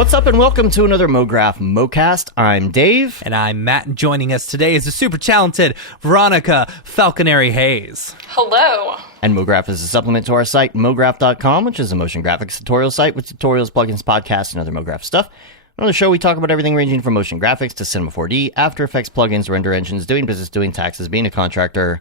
What's up and welcome to another Mograph Mocast. I'm Dave. And I'm Matt, and joining us today is the super talented Veronica Falconieri Hays. Hello. And Mograph is a supplement to our site, mograph.com, which is a motion graphics tutorial site with tutorials, plugins, podcasts, and other Mograph stuff. On the show, we talk about everything ranging from motion graphics to Cinema 4D, After Effects, plugins, render engines, doing business, doing taxes, being a contractor,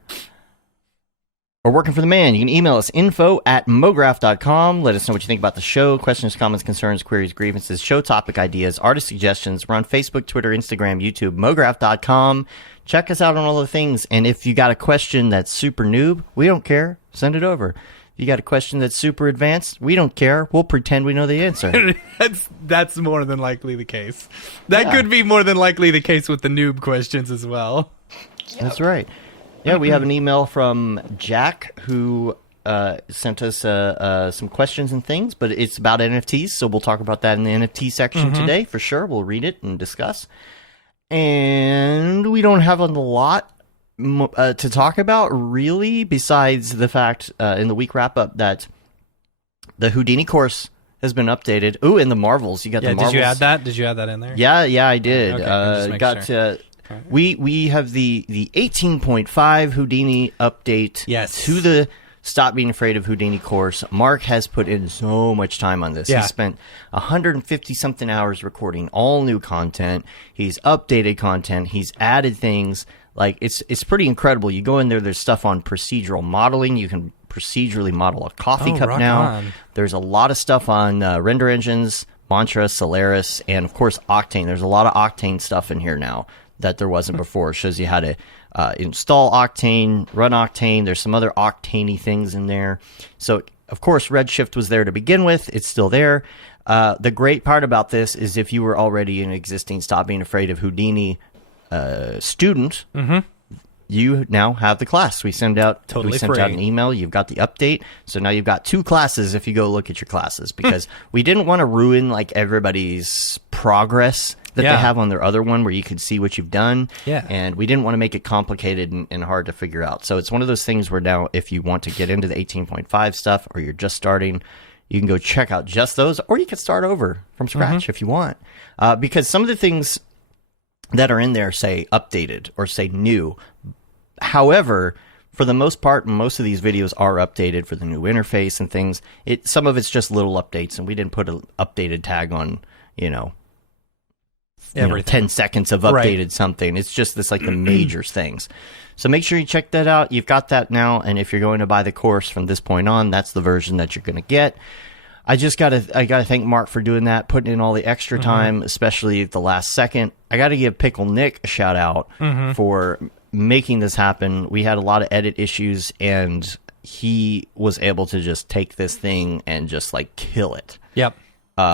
or working for the man. You can email us info@mograph.com. Let us know what you think about the show. Questions, comments, concerns, queries, grievances, show topic ideas, artist suggestions. We're on Facebook, Twitter, Instagram, YouTube, mograph.com. Check us out on all the things. And if you got a question that's super noob, we don't care. Send it over. If you got a question that's super advanced, we don't care. We'll pretend we know the answer. That's more than likely the case. That could be more than likely the case with the noob questions as well. Yep. That's right. Yeah, we have an email from Jack who sent us some questions and things, but it's about NFTs, so we'll talk about that in the NFT section today for sure. We'll read it and discuss. And we don't have a lot to talk about, really, besides the fact in the week wrap-up that the Houdini course has been updated. Ooh, and the Marvels. You got the Marvels. Did you add that? Did you add that in there? Yeah, I did. Okay, got sure. We have the 18.5 Houdini update to the Stop Being Afraid of Houdini course. Mark has put in so much time on this. Yeah. He spent 150-something hours recording all new content. He's updated content. He's added things. Like, it's pretty incredible. You go in there, there's stuff on procedural modeling. You can procedurally model a coffee cup now. On. There's a lot of stuff on render engines, Mantra, Solaris, and, of course, Octane. There's a lot of Octane stuff in here now that there wasn't before. It shows you how to install Octane, run Octane. There's some other Octane-y things in there. So, of course, Redshift was there to begin with. It's still there. The great part about this is if you were already an existing Stop Being Afraid of Houdini student, you now have the class. We sent out an email. You've got the update. So now you've got 2 classes if you go look at your classes, because we didn't want to ruin like everybody's progress that they have on their other one where you can see what you've done. Yeah. And we didn't want to make it complicated and hard to figure out. So it's one of those things where now if you want to get into the 18.5 stuff or you're just starting, you can go check out just those, or you can start over from scratch if you want. Because some of the things that are in there say updated or say new. However, for the most part, most of these videos are updated for the new interface and things. Some of it's just little updates, and we didn't put an updated tag on, 10 seconds of updated something. It's just this like the major things. So make sure you check that out. You've got that now, and if you're going to buy the course from this point on, that's the version that you're going to get. I gotta thank Mark for doing that, putting in all the extra time, especially at the last second. I gotta give Pickle Nick a shout out for making this happen. We had a lot of edit issues, and he was able to just take this thing and just like kill it. Yep.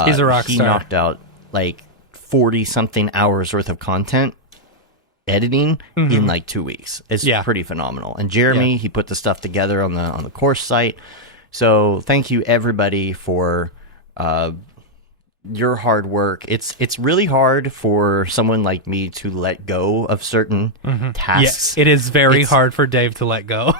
He's a rock star. He knocked out like 40-something hours worth of content editing in like 2 weeks. It's pretty phenomenal. And Jeremy, he put the stuff together on the course site. So thank you everybody for your hard work. It's really hard for someone like me to let go of certain tasks. Yes, it is very hard for Dave to let go.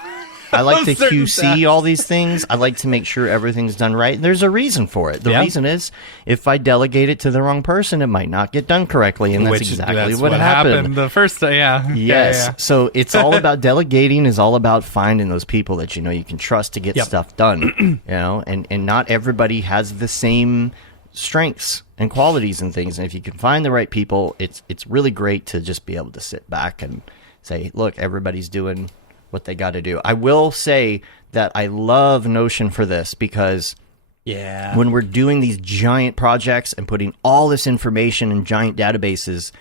I like to QC all these things. I like to make sure everything's done right. There's a reason for it. The reason is if I delegate it to the wrong person, it might not get done correctly, and that's exactly what happened. The first day, Yes. Yeah. So it's all about delegating. Is all about finding those people that you can trust to get stuff done. And not everybody has the same strengths and qualities and things. And if you can find the right people, it's really great to just be able to sit back and say, look, everybody's doing what they got to do. I will say that I love Notion for this because when we're doing these giant projects and putting all this information in giant databases,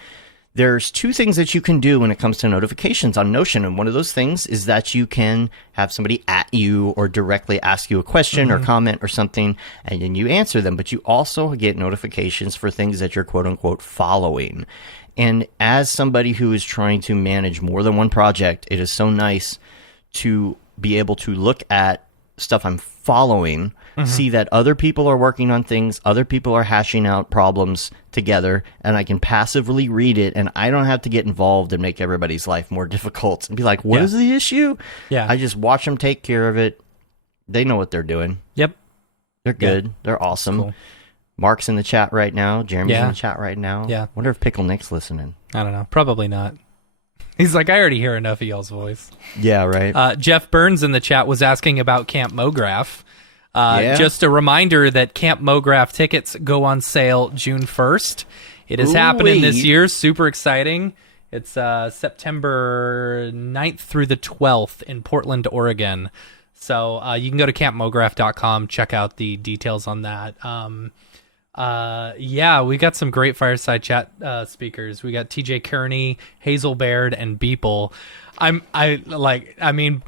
there's 2 things that you can do when it comes to notifications on Notion. And one of those things is that you can have somebody at you or directly ask you a question or comment or something, and then you answer them. But you also get notifications for things that you're quote unquote following. And as somebody who is trying to manage more than one project, it is so nice to be able to look at stuff I'm following, see that other people are working on things, other people are hashing out problems together, and I can passively read it, and I don't have to get involved and make everybody's life more difficult and be like, what is the issue? Yeah. I just watch them take care of it. They know what they're doing. Yep. They're good. They're awesome. Cool. Mark's in the chat right now. Jeremy's Yeah. in the chat right now. Yeah. Wonder if Pickle Nick's listening. I don't know. Probably not. He's like, I already hear enough of y'all's voice. Yeah, right. Jeff Burns in the chat was asking about Camp Mograph. Just a reminder that Camp Mograph tickets go on sale June 1st. It is happening this year. Super exciting. It's September 9th through the 12th in Portland, Oregon. So you can go to campmograph.com, check out the details on that. We got some great fireside chat speakers. We got TJ Kearney, Hazel Baird, and Beeple.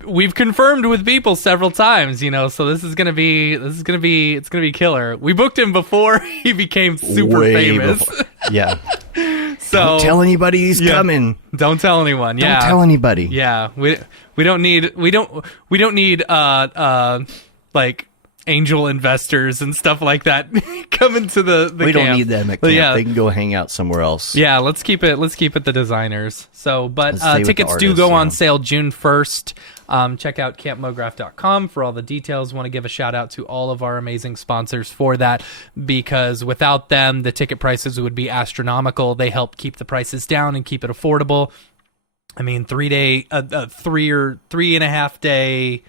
We've confirmed with Beeple several times, so this is gonna be killer. We booked him before he became super famous. Yeah. So don't tell anybody he's coming. Don't tell anyone. Don't tell anybody. Yeah. We don't need like angel investors and stuff like that coming to the we camp. don't need them at camp. Yeah. They can go hang out somewhere else. Yeah, let's keep it the designers. So, but tickets do artists, go on sale June 1st. Check out campmograph.com for all the details. Want to give a shout out to all of our amazing sponsors for that, because without them, the ticket prices would be astronomical. They help keep the prices down and keep it affordable. I mean, 3.5 day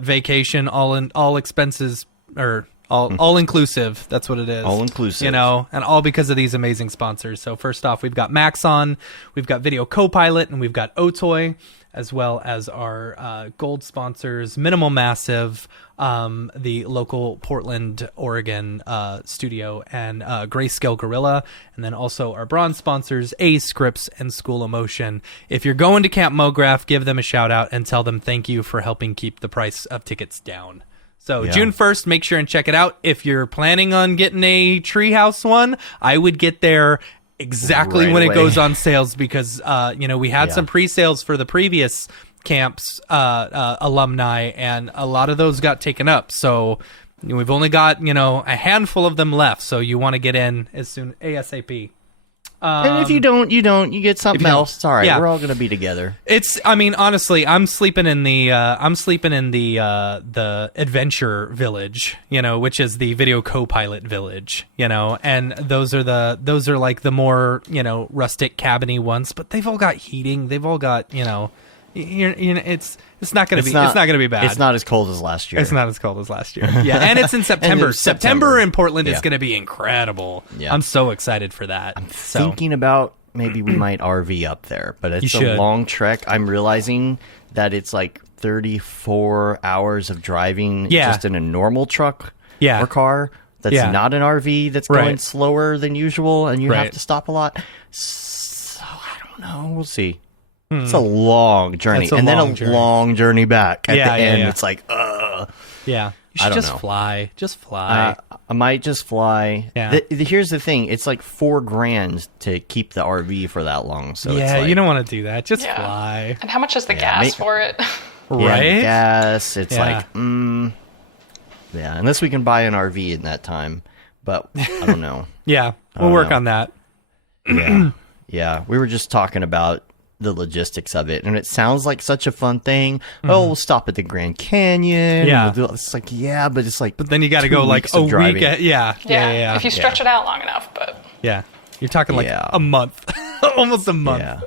vacation, all expenses, or all inclusive. That's what it is. All inclusive. And all because of these amazing sponsors. So first off, we've got Maxon, we've got Video Copilot, and we've got Otoy, as well as our gold sponsors, Minimal Massive, the local Portland, Oregon studio, and Grayscale Gorilla, and then also our bronze sponsors, A Scripts and School of Motion. If you're going to Camp Mograph, give them a shout out and tell them thank you for helping keep the price of tickets down. So June 1st, make sure and check it out. If you're planning on getting a Treehouse one, I would get there exactly when it goes on sales, because we had some pre-sales for the previous camps alumni, and a lot of those got taken up. So we've only got a handful of them left. So you want to get in as soon ASAP. And if you don't, you get something else. It's all right. Yeah. We're all going to be together. Honestly, I'm sleeping in the adventure village, which is the Video Copilot village, and those are like the more, rustic cabiny ones, but they've all got heating. They've all got, it's not going to be bad. It's not as cold as last year. It's not as cold as last year. Yeah, and it's in September. September in Portland is going to be incredible. Yeah. I'm so excited for that. I'm thinking about maybe we might RV up there, but it's a long trek. I'm realizing that it's like 34 hours of driving just in a normal truck or car. That's not an RV that's going slower than usual, and you have to stop a lot. So I don't know. We'll see. It's a long journey, and then a long journey back at the end. Yeah. It's like, yeah. You should just fly. Just fly. I might just fly. Yeah. Here's the thing: it's like $4,000 to keep the RV for the long. So it's like, you don't want to do that. Just fly. And how much is the gas for it? Right? Gas. It's like, unless we can buy an RV in that time, but I don't know. Yeah, we'll work on that. Yeah. We were just talking about the logistics of it, and it sounds like such a fun thing. We'll stop at the Grand Canyon. It's like, but it's like, but then you got to go like a week. If you stretch it out long enough, but you're talking like a month, almost a month. Yeah.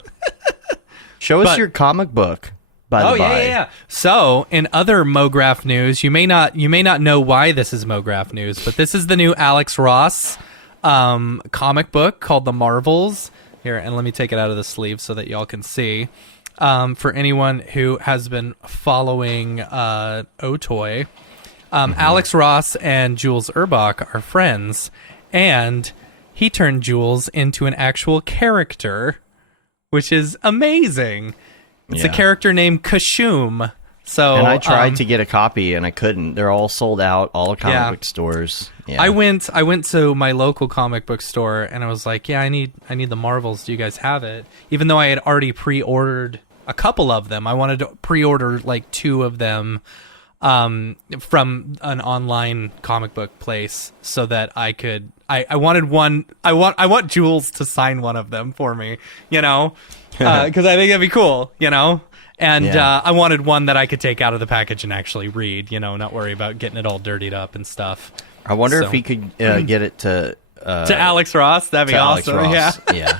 Show us your comic book. By the by. Yeah. So, in other Mograph news, you may not know why this is Mograph news, but this is the new Alex Ross comic book called The Marvels. Here, and let me take it out of the sleeve so that y'all can see. For anyone who has been following Otoy, Alex Ross and Jules Urbach are friends, and he turned Jules into an actual character, which is amazing. It's a character named Kashum. So, and I tried to get a copy, and I couldn't. They're all sold out, all the comic book stores. Yeah. I went to my local comic book store, and I was like, I need the Marvels. Do you guys have it? Even though I had already pre-ordered a couple of them. I wanted to pre-order like 2 of them from an online comic book place so that I could. I wanted one. I want Jules to sign one of them for me, because I think that'd be cool, And I wanted one that I could take out of the package and actually read, not worry about getting it all dirtied up and stuff. I wonder if he could get it to Alex Ross. That'd be awesome. Ross. Yeah.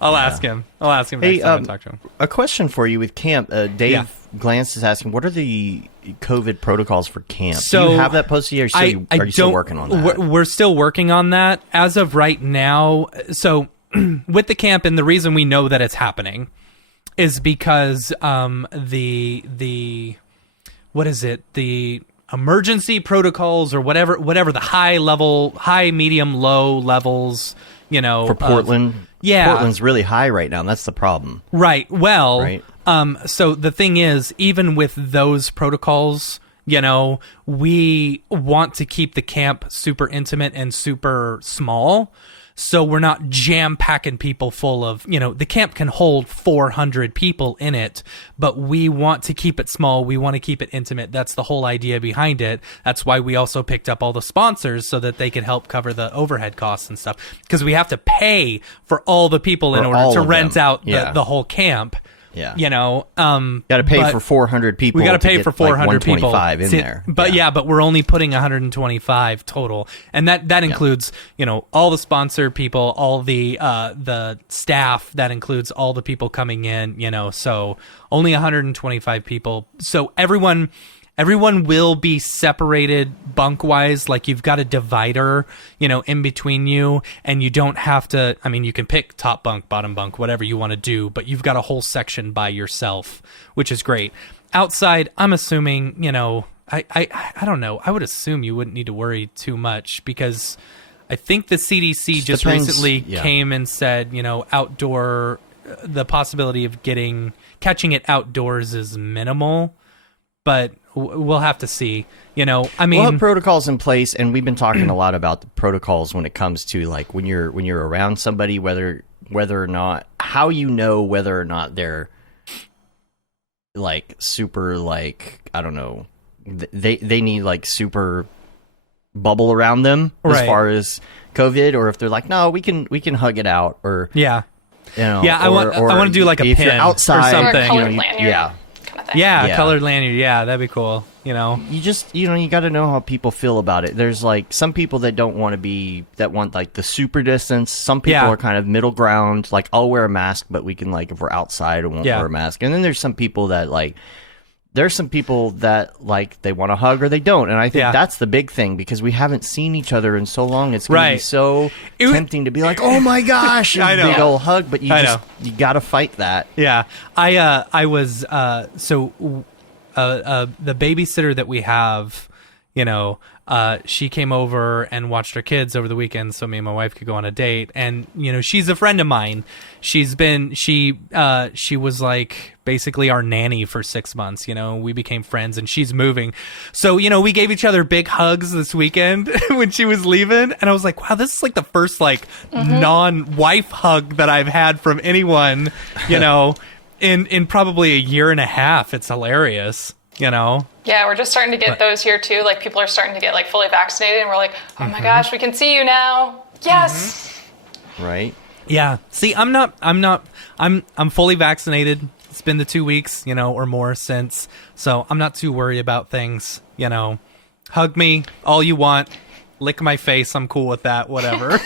I'll ask him. Next time I talk to him. A question for you with camp. Dave Glance is asking, what are the COVID protocols for camp? So, do you have that posted yet, or are you still working on that? We're still working on that. As of right now, so with the camp, and the reason we know that it's happening is because the what is it? The emergency protocols or whatever the high, medium, low levels, for Portland. Portland's really high right now, and that's the problem. Right. Well, so the thing is, even with those protocols, we want to keep the camp super intimate and super small. So we're not jam-packing people full of, the camp can hold 400 people in it, but we want to keep it small. We want to keep it intimate. That's the whole idea behind it. That's why we also picked up all the sponsors so that they could help cover the overhead costs and stuff. Because we have to pay for all the people in order to rent out the whole camp. Yeah. Got to pay for 400 people. We got to pay for 400 people in there. But but we're only putting 125 total. And that includes, all the sponsor people, all the staff, that includes all the people coming in, so only 125 people. So everyone will be separated bunk-wise. Like, you've got a divider, in between you, and you don't have to, you can pick top bunk, bottom bunk, whatever you want to do, but you've got a whole section by yourself, which is great. Outside, I'm assuming, I don't know. I would assume you wouldn't need to worry too much, because I think the CDC just recently came and said, outdoor, the possibility of catching it outdoors is minimal, but we'll have to see. We'll have protocols in place, and we've been talking a lot about the protocols when it comes to, like, when you're around somebody, whether or not, how whether or not they're like super, like, I don't know, they need like super bubble around them as far as COVID, or if they're like, no, we can hug it out, or I want to do like a pin outside, or something. Colored lanyard. Colored lanyard. Yeah, that'd be cool. You just you got to know how people feel about it. There's like some people that don't want that want like the super distance. Some people are kind of middle ground. Like, I'll wear a mask, but we can, like, if we're outside, I won't wear a mask. And then there's some people that like they want to hug or they don't. And I think that's the big thing, because we haven't seen each other in so long. It's going to be so tempting to be like, oh my gosh, a big old hug, but you got to fight that. Yeah. I was, the babysitter that we have, she came over and watched her kids over the weekend so me and my wife could go on a date. And, she's a friend of mine. She was like basically our nanny for 6 months. We became friends, and she's moving. So, we gave each other big hugs this weekend when she was leaving. And I was like, wow, this is like the first like non-wife hug that I've had from anyone, in probably a year and a half. It's hilarious. Yeah, we're just starting to get those here too. Like, people are starting to get like fully vaccinated, and we're like, oh my gosh, we can see you now. Yes. Right. Yeah. See, I'm fully vaccinated. It's been the 2 weeks, or more since, so I'm not too worried about things. Hug me all you want. Lick my face, I'm cool with that, whatever.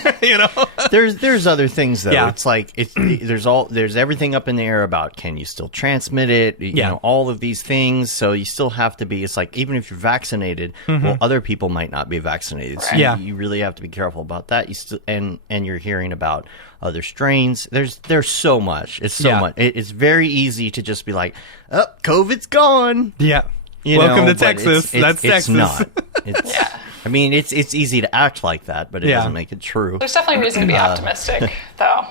There's other things though. Yeah. It's like there's everything up in the air about, can you still transmit it, you know, all of these things. So you still have to be, it's like, even if you're vaccinated, well, other people might not be vaccinated. So you really have to be careful about that. You still, and you're hearing about other strains. There's so much. It's so much. It's very easy to just be like, oh, COVID's gone. Yeah. Welcome to Texas. That's Texas. It's not. It's I mean, it's easy to act like that, but it doesn't make it true. There's definitely reason to be optimistic, though.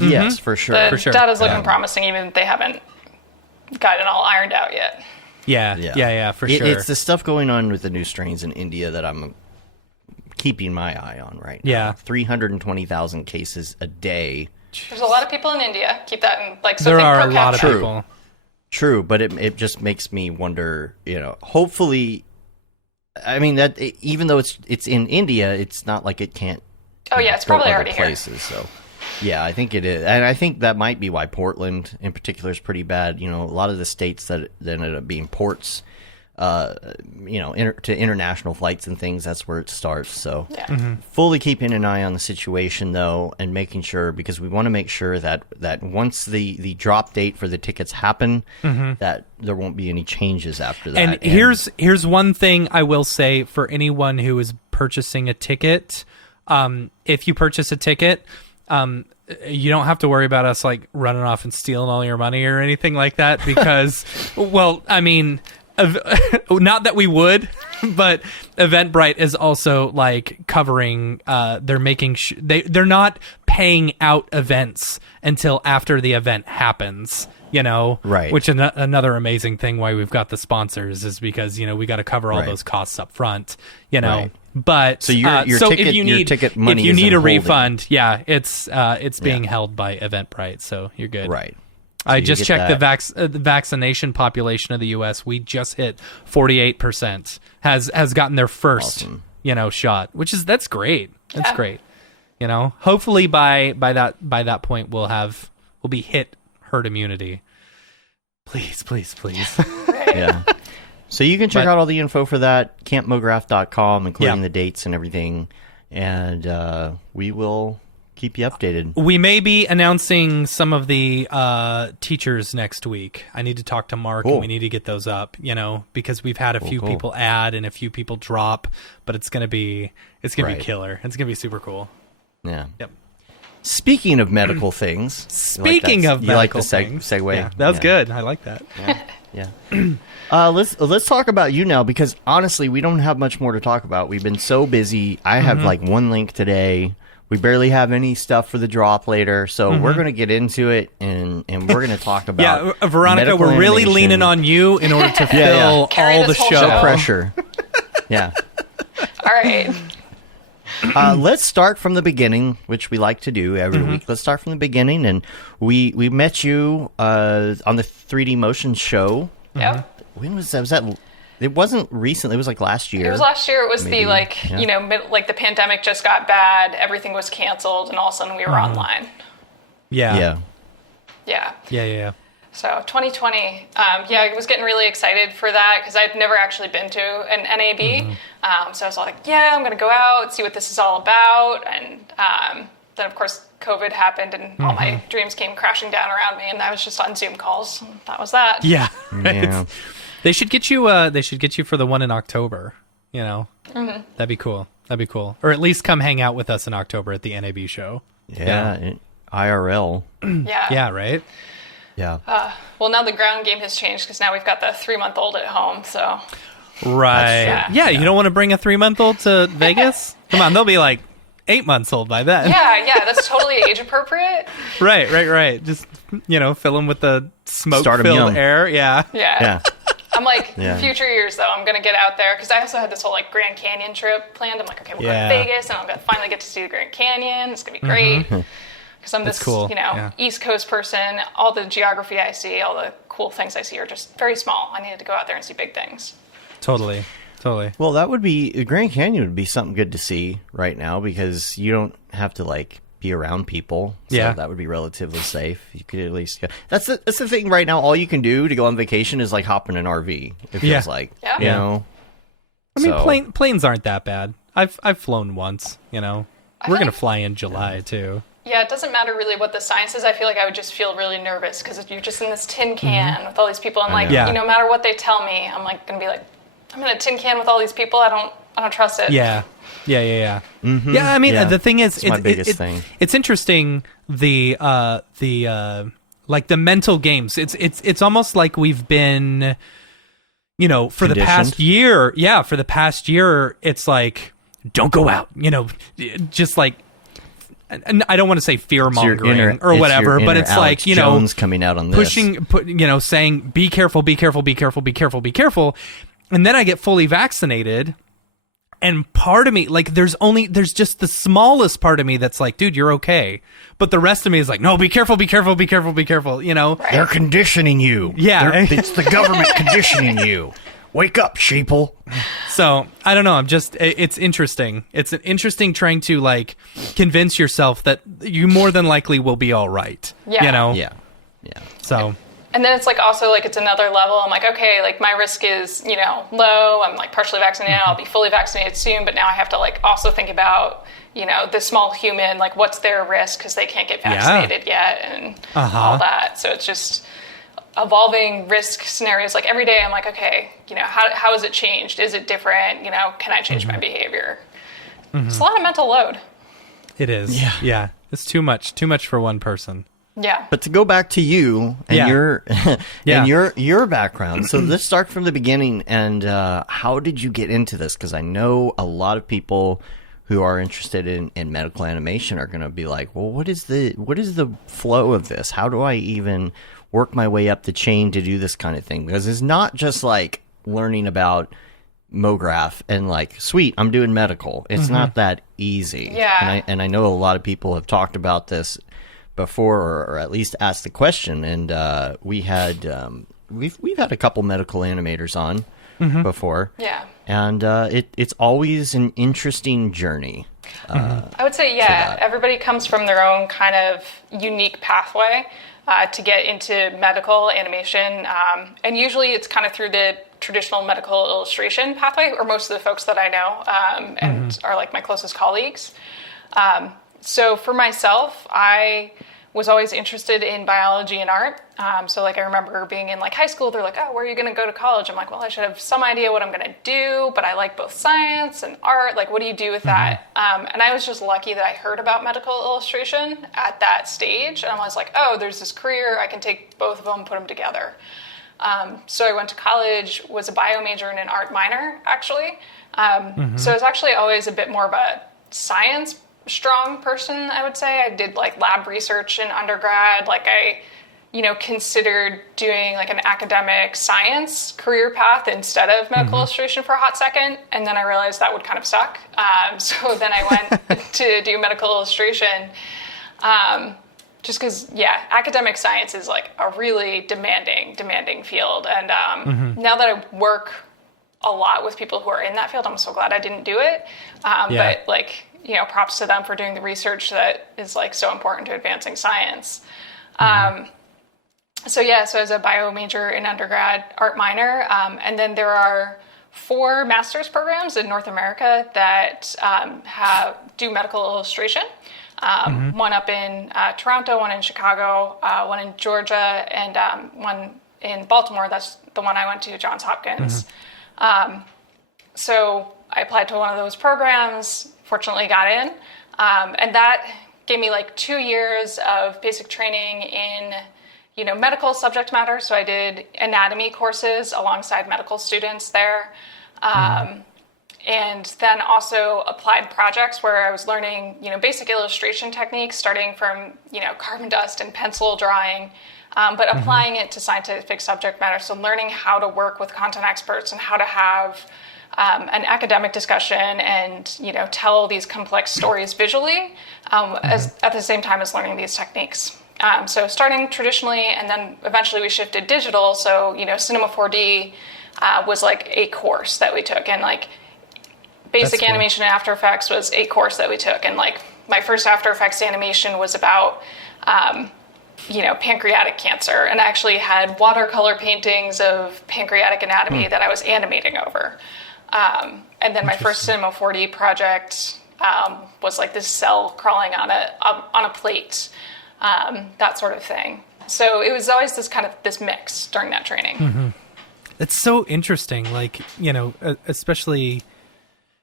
Yes, for sure. The data's looking promising, even if they haven't got it all ironed out yet. Yeah, for sure. It's the stuff going on with the new strains in India that I'm keeping my eye on right now. Yeah. 320,000 cases a day. There's a lot of people in India. Keep that in, like, so there think are per a lot of capita. people. True, but it just makes me wonder, hopefully, I mean, that even though it's in India, it's not like it can't. Oh yeah, it's probably already places, here. So yeah, I think it is, and I think that might be why Portland, in particular, is pretty bad. A lot of the states that ended up being ports to international flights and things. That's where it starts. So Yeah. fully keeping an eye on the situation though, and making sure, because we want to make sure that once the drop date for the tickets happen, that there won't be any changes after that. And here's one thing I will say for anyone who is purchasing a ticket. If you purchase a ticket, you don't have to worry about us like running off and stealing all your money or anything like that, because, well, I mean, not that we would, but Eventbrite is also like covering. They're making they're not paying out events until after the event happens. Right? Which is another amazing thing why we've got the sponsors is because we got to cover all those costs up front. Right. But so your so ticket, if you need ticket money, if you need a holding. refund, it's being held by Eventbrite, so you're good. Right. I just checked the vaccination population of the U.S. We just hit 48% has gotten their first shot, that's great. That's great. Hopefully by that point we'll be hit herd immunity. Please. Yeah. So you can check out all the info for that, campmograph.com, including the dates and everything, and we will keep you updated. We may be announcing some of the teachers next week. I need to talk to Mark, and we need to get those up, because we've had a few people add and a few people drop, but it's gonna be killer. It's gonna be super cool. Yeah. Yep. Speaking of medical things. Speaking of medical things. Segue? Yeah, that was good. I like that. Yeah. Let's talk about you now, because honestly, we don't have much more to talk about. We've been so busy. I have like one link today. We barely have any stuff for the drop later, so we're going to get into it, and we're going to talk about Veronica, we're really leaning on you in order to fill all the show. No pressure. Yeah. All right. Let's start from the beginning, which we like to do every week. Let's start from the beginning, and we met you on the 3D Motion show. Yep. When was that? Was that? It wasn't recently. It was like last year. It was last year. It was the the pandemic just got bad. Everything was canceled, and all of a sudden we were online. Yeah. So 2020, I was getting really excited for that because I'd never actually been to an NAB. So I was like, I'm going to go out, see what this is all about. And then, of course, COVID happened and all my dreams came crashing down around me. And I was just on Zoom calls. And that was that. Yeah. Right. They should get you for the one in October, That'd be cool. Or at least come hang out with us in October at the NAB show. Yeah. IRL. Yeah. Yeah, right? Yeah. Well, now the ground game has changed because now we've got the 3-month-old at home. So. Right. Yeah. You don't want to bring a 3-month-old to Vegas? Come on, they'll be like 8 months old by then. Yeah. That's totally age appropriate. Right. Just, fill them with the smoke-filled air. Yeah. I'm like, future years, though, I'm going to get out there. Because I also had this whole, Grand Canyon trip planned. I'm like, okay, we'll go to Vegas, and I'm going to finally get to see the Grand Canyon. It's going to be great. Because I'm this, East Coast person. All the geography I see, all the cool things I see are just very small. I needed to go out there and see big things. Totally. Well, that would be, Grand Canyon would be something good to see right now, because you don't have to, be around people. So that would be relatively safe. You could at least go. That's the thing right now. All you can do to go on vacation is hop in an RV. It feels like, you know. I mean, planes aren't that bad. I've flown once. We're gonna fly in July too. Yeah, it doesn't matter really what the science is. I feel like I would just feel really nervous because you're just in this tin can with all these people, and no matter what they tell me, I'm gonna be like, I'm in a tin can with all these people. I don't trust it. Yeah. Mm-hmm. Yeah, I mean, the thing is, it's my biggest thing. It's interesting the mental games. It's almost like we've been, for the past year. Yeah, for the past year, it's like, don't go out. Just like, and I don't want to say fear mongering or whatever, but it's Alex like Jones coming out on this, saying be careful, and then I get fully vaccinated. And part of me, there's just the smallest part of me that's like, dude, you're okay. But the rest of me is like, no, be careful. Right. They're conditioning you. Yeah. It's the government conditioning you. Wake up, sheeple. So, I don't know. It's interesting. It's interesting trying to, convince yourself that you more than likely will be all right. Yeah. Yeah. So. And then it's like also like it's another level. I'm like, okay, like my risk is, you know, low. I'm like partially vaccinated. I'll be fully vaccinated soon. But now I have to like also think about, you know, the small human, like what's their risk because they can't get vaccinated yet and all that. So it's just evolving risk scenarios. Like every day I'm like, okay, you know, how has it changed? Is it different? You know, can I change my behavior? It's a lot of mental load. It is. Yeah. It's too much for one person. Yeah. But to go back to you and your and your background. So let's start from the beginning. And how did you get into this? Because I know a lot of people who are interested in medical animation are going to be like, well, what is the flow of this? How do I even work my way up the chain to do this kind of thing? Because it's not just like learning about Mograph and like, sweet, I'm doing medical. It's not that easy. Yeah. And I know a lot of people have talked about this before, or at least asked the question. And we've had a couple medical animators on before. Yeah. And it's always an interesting journey. I would say, everybody comes from their own kind of unique pathway to get into medical animation. And usually it's kind of through the traditional medical illustration pathway, or most of the folks that I know and are like my closest colleagues. So for myself, I was always interested in biology and art. So like I remember being in like high school, they're like, oh, where are you going to go to college? I'm like, well, I should have some idea what I'm going to do, but I like both science and art. Like, what do you do with that? And I was just lucky that I heard about medical illustration at that stage. And I was like, oh, there's this career. I can take both of them, put them together. So I went to college, was a bio major and an art minor, actually. So I was actually always a bit more of a science strong person, I would say. I did like lab research in undergrad. Like I, you know, considered doing like an academic science career path instead of medical illustration for a hot second. And then I realized that would kind of suck. So then I went to do medical illustration. Just because, academic science is like a really demanding field. And now that I work a lot with people who are in that field, I'm so glad I didn't do it. But like, you know, props to them for doing the research that is like so important to advancing science. So as a bio major in undergrad, art minor, and then there are 4 master's programs in North America that do medical illustration. One up in Toronto, one in Chicago, one in Georgia, and one in Baltimore. That's the one I went to, Johns Hopkins. So I applied to one of those programs, fortunately got in, and that gave me like 2 years of basic training in, you know, medical subject matter. So I did anatomy courses alongside medical students there. And then also applied projects where I was learning, you know, basic illustration techniques, starting from, you know, carbon dust and pencil drawing, but applying it to scientific subject matter. So learning how to work with content experts and how to have an academic discussion and, you know, tell these complex stories visually, as at the same time as learning these techniques. So starting traditionally, and then eventually we shifted digital. So, you know, Cinema 4D was like a course that we took, and like basic animation in After Effects was a course that we took. And like my first After Effects animation was about, you know, pancreatic cancer. And I actually had watercolor paintings of pancreatic anatomy that I was animating over. And then my first Cinema 4D project was like this cell crawling on a plate, that sort of thing. So it was always this mix during that training. It's so interesting, like, you know, especially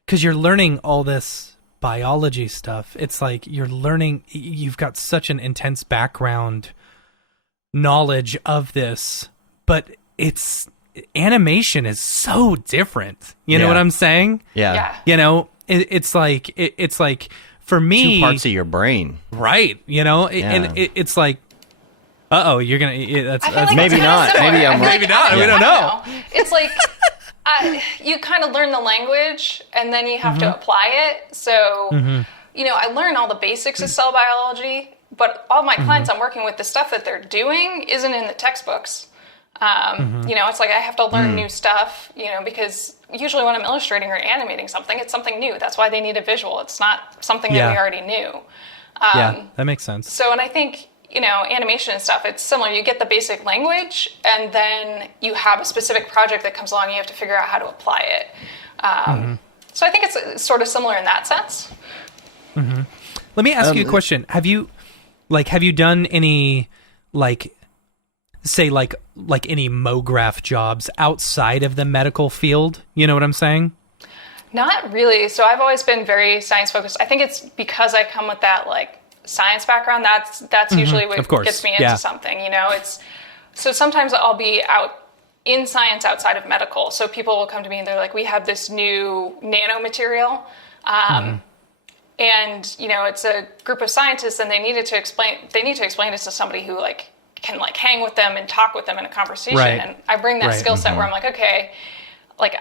because you're learning all this biology stuff. It's like you've got such an intense background knowledge of this, but animation is so different. You know what I'm saying? Yeah. You know, it's like for me, 2 parts of your brain, right? You know, and it's like, you're gonna. That's like maybe not. Similar. Maybe I'm maybe not. We don't know. It's like you kind of learn the language and then you have to apply it. So, you know, I learn all the basics of cell biology, but all my clients I'm working with, the stuff that they're doing isn't in the textbooks. You know, it's like I have to learn new stuff, you know, because usually when I'm illustrating or animating something, it's something new. That's why they need a visual. It's not something that we already knew. That makes sense. So, and I think, animation and stuff, it's similar. You get the basic language, and then you have a specific project that comes along, and you have to figure out how to apply it. So I think it's sort of similar in that sense. Mm-hmm. Let me ask you a question. Have you done any, say, like any Mograph jobs outside of the medical field? You know what I'm saying? Not really. So I've always been very science focused. I think it's because I come with that science background. That's usually what gets me into something. So sometimes I'll be out in science outside of medical. So people will come to me and they're like, we have this new nanomaterial. And it's a group of scientists, and they need to explain this to somebody who can hang with them and talk with them in a conversation. Right. And I bring that skill set where I'm like, okay,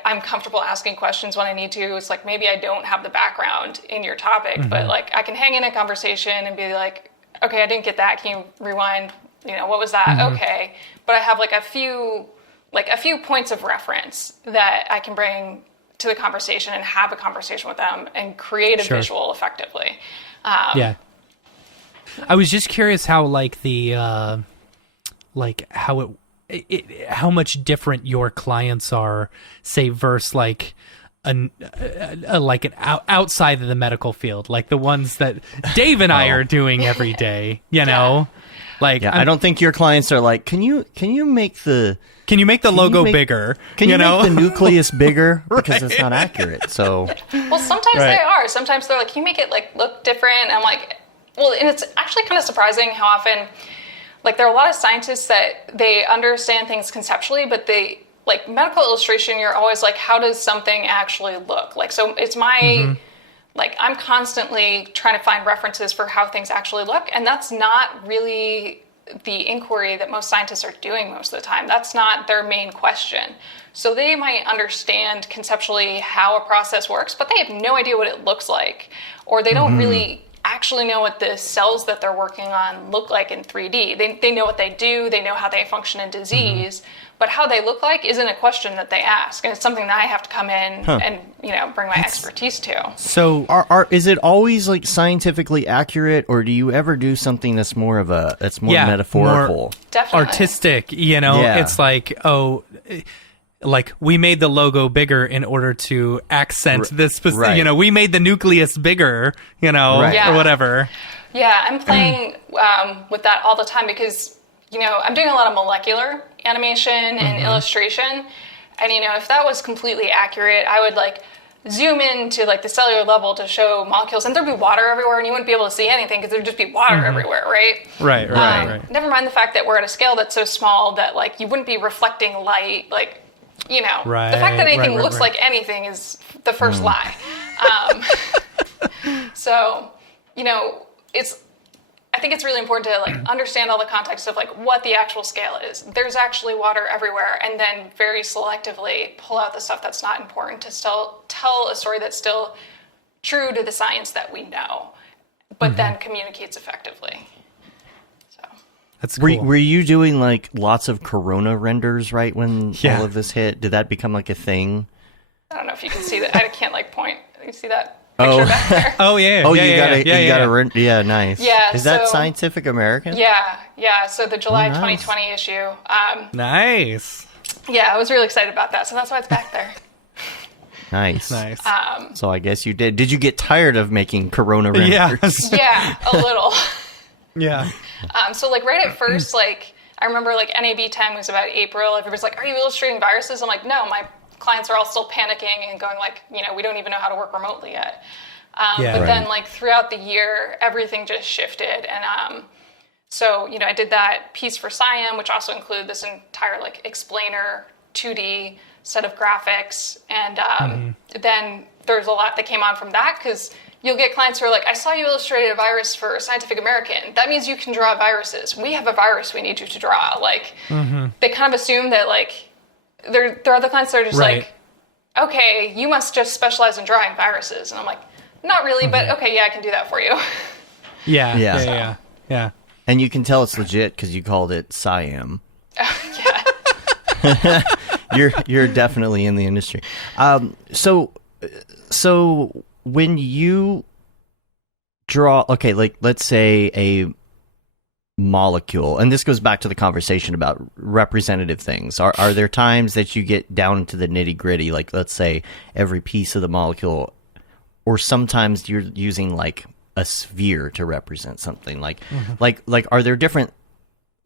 I'm comfortable asking questions when I need to. It's maybe I don't have the background in your topic, but I can hang in a conversation and be like, okay, I didn't get that. Can you rewind? What was that? Okay. But I have a few points of reference that I can bring to the conversation and have a conversation with them and create a visual effectively. I was just curious how how much different your clients are, say, versus an outside of the medical field, like the ones that Dave and I are doing every day. I don't think your clients are like, can you make the logo bigger? Can you make the nucleus bigger? Because it's not accurate. So well, sometimes they are. Sometimes they're like, can you make it look different? I'm like, well, and it's actually kind of surprising how often. There are a lot of scientists that they understand things conceptually, but they, medical illustration, you're always like, how does something actually look? So it's my, I'm constantly trying to find references for how things actually look. And that's not really the inquiry that most scientists are doing most of the time. That's not their main question. So they might understand conceptually how a process works, but they have no idea what it looks like, or they don't really actually know what the cells that they're working on look like in 3D. They know what they do, they know how they function in disease, but how they look like isn't a question that they ask, and it's something that I have to come in and bring my expertise to. So is it always scientifically accurate, or do you ever do something that's more metaphorical, more definitely artistic? It's we made the logo bigger in order to accent this specific, we made the nucleus bigger, or whatever. Yeah, I'm playing with that all the time because, I'm doing a lot of molecular animation and illustration. And, if that was completely accurate, I would zoom into the cellular level to show molecules, and there'd be water everywhere, and you wouldn't be able to see anything because there'd just be water everywhere, right? Right. Never mind the fact that we're at a scale that's so small that you wouldn't be reflecting light, the fact that anything looks like anything is the first lie. So, I think it's really important to understand all the context of what the actual scale is. There's actually water everywhere, and then very selectively pull out the stuff that's not important to still tell a story that's still true to the science that we know, but then communicates effectively. That's cool. Were you doing lots of Corona renders right when all of this hit? Did that become a thing? I don't know if you can see that. I can't point. You see that picture back there? Oh yeah. Nice. Yeah. Is that Scientific American? Yeah. So the July 2020 issue. Nice. Yeah, I was really excited about that. So that's why it's back there. Nice. So I guess you did. Did you get tired of making Corona renders? Yeah, a little. Yeah. So right at first, I remember NAB time was about April. Everybody's like, are you illustrating viruses? I'm like, no, my clients are all still panicking and going we don't even know how to work remotely yet. Then throughout the year, everything just shifted. And so, I did that piece for SciAm, which also included this entire explainer 2D set of graphics. And then there's a lot that came on from that because you'll get clients who are like, I saw you illustrated a virus for Scientific American. That means you can draw viruses. We have a virus we need you to draw. They kind of assume that there are other clients that are just okay, you must just specialize in drawing viruses. And I'm like, not really, but okay, yeah, I can do that for you. Yeah. And you can tell it's legit because you called it SciAm. Yeah. You're definitely in the industry. So when you draw, let's say molecule, and this goes back to the conversation about representative things, are there times that you get down into the nitty gritty, like let's say every piece of the molecule, or sometimes you're using like a sphere to represent something, like are there different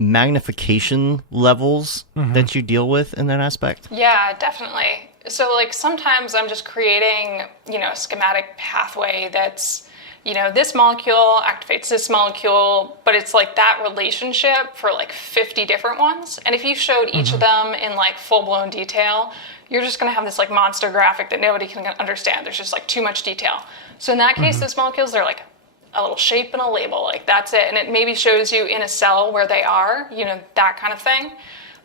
magnification levels that you deal with in that aspect? Yeah, definitely. So like sometimes I'm just creating, a schematic pathway that's, this molecule activates this molecule, but it's like that relationship for like 50 different ones. And if you showed each of them in like full-blown detail, you're just going to have this like monster graphic that nobody can understand. There's just like too much detail. So in that case, those molecules, they're like a little shape and a label, like that's it. And it maybe shows you in a cell where they are, that kind of thing.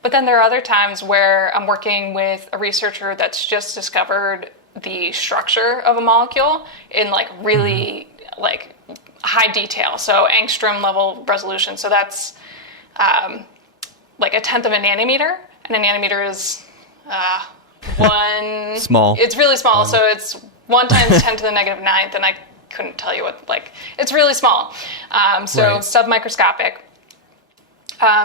But then there are other times where I'm working with a researcher that's just discovered the structure of a molecule in like really like high detail, so angstrom level resolution. So that's like 1/10 of a nanometer, and a nanometer is one small. It's really small, so it's 1 times 10 to the negative 9th, and I couldn't tell you what, like, it's really small. Submicroscopic.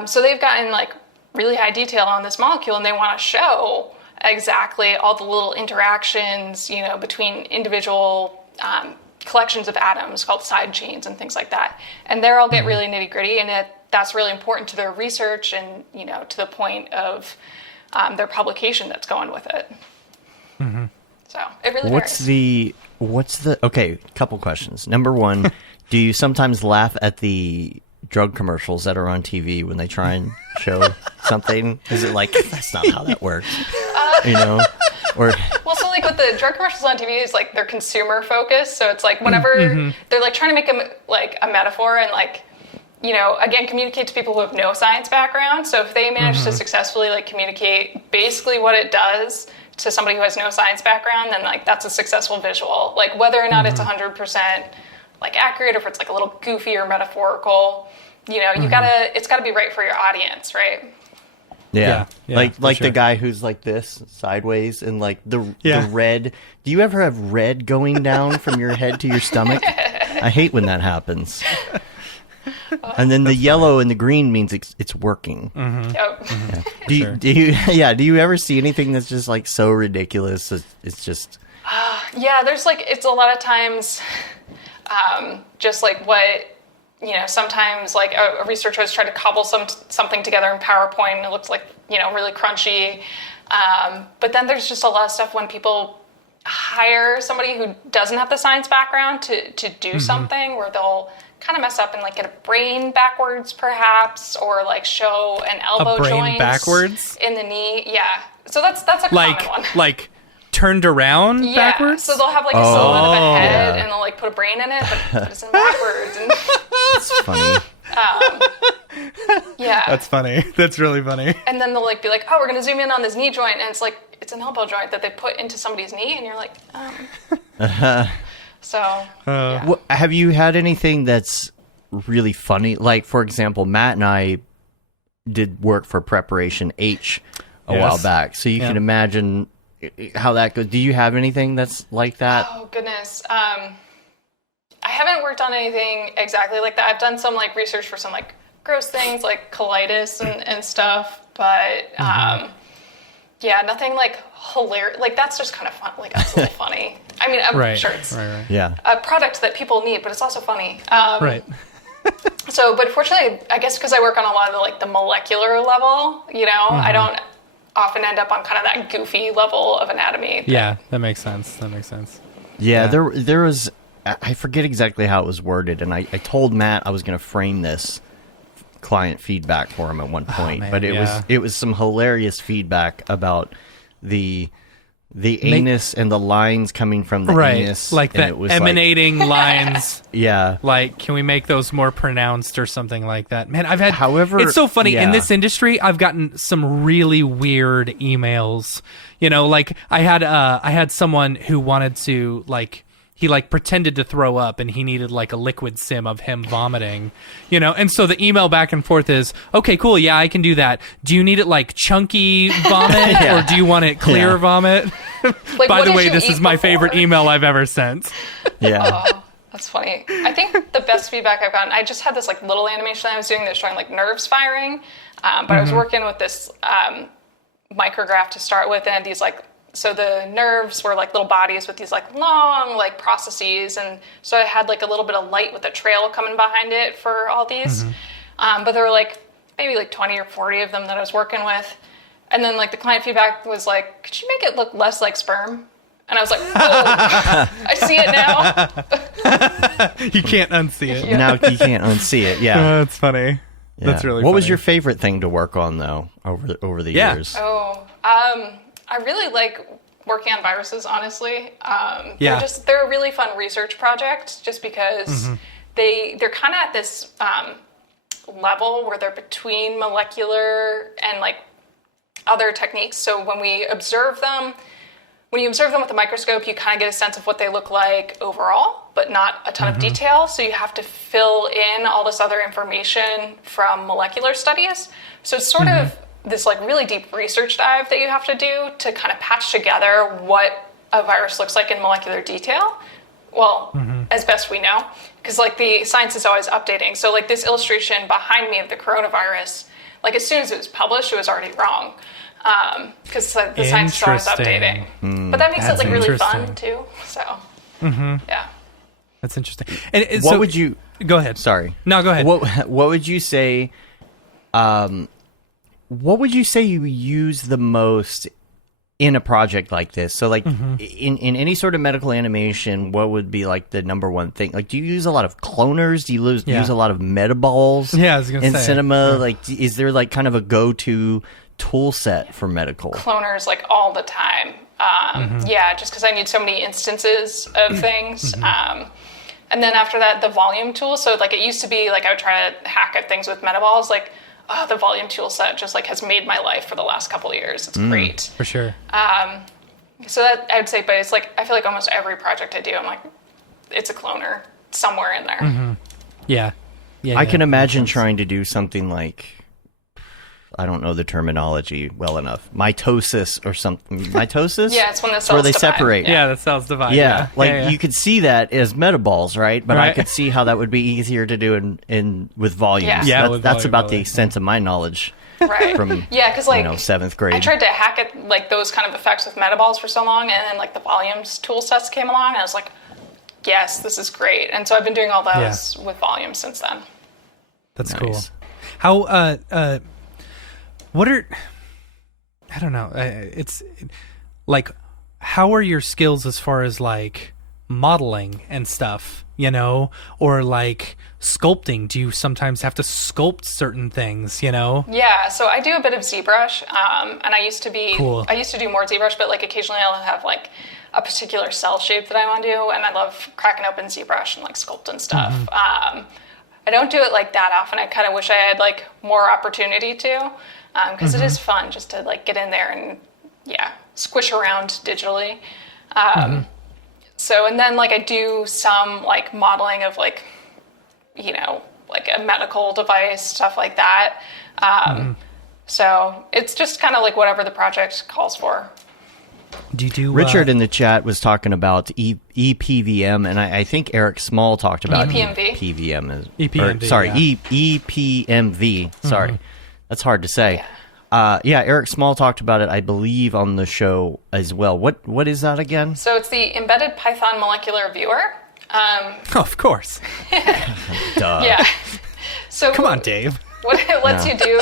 So they've gotten like really high detail on this molecule, and they want to show exactly all the little interactions, between individual collections of atoms called side chains and things like that. And there I'll get really nitty gritty, and that's really important to their research and, to the point of their publication that's going with it. So it really varies. What's the, okay, couple questions. Number one, do you sometimes laugh at the drug commercials that are on TV when they try and show something? Is it like, that's not how that works? Or well, so like with the drug commercials on TV, is like they're consumer focused. So it's like whenever they're like trying to make a metaphor and like, again, communicate to people who have no science background. So if they manage to successfully like communicate basically what it does to somebody who has no science background, then like that's a successful visual. Like whether or not it's 100% like accurate, or if it's like a little goofy or metaphorical, it's gotta be right for your audience, right? Yeah. Like sure. the guy who's like this sideways, and like the red. Do you ever have red going down from your head to your stomach? I hate when that happens. And then the yellow and the green means it's working. Yep. Yeah. Do you ever see anything that's just like so ridiculous? It's just. There's like, it's a lot of times, just like what. Sometimes like a researcher has tried to cobble something together in PowerPoint, and it looks like, really crunchy. But then there's just a lot of stuff when people hire somebody who doesn't have the science background to do something, where they'll kind of mess up and like get a brain backwards perhaps, or like show an elbow joint backwards in the knee. Yeah. So that's a common one. Like turned around backwards? So they'll have like a silhouette of a head, and they'll like put a brain in it, but it's in backwards. And that's funny. That's funny. That's really funny. And then they'll like be like, oh, we're gonna zoom in on this knee joint, and it's like it's an elbow joint that they put into somebody's knee, and you're like, Have you had anything that's really funny? Like, for example, Matt and I did work for Preparation H a while back, so you can imagine how that goes. Do you have anything that's like that? Oh goodness, I haven't worked on anything exactly like that. I've done some like research for some like gross things like colitis and stuff, but nothing like hilarious. Like that's just kind of fun. Like that's a little funny. I mean, I'm sure it's a product that people need, but it's also funny. So, but fortunately, I guess because I work on a lot of the molecular level, I don't often end up on kind of that goofy level of anatomy. Yeah, that makes sense. Yeah, there was, I forget exactly how it was worded, and I told Matt I was going to frame this client feedback for him at one point, but it was some hilarious feedback about the anus and the lines coming from the anus, like the emanating lines. Yeah, like, can we make those more pronounced or something like that? Man, I've had. However, it's so funny in this industry. I've gotten some really weird emails. Like I had someone who wanted to like. He like pretended to throw up, and he needed like a liquid sim of him vomiting, and so the email back and forth is, okay, cool. Yeah, I can do that. Do you need it like chunky vomit or do you want it clear vomit? Like, by the way, this is my favorite email I've ever sent. Yeah. That's funny. I think the best feedback I've gotten, I just had this like little animation that I was doing that was showing like nerves firing, but I was working with this micrograph to start with, and these like, so the nerves were like little bodies with these like long like processes, and so I had like a little bit of light with a trail coming behind it for all these, but there were like maybe like 20 or 40 of them that I was working with, and then like the client feedback was like, could you make it look less like sperm? And I was like, oh, I see it now. You can't unsee it. Yeah. Now you can't unsee it. Yeah, that's funny. Yeah. That's really. What funny. was your favorite thing to work on though over the years? Oh, I really like working on viruses. Honestly, they're a really fun research project just because they're kind of at this level where they're between molecular and like other techniques. So when you observe them with a microscope, you kind of get a sense of what they look like overall, but not a ton of detail. So you have to fill in all this other information from molecular studies. So it's sort of this like really deep research dive that you have to do to kind of patch together what a virus looks like in molecular detail. Well, as best we know, because like the science is always updating. So like this illustration behind me of the coronavirus, like as soon as it was published, it was already wrong. Because the science is always updating. But that makes it like really fun too. So, yeah. That's interesting. And what would you... Go ahead. Sorry. No, go ahead. What would you say... what would you say you use the most in a project like this? So like in any sort of medical animation, what would be like the number one thing? Like, do you use a lot of cloners? Do you use a lot of metaballs? Yeah, I was gonna in say. cinema? Like, is there like kind of a go-to tool set for medical? Cloners like all the time. Yeah, just because I need so many instances of things. And then after that, the volume tool. So like it used to be like I would try to hack at things with metaballs. Like, the volume tool set just like has made my life for the last couple of years. It's great. For sure. So that I would say, but it's like I feel like almost every project I do, I'm like, it's a cloner somewhere in there. Yeah. I can imagine trying to do something like, I don't know the terminology well enough. Mitosis or something. Mitosis? Yeah, it's when the cells where they divide. separate. Yeah, the cells divide. Yeah, you could see that as metaballs, right? But I could see how that would be easier to do in with volumes. Yeah. That's about the extent of my knowledge. Right. From because like 7th grade. I tried to hack at like those kind of effects with metaballs for so long, and then like the volumes tool sets came along, and I was like, yes, this is great. And so I've been doing all those with volumes since then. That's cool. How what are, I don't know, it's like, how are your skills as far as like modeling and stuff, you know, or like sculpting? Do you sometimes have to sculpt certain things, you know? Yeah, so I do a bit of ZBrush, and I used to do more ZBrush, but like occasionally I'll have like a particular cell shape that I want to do, and I love cracking open ZBrush and like sculpting stuff. I don't do it like that often. I kind of wish I had like more opportunity to. Because it is fun just to like get in there and squish around digitally. So and then like I do some like modeling of like, you know, like a medical device, stuff like that. So it's just kind of like whatever the project calls for. Do you do Richard in the chat was talking about EPVM, and I think Eric Small talked about EPMV. PVM. EPMV, EPMV. Sorry. That's hard to say. Eric Small talked about it, I believe, on the show as well. What is that again? So it's the Embedded Python Molecular Viewer. of course. Duh. Yeah. So come on, Dave. What it lets you do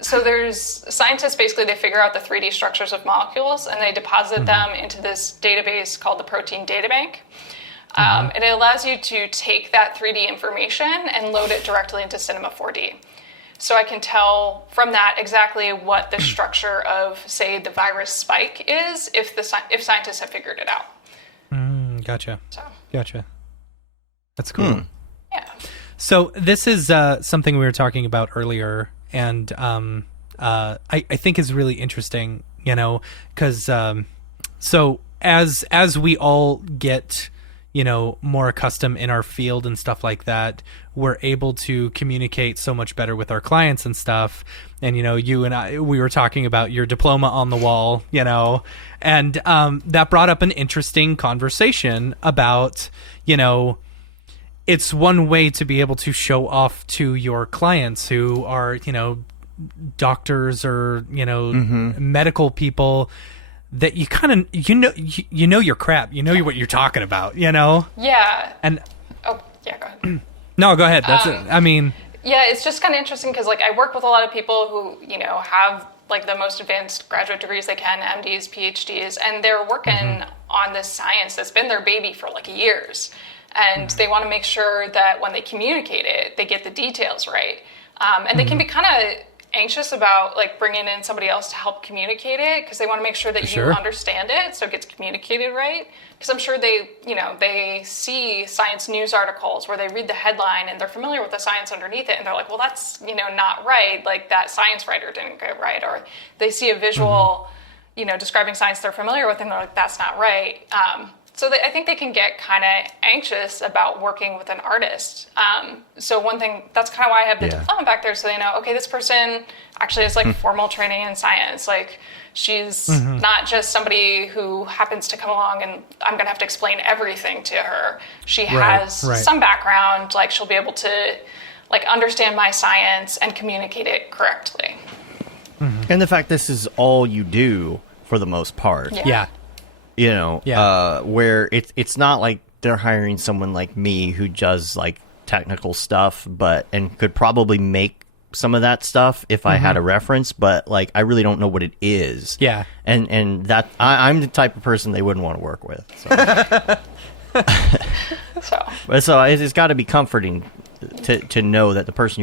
so there's scientists, basically they figure out the 3D structures of molecules and they deposit them into this database called the Protein Data Bank. And it allows you to take that 3D information and load it directly into Cinema 4D. So I can tell from that exactly what the structure of, say, the virus spike is if scientists have figured it out. Gotcha. So. Gotcha. That's cool. Yeah. So this is something we were talking about earlier, and I think is really interesting, you know, because so as we all get, more accustomed in our field and stuff like that, we're able to communicate so much better with our clients and stuff. And, you and I, we were talking about your diploma on the wall, and that brought up an interesting conversation about, it's one way to be able to show off to your clients who are, doctors or, medical people, that you kind of you know your crap, what you're talking about, Yeah. And oh yeah, go ahead. No, go ahead. That's it. I mean, yeah, it's just kind of interesting because I work with a lot of people who have the most advanced graduate degrees they can, MDs, PhDs, and they're working on this science that's been their baby for years, and they want to make sure that when they communicate it, they get the details right, and they can be kind of anxious about bringing in somebody else to help communicate it because they want to make sure that you understand it so it gets communicated right. Because I'm sure they see science news articles where they read the headline and they're familiar with the science underneath it and they're like, well, that's not right, that science writer didn't get it right. Or they see a visual describing science they're familiar with and they're like, that's not right. So I think they can get kind of anxious about working with an artist. So one thing, that's kind of why I have the diploma back there, so they know, okay, this person actually has formal training in science. She's not just somebody who happens to come along and I'm going to have to explain everything to her. She has some background, she'll be able to understand my science and communicate it correctly. And the fact this is all you do for the most part. Yeah. Where it's not like they're hiring someone like me who does technical stuff, and could probably make some of that stuff if I had a reference, but I really don't know what it is. Yeah. And that I'm the type of person they wouldn't want to work with. So it's got to be comforting to know that the person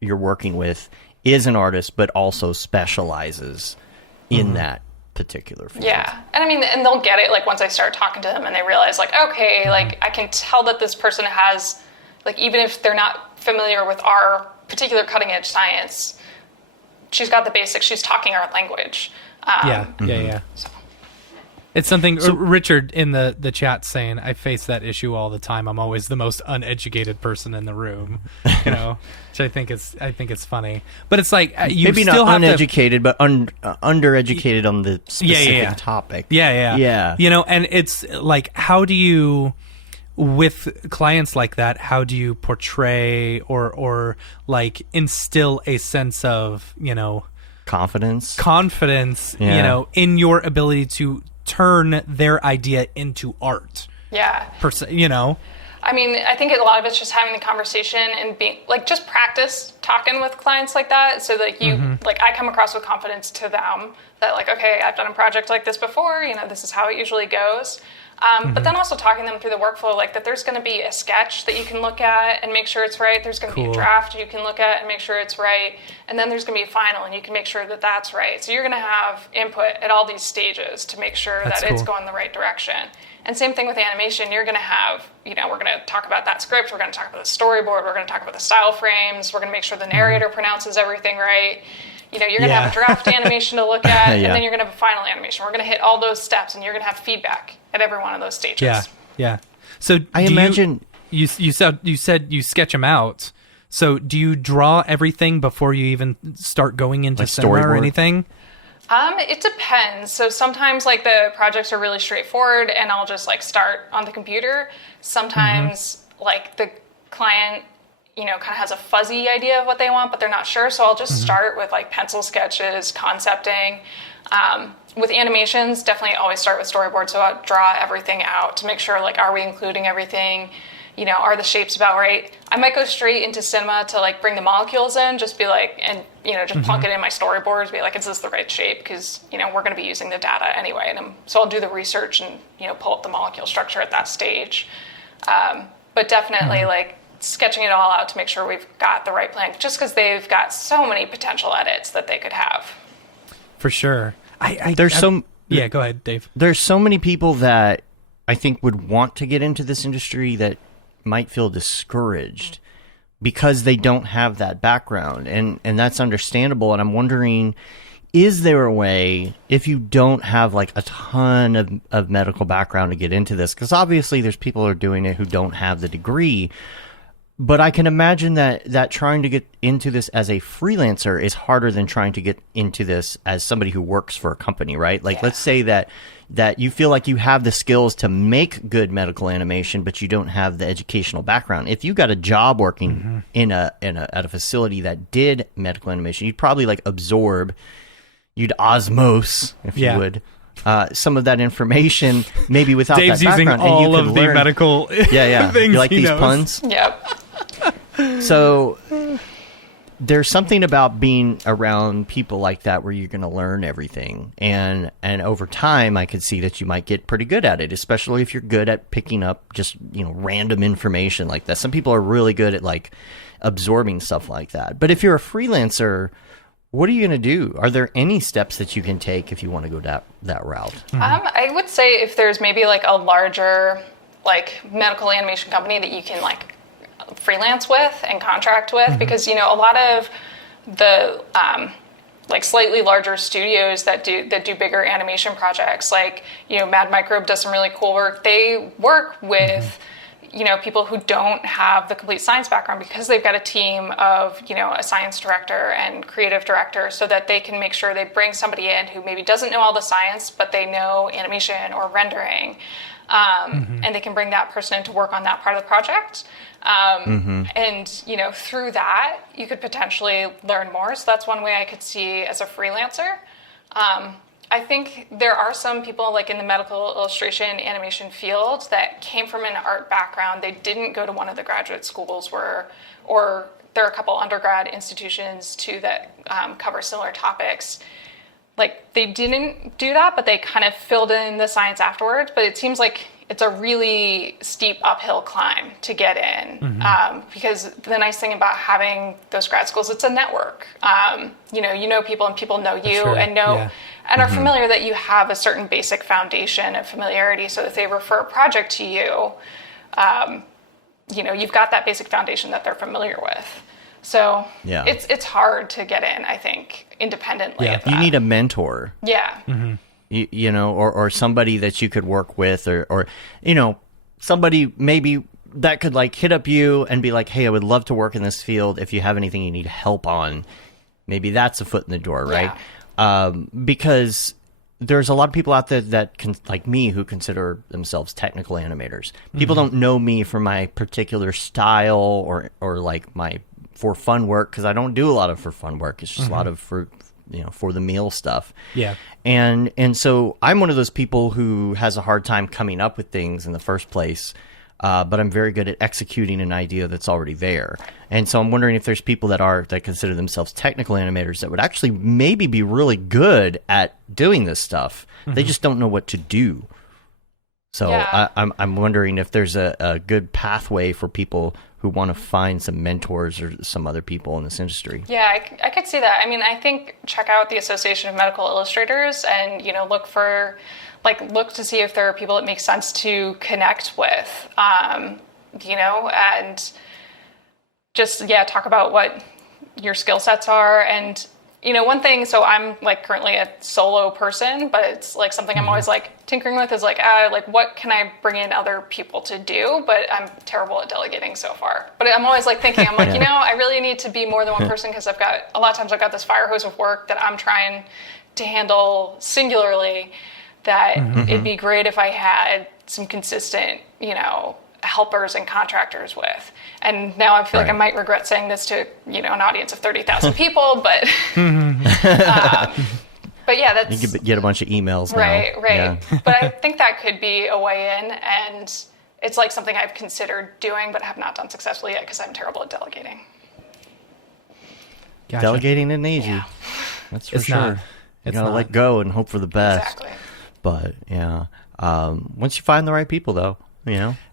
you're working with is an artist, but also specializes in that particular field. Yeah. And and they'll get it once I start talking to them and they realize okay, I can tell that this person has even if they're not familiar with our particular cutting edge science, she's got the basics, she's talking our language. So. It's something Richard in the chat saying, I face that issue all the time. I'm always the most uneducated person in the room, which I think it's funny. But it's you maybe still not have uneducated, but undereducated on the specific topic. Yeah. And it's how do you, with clients like that, how do you portray or instill a sense of, confidence, in your ability to turn their idea into art. Yeah. I think a lot of it's just having the conversation and being just practice talking with clients like that, so that you I come across with confidence to them that okay, I've done a project like this before, this is how it usually goes. But then also talking them through the workflow, that there's going to be a sketch that you can look at and make sure it's right. There's going to be a draft you can look at and make sure it's right. And then there's going to be a final and you can make sure that that's right. So you're going to have input at all these stages to make sure that it's going the right direction. And same thing with animation. You're going to have, we're going to talk about that script. We're going to talk about the storyboard. We're going to talk about the style frames. We're going to make sure the narrator pronounces everything right. You're going to have a draft animation to look at, and then you're going to have a final animation. We're going to hit all those steps, and you're going to have feedback at every one of those stages. Yeah. So I imagine you said you sketch them out. So do you draw everything before you even start going into cinema or anything? It depends. So sometimes the projects are really straightforward, and I'll just start on the computer. Sometimes the client kind of has a fuzzy idea of what they want, but they're not sure. So I'll just start with pencil sketches, concepting. With animations, definitely always start with storyboard. So I'll draw everything out to make sure, are we including everything? Are the shapes about right? I might go straight into cinema to bring the molecules in, just be just plunk it in my storyboards, be is this the right shape? Because, we're going to be using the data anyway. So I'll do the research and, pull up the molecule structure at that stage. But definitely sketching it all out to make sure we've got the right plan, just because they've got so many potential edits that they could have. For sure. Yeah, go ahead, Dave. There's so many people that I think would want to get into this industry that might feel discouraged because they don't have that background, and that's understandable. And I'm wondering is there a way, if you don't have like a ton of medical background to get into this? Because obviously there's people who are doing it who don't have the degree. But I can imagine that trying to get into this as a freelancer is harder than trying to get into this as somebody who works for a company, right? Like, let's say that you feel like you have the skills to make good medical animation, but you don't have the educational background. If you got a job working at a facility that did medical animation, you'd probably like absorb, you'd osmose, if you would. Some of that information, maybe without Dave's that background, using all and you could of the learn. medical things. You like these knows. puns? Yep. So there's something about being around people like that where you're going to learn everything, and over time, I could see that you might get pretty good at it, especially if you're good at picking up just random information like that. Some people are really good at like absorbing stuff like that, but if you're a freelancer, what are you going to do? Are there any steps that you can take if you want to go that route? I would say if there's maybe like a larger like medical animation company that you can like freelance with and contract with, because a lot of the like slightly larger studios that do bigger animation projects, like Mad Microbe does some really cool work. They work with people who don't have the complete science background, because they've got a team of, a science director and creative director, so that they can make sure they bring somebody in who maybe doesn't know all the science, but they know animation or rendering. And they can bring that person in to work on that part of the project. And, through that, you could potentially learn more. So that's one way I could see as a freelancer. I think there are some people like in the medical illustration animation field that came from an art background. They didn't go to one of the graduate schools or there are a couple undergrad institutions too that cover similar topics. Like they didn't do that, but they kind of filled in the science afterwards. But it seems like it's a really steep uphill climb to get in, because the nice thing about having those grad schools, it's a network. You know people, and people know you and are familiar that you have a certain basic foundation of familiarity. So if they refer a project to you, you've got that basic foundation that they're familiar with. So it's hard to get in, I think, independently. Yeah, you need a mentor. Yeah. Or somebody that you could work with, or somebody maybe that could like hit up you and be like, hey, I would love to work in this field. If you have anything you need help on, maybe that's a foot in the door, right? Because there's a lot of people out there that like me, who consider themselves technical animators. People don't know me for my particular style or like my for fun work, because I don't do a lot of for fun work. It's just a lot of for the meal stuff. Yeah. And so I'm one of those people who has a hard time coming up with things in the first place, but I'm very good at executing an idea that's already there. And so I'm wondering if there's people that consider themselves technical animators that would actually maybe be really good at doing this stuff. They just don't know what to do. So I'm wondering if there's a good pathway for people who want to find some mentors or some other people in this industry. Yeah, I could see that. I mean, I think check out the Association of Medical Illustrators and, look to see if there are people that make sense to connect with, and just, talk about what your skill sets are. And, one thing, so I'm like currently a solo person, but it's like something I'm always like tinkering with is like what can I bring in other people to do? But I'm terrible at delegating so far. But I'm always like thinking, I'm like, I really need to be more than one person, because a lot of times I've got this fire hose of work that I'm trying to handle singularly, that it'd be great if I had some consistent, helpers and contractors with. And now I feel like I might regret saying this to, an audience of 30,000 people, but but yeah, that's... You could get a bunch of emails now. Right. Yeah. But I think that could be a way in, and it's like something I've considered doing but have not done successfully yet, because I'm terrible at delegating. Gotcha. Delegating isn't easy. Yeah. That's for sure. You gotta let go and hope for the best. Exactly. But once you find the right people, though,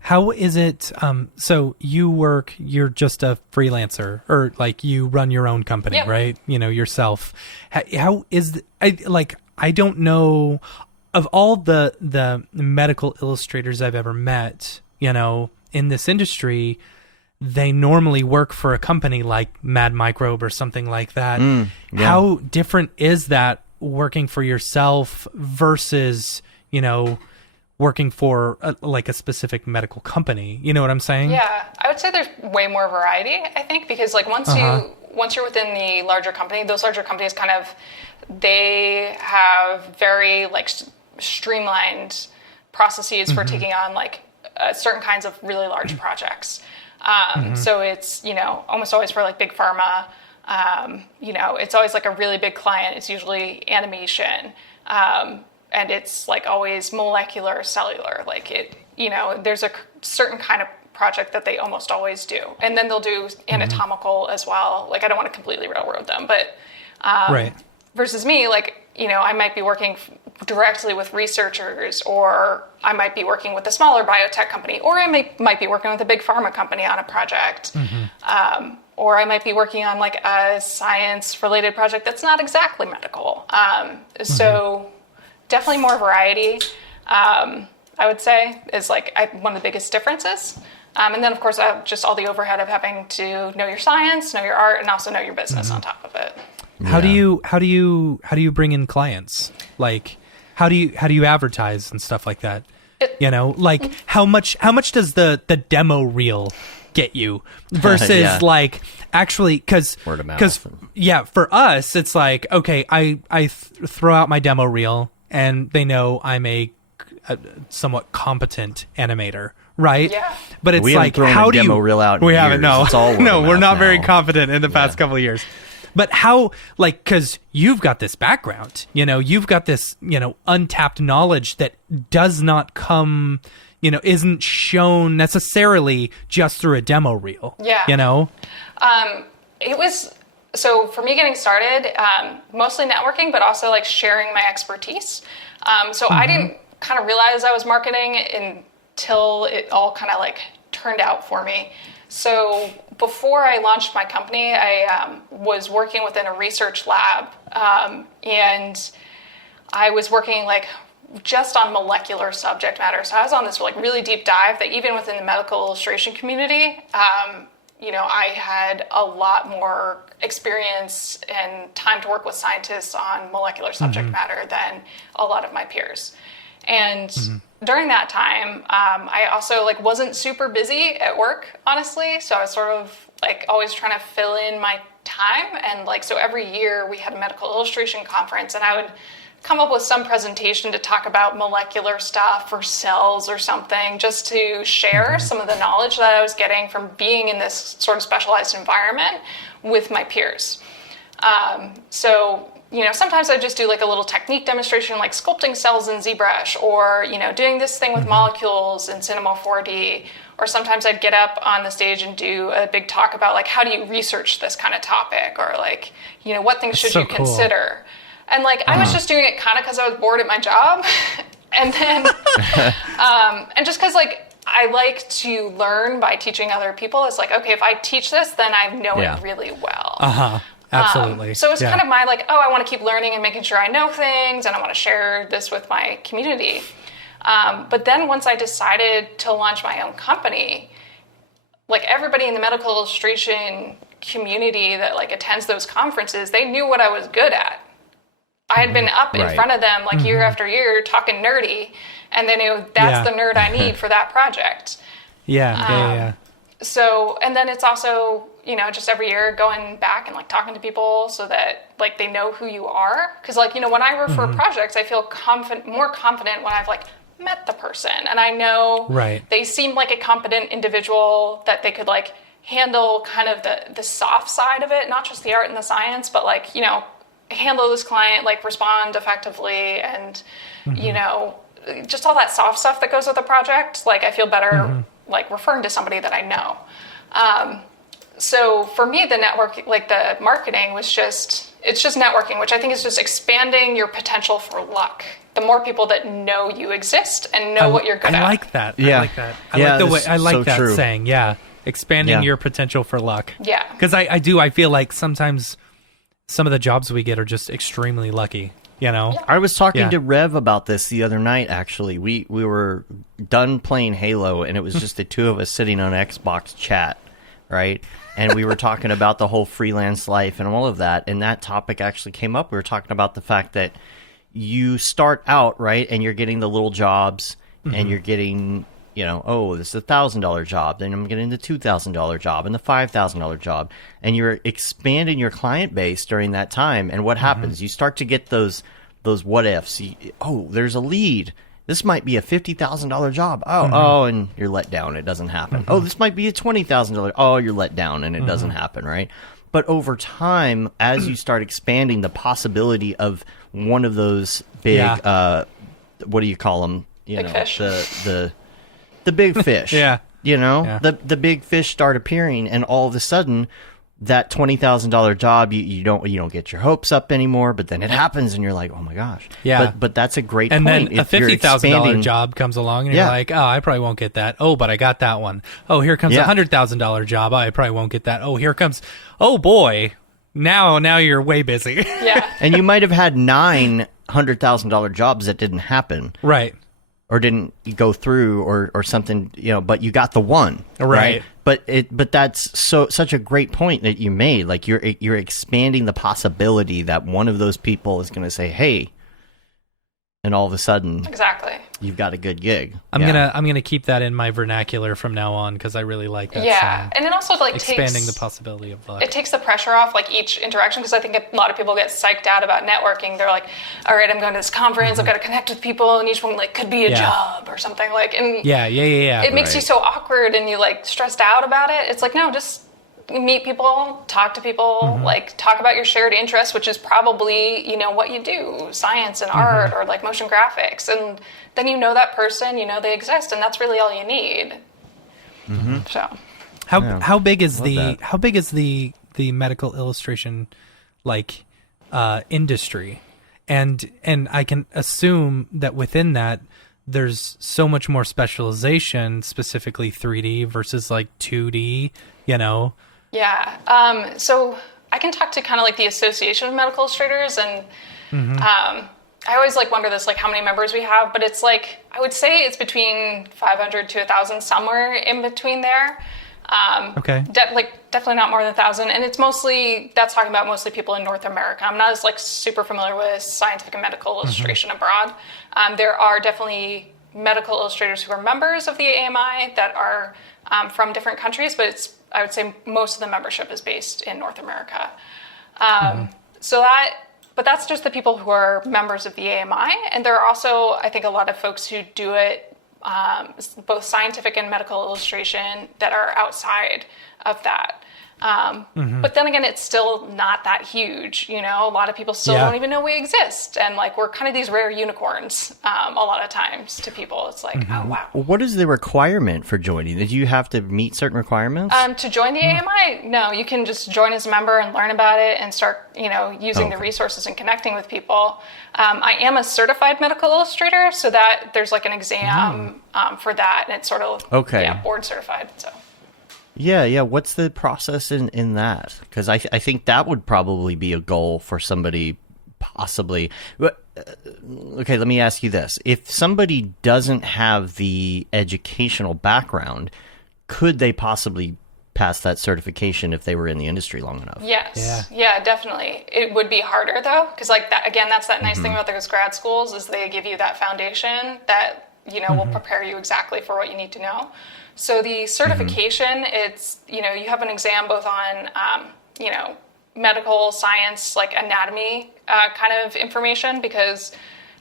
How is it? So you're just a freelancer, or like you run your own company, right? Yourself. How is I don't know, of all the medical illustrators I've ever met, in this industry, they normally work for a company like Mad Microbe or something like that. How different is that working for yourself versus, working for a specific medical company? You know what I'm saying? Yeah, I would say there's way more variety, I think, because like once you're within the larger company, those larger companies they have very like streamlined processes for taking on like certain kinds of really large projects. So it's, almost always for like big pharma, it's always like a really big client. It's usually animation. And it's like always molecular, cellular, like there's a certain kind of project that they almost always do. And then they'll do anatomical as well. Like I don't want to completely railroad them, but right. Versus me, like, I might be working directly with researchers, or I might be working with a smaller biotech company, or I might be working with a big pharma company on a project. Or I might be working on like a science-related project that's not exactly medical. So definitely more variety, I would say, is like one of the biggest differences. And then, of course, just all the overhead of having to know your science, know your art, and also know your business on top of it. How do you bring in clients? Like, how do you advertise and stuff like that? How much does the demo reel get you versus like actually, because for us it's like, okay, I throw out my demo reel and they know I'm a somewhat competent animator, right? Yeah. But it's we like, how do you demo reel out? We haven't. No, it's all no, we're not now. very confident in the past couple of years. But how, like, because you've got this background, you've got this, untapped knowledge that does not come, isn't shown necessarily just through a demo reel. Yeah. It was, so for me getting started, mostly networking, but also like sharing my expertise. So I didn't kind of realize I was marketing until it all kind of like turned out for me. So before I launched my company, I was working within a research lab, and I was working like just on molecular subject matter. So I was on this like really deep dive that even within the medical illustration community, I had a lot more experience and time to work with scientists on molecular subject matter than a lot of my peers. And during that time, I also like wasn't super busy at work, honestly. So I was sort of like always trying to fill in my time. And like, so every year we had a medical illustration conference, and I would come up with some presentation to talk about molecular stuff or cells or something, just to share some of the knowledge that I was getting from being in this sort of specialized environment with my peers. So sometimes I just do like a little technique demonstration, like sculpting cells in ZBrush, or, doing this thing with molecules in Cinema 4D. Or sometimes I'd get up on the stage and do a big talk about like, how do you research this kind of topic? Or like, what things should you consider? And like, I was just doing it kind of because I was bored at my job. And then, and just because like, I like to learn by teaching other people. It's like, okay, if I teach this, then I know it really well. Absolutely. So it's kind of my like, I want to keep learning and making sure I know things, and I want to share this with my community. But then once I decided to launch my own company, like everybody in the medical illustration community that like attends those conferences, they knew what I was good at. I had been up in front of them like year after year talking nerdy, and they knew that's the nerd I need for that project. So, and then it's also, just every year going back and like talking to people so that like they know who you are. Cause like, when I refer projects, I feel more confident when I've like met the person and I know they seem like a competent individual, that they could like handle kind of the soft side of it, not just the art and the science, but like, handle this client, like respond effectively, and, just all that soft stuff that goes with a project. Like I feel better like referring to somebody that I know. So for me, the network, like the marketing was it's just networking, which I think is just expanding your potential for luck. The more people that know you exist and know what you're good at. I like that. I like that. I like that true. saying. Yeah. Expanding your potential for luck. Yeah. Because I feel like sometimes some of the jobs we get are just extremely lucky. I was talking to Rev about this the other night, actually. We were done playing Halo, and it was just the two of us sitting on Xbox chat right? And we were talking about the whole freelance life and all of that, and that topic actually came up. We were talking about the fact that you start out, right, and you're getting the little jobs, and you're getting, oh, this is $1,000 job, then I'm getting the $2,000 job and the $5,000 job, and you're expanding your client base during that time. And what happens? You start to get those what ifs. There's a lead. This might be a $50,000 job. And you're let down. It doesn't happen. Oh, this might be a $20,000. Oh, you're let down, and it doesn't happen, right? But over time, as you start expanding the possibility of one of those big, what do you call them? Big fish. The big fish. Yeah. The big fish start appearing, and all of a sudden, that $20,000 job, you don't get your hopes up anymore. But then it happens, and you're like, oh my gosh. Yeah. But that's a great and point. And then a $50,000 job comes along, and you're like, oh, I probably won't get that. Oh, but I got that one. Oh, here comes a $100,000 job. I probably won't get that. Oh, here comes. Oh boy. Now you're way busy. Yeah. And you might have had 9 $100,000 jobs that didn't happen. Right. Or didn't go through, or something, but you got the one, right? But that's such a great point that you made. Like you're expanding the possibility that one of those people is going to say, "Hey," and all of a sudden, exactly, you've got a good gig. I'm gonna keep that in my vernacular from now on, because I really like that. Yeah, and it also expanding the possibility of luck. It takes the pressure off each interaction, because I think a lot of people get psyched out about networking. They're like, all right, I'm going to this conference, I've got to connect with people, and each one could be a job or something and it makes you so awkward, and you stressed out about it. It's like, no, just meet people, talk to people, talk about your shared interests, which is probably, what you do, science and art, or motion graphics. And then that person, they exist, and that's really all you need. So how big is the medical illustration industry? And I can assume that within that there's so much more specialization, specifically 3D versus 2D, Yeah. So I can talk to kind of the Association of Medical Illustrators, and I always wonder this, how many members we have, but it's I would say it's between 500 to 1,000, somewhere in between there. Okay. Definitely not more than 1,000, and that's talking about mostly people in North America. I'm not as super familiar with scientific and medical illustration abroad. There are definitely medical illustrators who are members of the AMI that are from different countries, but I would say most of the membership is based in North America. But that's just the people who are members of the AMI, and there are also, I think, a lot of folks who do it, both scientific and medical illustration, that are outside of that. But then again, it's still not that huge. A lot of people still don't even know we exist, and we're kind of these rare unicorns a lot of times to people. It's oh wow. What is the requirement for joining? Did you have to meet certain requirements? To join the AMI, no, you can just join as a member and learn about it and start using the resources and connecting with people. I am a certified medical illustrator, so that there's an exam for that, and it's sort of board certified. So. Yeah. What's the process in that? Because I think that would probably be a goal for somebody, possibly. Okay, let me ask you this. If somebody doesn't have the educational background, could they possibly pass that certification if they were in the industry long enough? Yes. Yeah, definitely. It would be harder, though, because that, again, that's that nice thing about those grad schools, is they give you that foundation that, will prepare you exactly for what you need to know. So the certification, it's, you have an exam both on, medical science, anatomy kind of information, because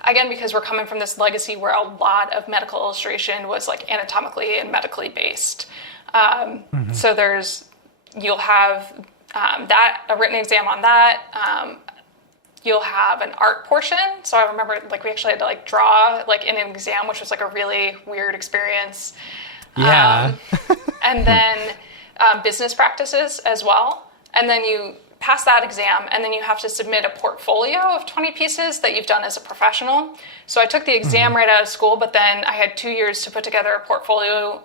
we're coming from this legacy where a lot of medical illustration was anatomically and medically based. So you'll have a written exam on that. You'll have an art portion. So I remember we actually had to draw in an exam, which was a really weird experience. Yeah. And then business practices as well. And then you pass that exam, and then you have to submit a portfolio of 20 pieces that you've done as a professional. So I took the exam right out of school, but then I had 2 years to put together a portfolio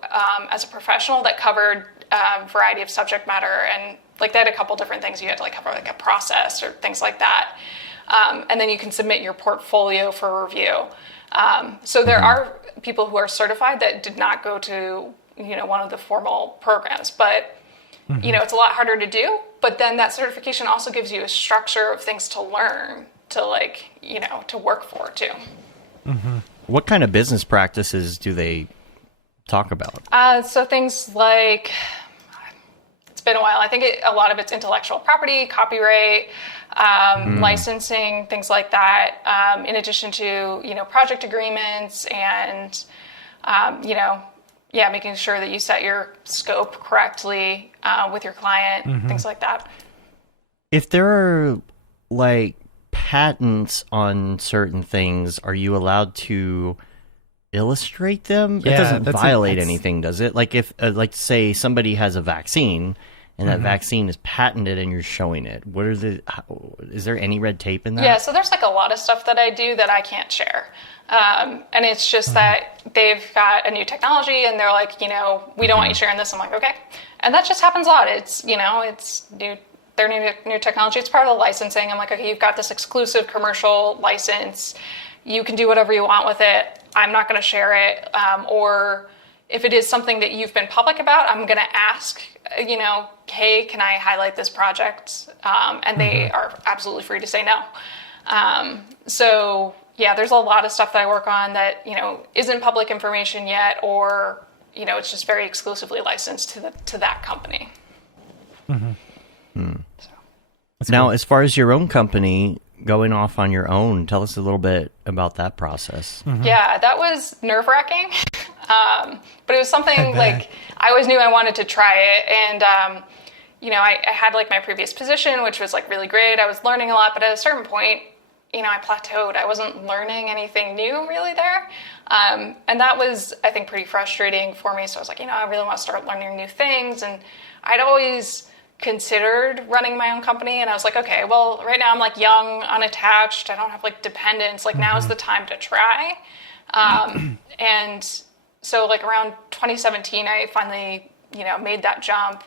as a professional that covered a variety of subject matter. And they had a couple different things. You had to cover a process or things like that. And then you can submit your portfolio for review. So there are people who are certified that did not go to, one of the formal programs, but it's a lot harder to do, but then that certification also gives you a structure of things to learn, to like, to work for too. Mm-hmm. What kind of business practices do they talk about? So things like, it's been a while. I think a lot of it's intellectual property, copyright, licensing, things like that. In addition to, project agreements and, making sure that you set your scope correctly with your client, things like that. If there are like patents on certain things, are you allowed to illustrate them? It doesn't violate anything, does it? Like if, like say somebody has a vaccine and that vaccine is patented and you're showing it, is there any red tape in that? Yeah, so there's like a lot of stuff that I do that I can't share. And it's just that they've got a new technology and they're like, we don't want you sharing this. I'm like, okay. And that just happens a lot. It's, it's new. Their new technology. It's part of the licensing. I'm like, okay, you've got this exclusive commercial license. You can do whatever you want with it. I'm not going to share it. Or if it is something that you've been public about, I'm going to ask, hey, can I highlight this project? And they are absolutely free to say no. So yeah, there's a lot of stuff that I work on that, isn't public information yet, or, it's just very exclusively licensed to that company. Mm-hmm. So. Now, as far as your own company, going off on your own, tell us a little bit about that process. Mm-hmm. Yeah, that was nerve-wracking, but it was something like I always knew I wanted to try it, and I had like my previous position, which was like really great. I was learning a lot, but at a certain point, I plateaued. I wasn't learning anything new really there, and that was, I think, pretty frustrating for me. So I was like, I really want to start learning new things, and I'd always considered running my own company, and I was like, okay, well, right now I'm like young, unattached, I don't have like dependents, like now is the time to try. And so like around 2017 I finally made that jump,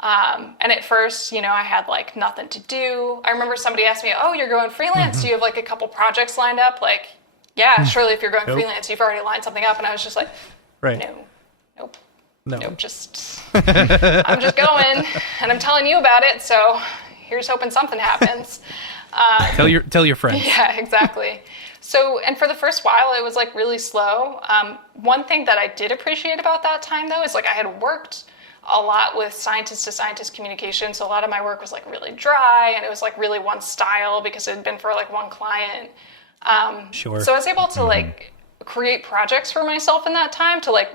and at first I had like nothing to do. I remember somebody asked me, oh, you're going freelance, do you have like a couple projects lined up? Like, yeah, surely if you're going freelance you've already lined something up. And I was just like, nope. Just I'm just going, and I'm telling you about it. So here's hoping something happens. Tell your friends. Yeah, exactly. So, and for the first while, it was like really slow. One thing that I did appreciate about that time, though, is like I had worked a lot with scientist to scientist communication. So a lot of my work was like really dry, and it was like really one style because it had been for like one client. Sure. So I was able to like create projects for myself in that time to like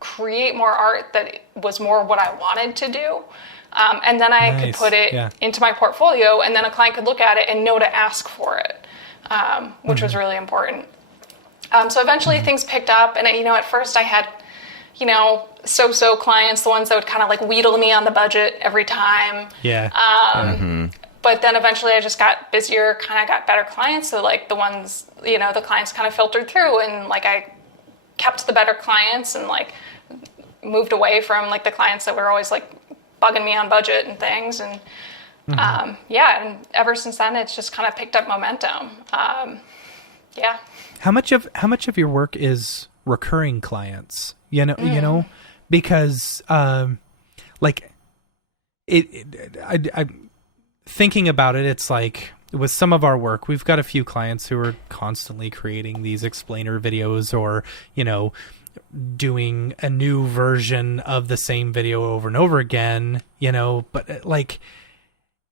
create more art that was more what I wanted to do. And then I could put it into my portfolio, and then a client could look at it and know to ask for it, which was really important. So eventually things picked up, and at first I had, so-so clients, the ones that would kind of like wheedle me on the budget every time. Yeah. But then eventually I just got busier, kind of got better clients. So like the ones, the clients kind of filtered through, and like I kept the better clients and like moved away from like the clients that were always like bugging me on budget and things. And and ever since then it's just kind of picked up momentum. How much of your work is recurring clients? Because like I thinking about it, it's like with some of our work, we've got a few clients who are constantly creating these explainer videos or, doing a new version of the same video over and over again, but like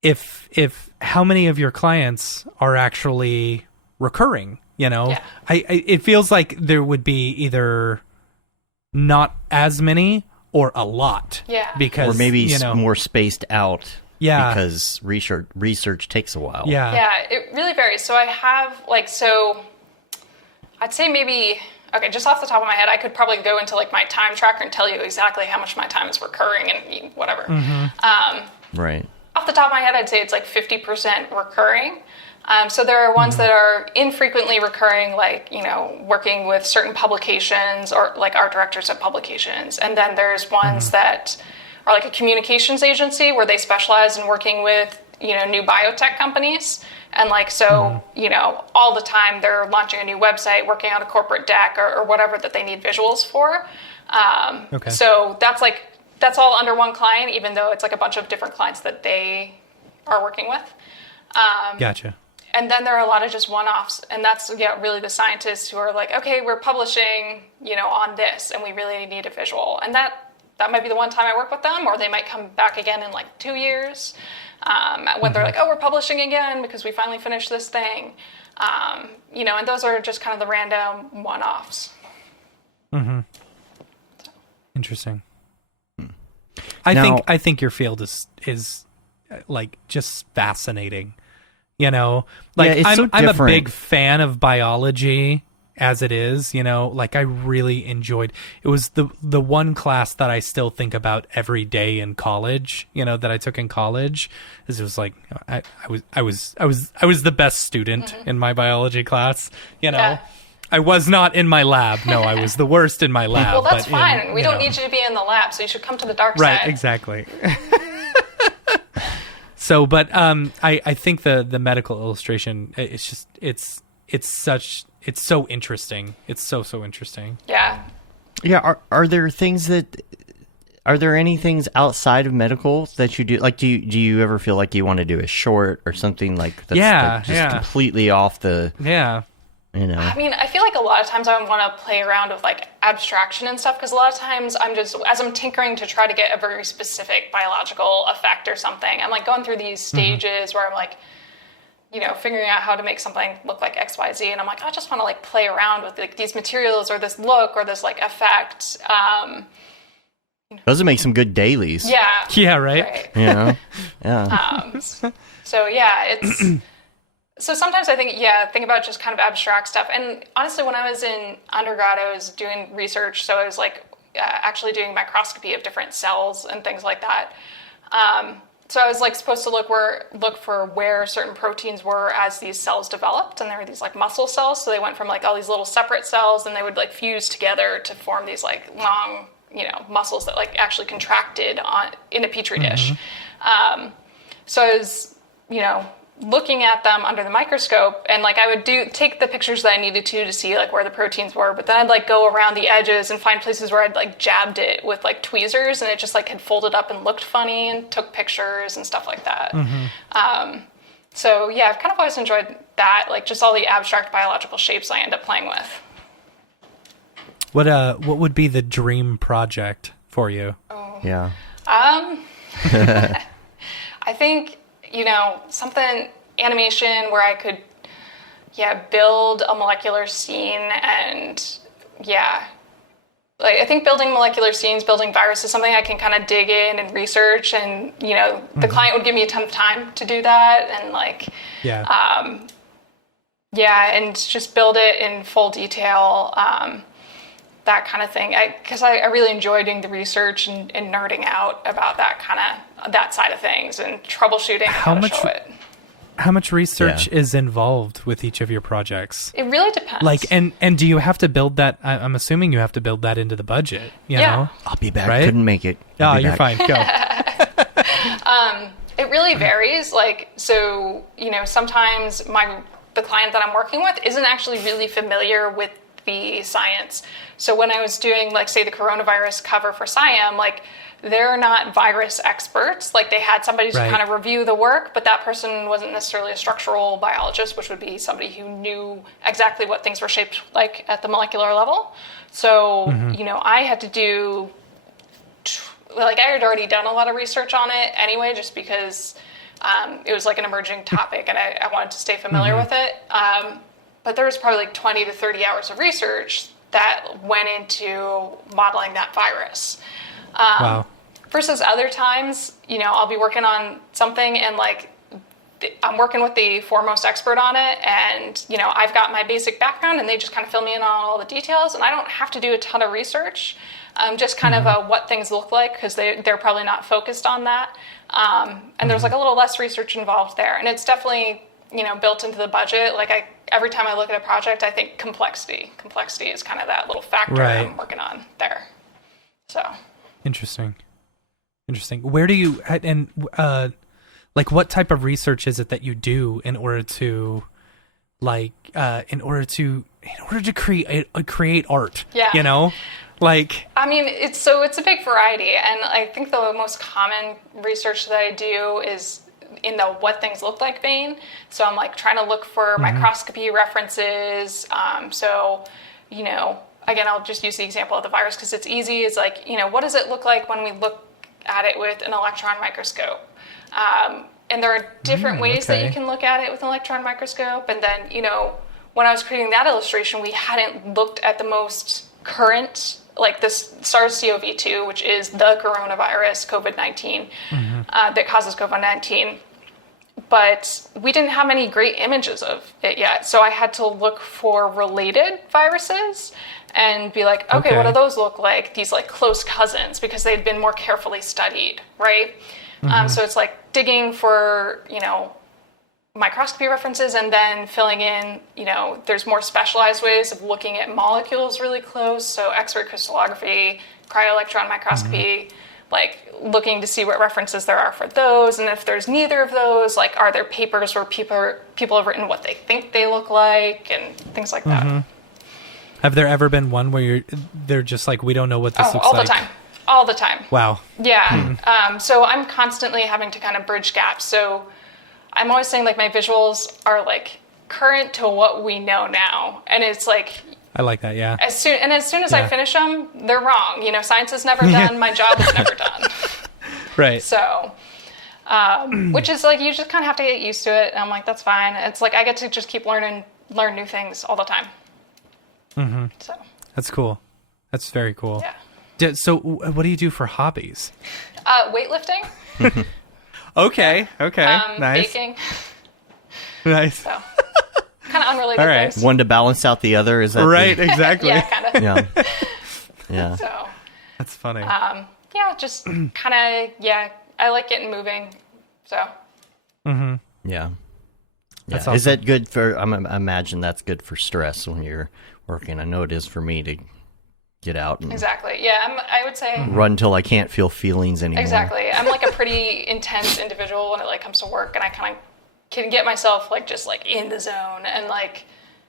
if how many of your clients are actually recurring, it feels like there would be either not as many or a lot. Yeah. Or maybe more spaced out. Yeah. Because research takes a while. Yeah. Yeah, it really varies. So I have I'd say maybe, just off the top of my head, I could probably go into like my time tracker and tell you exactly how much my time is recurring and whatever. Right. Off the top of my head, I'd say it's like 50% recurring. So there are ones that are infrequently recurring, like, working with certain publications or like art directors of publications. And then there's ones that are like a communications agency where they specialize in working with, new biotech companies. And like, so, all the time they're launching a new website, working on a corporate deck or whatever that they need visuals for. So that's like that's all under one client, even though it's like a bunch of different clients that they are working with. Gotcha. And then there are a lot of just one-offs, and that's really the scientists who are like, okay, we're publishing, on this, and we really need a visual. And that might be the one time I work with them, or they might come back again in like 2 years when they're like, oh, we're publishing again because we finally finished this thing. And those are just kind of the random one-offs. Mm-hmm. So. Interesting. I think your field is like just fascinating. I'm a big fan of biology as it is, like I really enjoyed, it was the one class that I still think about every day in college, that I took in college, is it was like, I was the best student in my biology class, Yeah. I was not in my lab. No, I was the worst in my lab. Well, that's fine. We don't need you to be in the lab, so you should come to the dark side. Right, exactly. So, but I think the medical illustration, it's so interesting. It's so interesting. Yeah. Yeah. Are there any things outside of medical that you do? Like, do you ever feel like you want to do a short or something like that's just completely off the? Yeah. I mean, I feel like a lot of times I want to play around with like abstraction and stuff, because a lot of times as I'm tinkering to try to get a very specific biological effect or something, I'm like going through these stages where I'm like, figuring out how to make something look like X, Y, Z, and I'm like, I just want to like play around with like these materials or this look or this like effect. Those would make some good dailies. Yeah. Yeah. Right. Yeah. So yeah, it's. So sometimes I think about just kind of abstract stuff. And honestly, when I was in undergrad, I was doing research. So I was like actually doing microscopy of different cells and things like that. So I was like supposed to look for where certain proteins were as these cells developed. And there were these like muscle cells. So they went from like all these little separate cells, and they would like fuse together to form these like long, muscles that like actually contracted in a petri dish. So I was, looking at them under the microscope, and like I would take the pictures that I needed to see like where the proteins were, but then I'd like go around the edges and find places where I'd like jabbed it with like tweezers, and it just like had folded up and looked funny, and took pictures and stuff like that. So yeah, I've kind of always enjoyed that, like just all the abstract biological shapes I end up playing with. What would be the dream project for you? Yeah. I think, something animation where I could, build a molecular scene, and like I think building molecular scenes, building viruses is something I can kind of dig in and research, and the client would give me a ton of time to do that, and like and just build it in full detail, that kind of thing. Because I really enjoy doing the research and nerding out about that side of things, and troubleshooting how to show it. How much research is involved with each of your projects? It really depends. Like, and do you have to build that? I'm assuming you have to build that into the budget. You know? I'll be back. Right? Couldn't make it. You're fine. Go. It really varies. Like, so sometimes the client that I'm working with isn't actually really familiar with the science. So when I was doing, like, say, the coronavirus cover for SciAm, like, they're not virus experts. Like, they had somebody to kind of review the work, but that person wasn't necessarily a structural biologist, which would be somebody who knew exactly what things were shaped like at the molecular level. So, I had to do, like, I had already done a lot of research on it anyway, just because it was like an emerging topic, and I wanted to stay familiar with it. But there was probably like 20 to 30 hours of research that went into modeling that virus. Wow. Versus other times, I'll be working on something, and like I'm working with the foremost expert on it, and I've got my basic background, and they just kind of fill me in on all the details, and I don't have to do a ton of research, just kind of what things look like, because they're probably not focused on that. And there's like a little less research involved there, and it's definitely built into the budget. Like every time I look at a project, I think complexity is kind of that little factor I'm working on there. So interesting. Where do you like what type of research is it that you do in order to create art? Like, I mean, it's a big variety, and I think the most common research that I do is in the what things look like vein. So I'm like trying to look for microscopy references. So, you know, again, I'll just use the example of the virus because it's easy. It's like, you know, what does it look like when we look at it with an electron microscope? And there are different ways that you can look at it with an electron microscope. And then, you know, when I was creating that illustration, we hadn't looked at the most current, like this SARS-CoV-2, which is the coronavirus, COVID-19, that causes COVID-19. But we didn't have any great images of it yet. So I had to look for related viruses and be like, okay, what do those look like? These like close cousins, because they'd been more carefully studied, right? So it's like digging for, you know, microscopy references and then filling in, you know, there's more specialized ways of looking at molecules really close. So X-ray crystallography, cryo-electron microscopy, like looking to see what references there are for those. And if there's neither of those, like, are there papers where people have written what they think they look like and things like that. Have there ever been one where they're just like, we don't know what this looks like? All the time. Wow. Yeah. So I'm constantly having to kind of bridge gaps. So I'm always saying like my visuals are like current to what we know now. And it's like, I like that. Yeah. As soon as I finish them, they're wrong. You know, science is never done. My job is never done. Right. So, which is like, you just kind of have to get used to it. And I'm like, that's fine. It's like, I get to just keep learn new things all the time. So. That's cool. That's very cool. Yeah. So what do you do for hobbies? Weightlifting. Okay. Nice. Baking. Nice. So, kind of unrelated. All right. Things. One to balance out the other. Is that right? Exactly. Yeah, kind of. Yeah. Yeah. So. That's funny. Yeah, just kind of. Yeah, I like getting moving. So. Yeah. That's Is awesome. that good for? I imagine that's good for stress when you're working. I know it is for me to get out and exactly. Yeah, I would say run till I can't feel feelings anymore. Exactly. I'm like a pretty intense individual when it like comes to work, and I kind of can get myself like just like in the zone, and like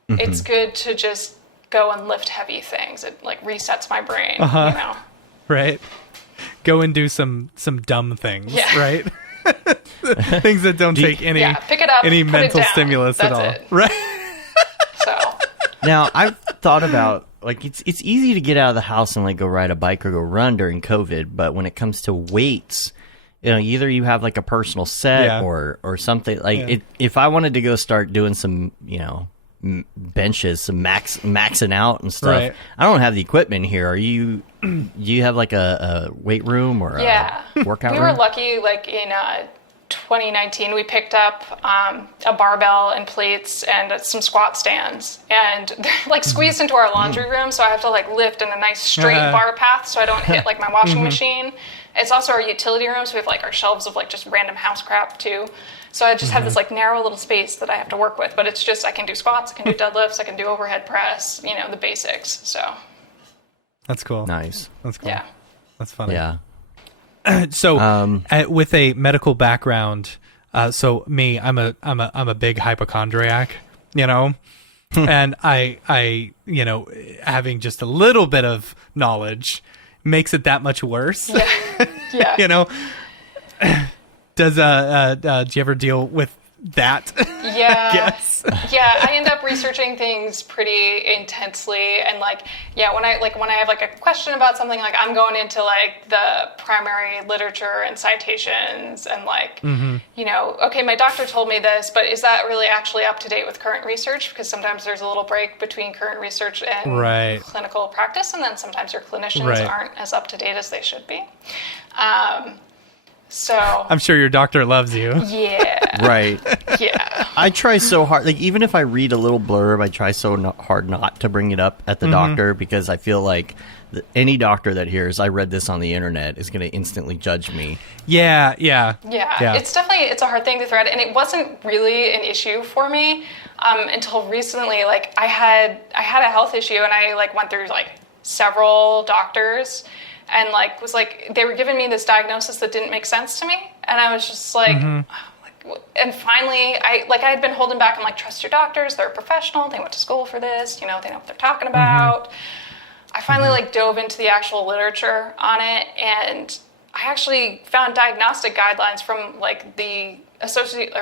it's good to just go and lift heavy things. It like resets my brain, you know. Right. Go and do some dumb things, right? Things that don't take any pick it up, any put mental it down. stimulus That's at all. it. Right. So Now, I've thought about, like, it's easy to get out of the house and, like, go ride a bike or go run during COVID, but when it comes to weights, you know, either you have, like, a personal set or something. Like, if I wanted to go start doing some, you know, benches, some maxing out and stuff, right. I don't have the equipment here. Do you have, like, a weight room or a workout room? We were lucky, like, in 2019, we picked up a barbell and plates and some squat stands, and they're like squeezed into our laundry room, so I have to like lift in a nice straight bar path so I don't hit like my washing machine. It's also our utility room, so we have like our shelves of like just random house crap too. So I just have this like narrow little space that I have to work with, but it's just I can do squats, I can do deadlifts, I can do overhead press, you know, the basics. So that's cool. Nice. That's cool. Yeah. That's funny. Yeah. So, with a medical background, so me, I'm a big hypochondriac, you know, and I, you know, having just a little bit of knowledge makes it that much worse. Yeah. You know, do you ever deal with that? Yeah. Yes. Yeah, I end up researching things pretty intensely, and like, yeah, when I have like a question about something, like I'm going into like the primary literature and citations, and like, you know, okay, my doctor told me this, but is that really actually up to date with current research? Because sometimes there's a little break between current research and clinical practice, and then sometimes your clinicians aren't as up to date as they should be. So I'm sure your doctor loves you. Yeah. Right. Yeah. I try so hard, like even if I read a little blurb, I try so hard not to bring it up at the doctor, because I feel like any doctor that hears I read this on the internet is going to instantly judge me. Yeah. It's a hard thing to thread, and it wasn't really an issue for me until recently. Like I had a health issue, and I like went through like several doctors, and like was like they were giving me this diagnosis that didn't make sense to me, and I was just like, and finally I had been holding back. I'm like, trust your doctors, they're a professional, they went to school for this, you know, they know what they're talking about. I finally like dove into the actual literature on it, and I actually found diagnostic guidelines from like the Association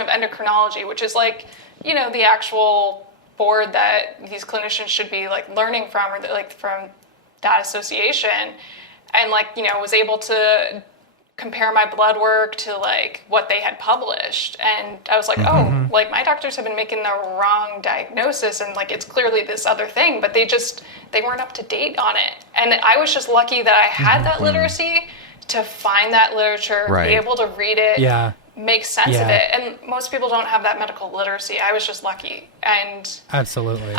of Endocrinology, which is like, you know, the actual board that these clinicians should be like learning from, or like from that association. And like, you know, was able to compare my blood work to like what they had published, and I was like, oh, like my doctors have been making the wrong diagnosis, and like it's clearly this other thing, but they weren't up to date on it. And I was just lucky that I had that literacy to find that literature, be able to read it, make sense of it. And most people don't have that medical literacy. I was just lucky. And absolutely.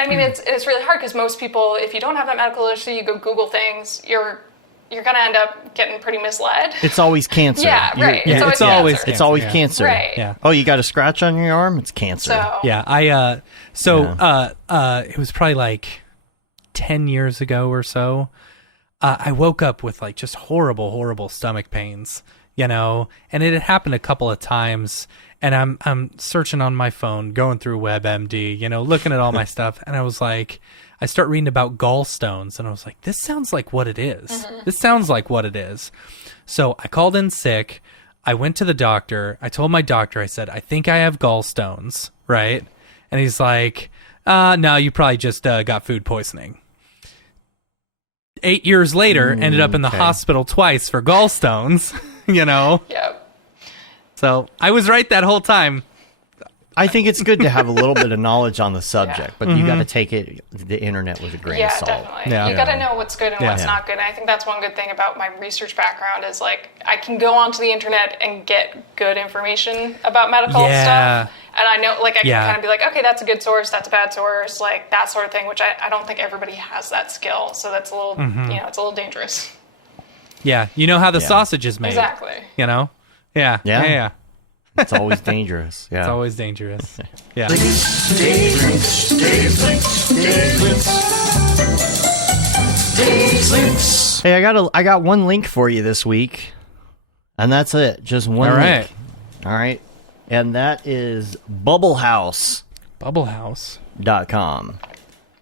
I mean, it's really hard because most people, if you don't have that medical literacy, you go Google things, you're going to end up getting pretty misled. It's always cancer. Yeah, right. It's always cancer. It's always cancer. Right. Yeah. Oh, you got a scratch on your arm? It's cancer. So, Yeah, it was probably like 10 years ago or so. I woke up with like just horrible stomach pains, you know, and it had happened a couple of times, and I'm searching on my phone, going through WebMD, you know, looking at all my stuff, and I was like, I start reading about gallstones, and I was like, this sounds like what it is. This sounds like what it is. So I called in sick. I went to the doctor. I told my doctor, I said, I think I have gallstones, right? And he's like, no, you probably just got food poisoning. 8 years later, ended up in the hospital twice for gallstones, you know? Yep. So I was right that whole time. I think it's good to have a little bit of knowledge on the subject, but you got to take the internet with a grain of salt. Definitely. Yeah. You got to know what's good and what's not good. And I think that's one good thing about my research background is like I can go onto the internet and get good information about medical stuff. And I know, like, I can kind of be like, okay, that's a good source, that's a bad source, like that sort of thing, which I don't think everybody has that skill. So that's a little, you know, it's a little dangerous. Yeah. You know how the sausage is made. Exactly. You know? Yeah. It's always dangerous. Yeah. It's always dangerous. Yeah. Hey, I got one link for you this week, and that's it. Just one link. All right. And that is bubblehouse.com.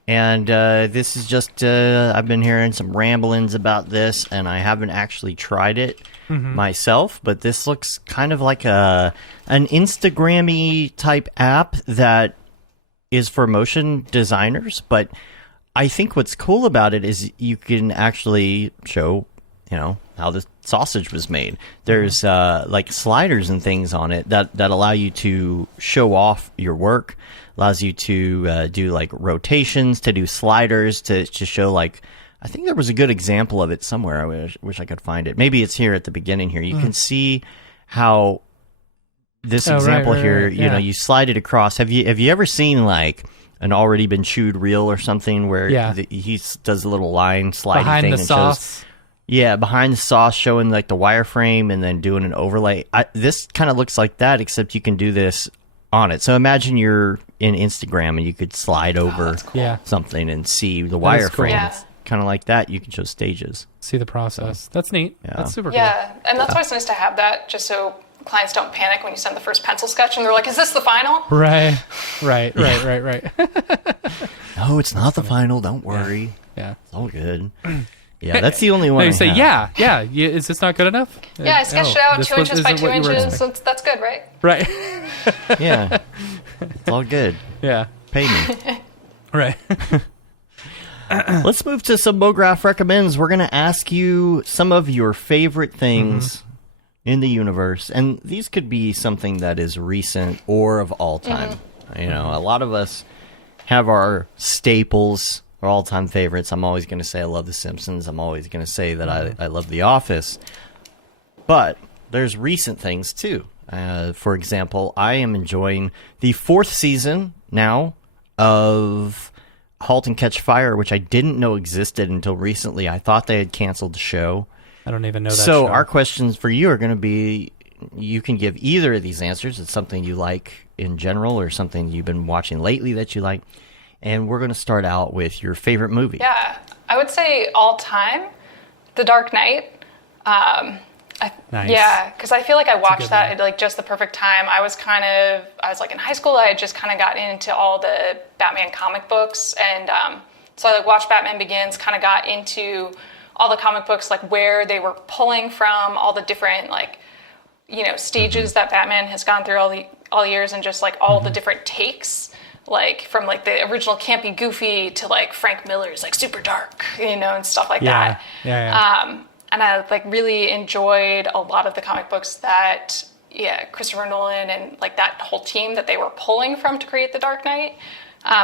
And this is just, I've been hearing some ramblings about this, and I haven't actually tried it myself, but this looks kind of like an Instagram-y type app that is for motion designers. But I think what's cool about it is you can actually show, you know, how the sausage was made. There's like sliders and things on it that allow you to show off your work, allows you to do like rotations, to do sliders, to show like, I think there was a good example of it somewhere. I wish I could find it. Maybe it's here at the beginning here. You can see how this example here, you know, you slide it across. Have you ever seen like an already been chewed reel or something where he does a little line sliding behind thing the and sauce. shows behind the sauce, showing like the wireframe and then doing an overlay. This kind of looks like that, except you can do this on it. So imagine you're in Instagram and you could slide over something and see the wireframe. Yeah. Kind of like that. You can show stages. See the process. That's neat. Yeah. That's super cool. Yeah, and that's why it's nice to have that, just so clients don't panic when you send the first pencil sketch and they're like, is this the final? Right. No, it's not the final. Don't worry. Yeah. It's all good. Yeah, that's the only one. No, you I say, have. is this not good enough? Yeah, I sketched it out 2 inches by 2 inches, so expecting. that's good, right? Right. Yeah. It's all good. Yeah. Pay me. Right. Let's move to some Mograph Recommends. We're going to ask you some of your favorite things in the universe. And these could be something that is recent or of all time. You know, a lot of us have our staples, our all-time favorites. I'm always going to say I love The Simpsons. I'm always going to say that I love The Office. But there's recent things, too. For example, I am enjoying the 4th season now of Halt and Catch Fire, which I didn't know existed until recently. I thought they had canceled the show. I don't even know that So show. our questions for you are going to be, you can give either of these answers. It's something you like in general or something you've been watching lately that you like. And we're going to start out with your favorite movie. Yeah, I would say all time, The Dark Knight. Nice. Yeah, because I feel like I watched that at like just the perfect time. I was like in high school. I had just kind of got into all the Batman comic books, and so I like watched Batman Begins. Kind of got into all the comic books, like where they were pulling from, all the different like stages that Batman has gone through all the years, and just like all the different takes. Like from like the original campy Goofy to like Frank Miller's like super dark, and stuff like that. Yeah. And I like really enjoyed a lot of the comic books that Christopher Nolan and like that whole team that they were pulling from to create The Dark Knight.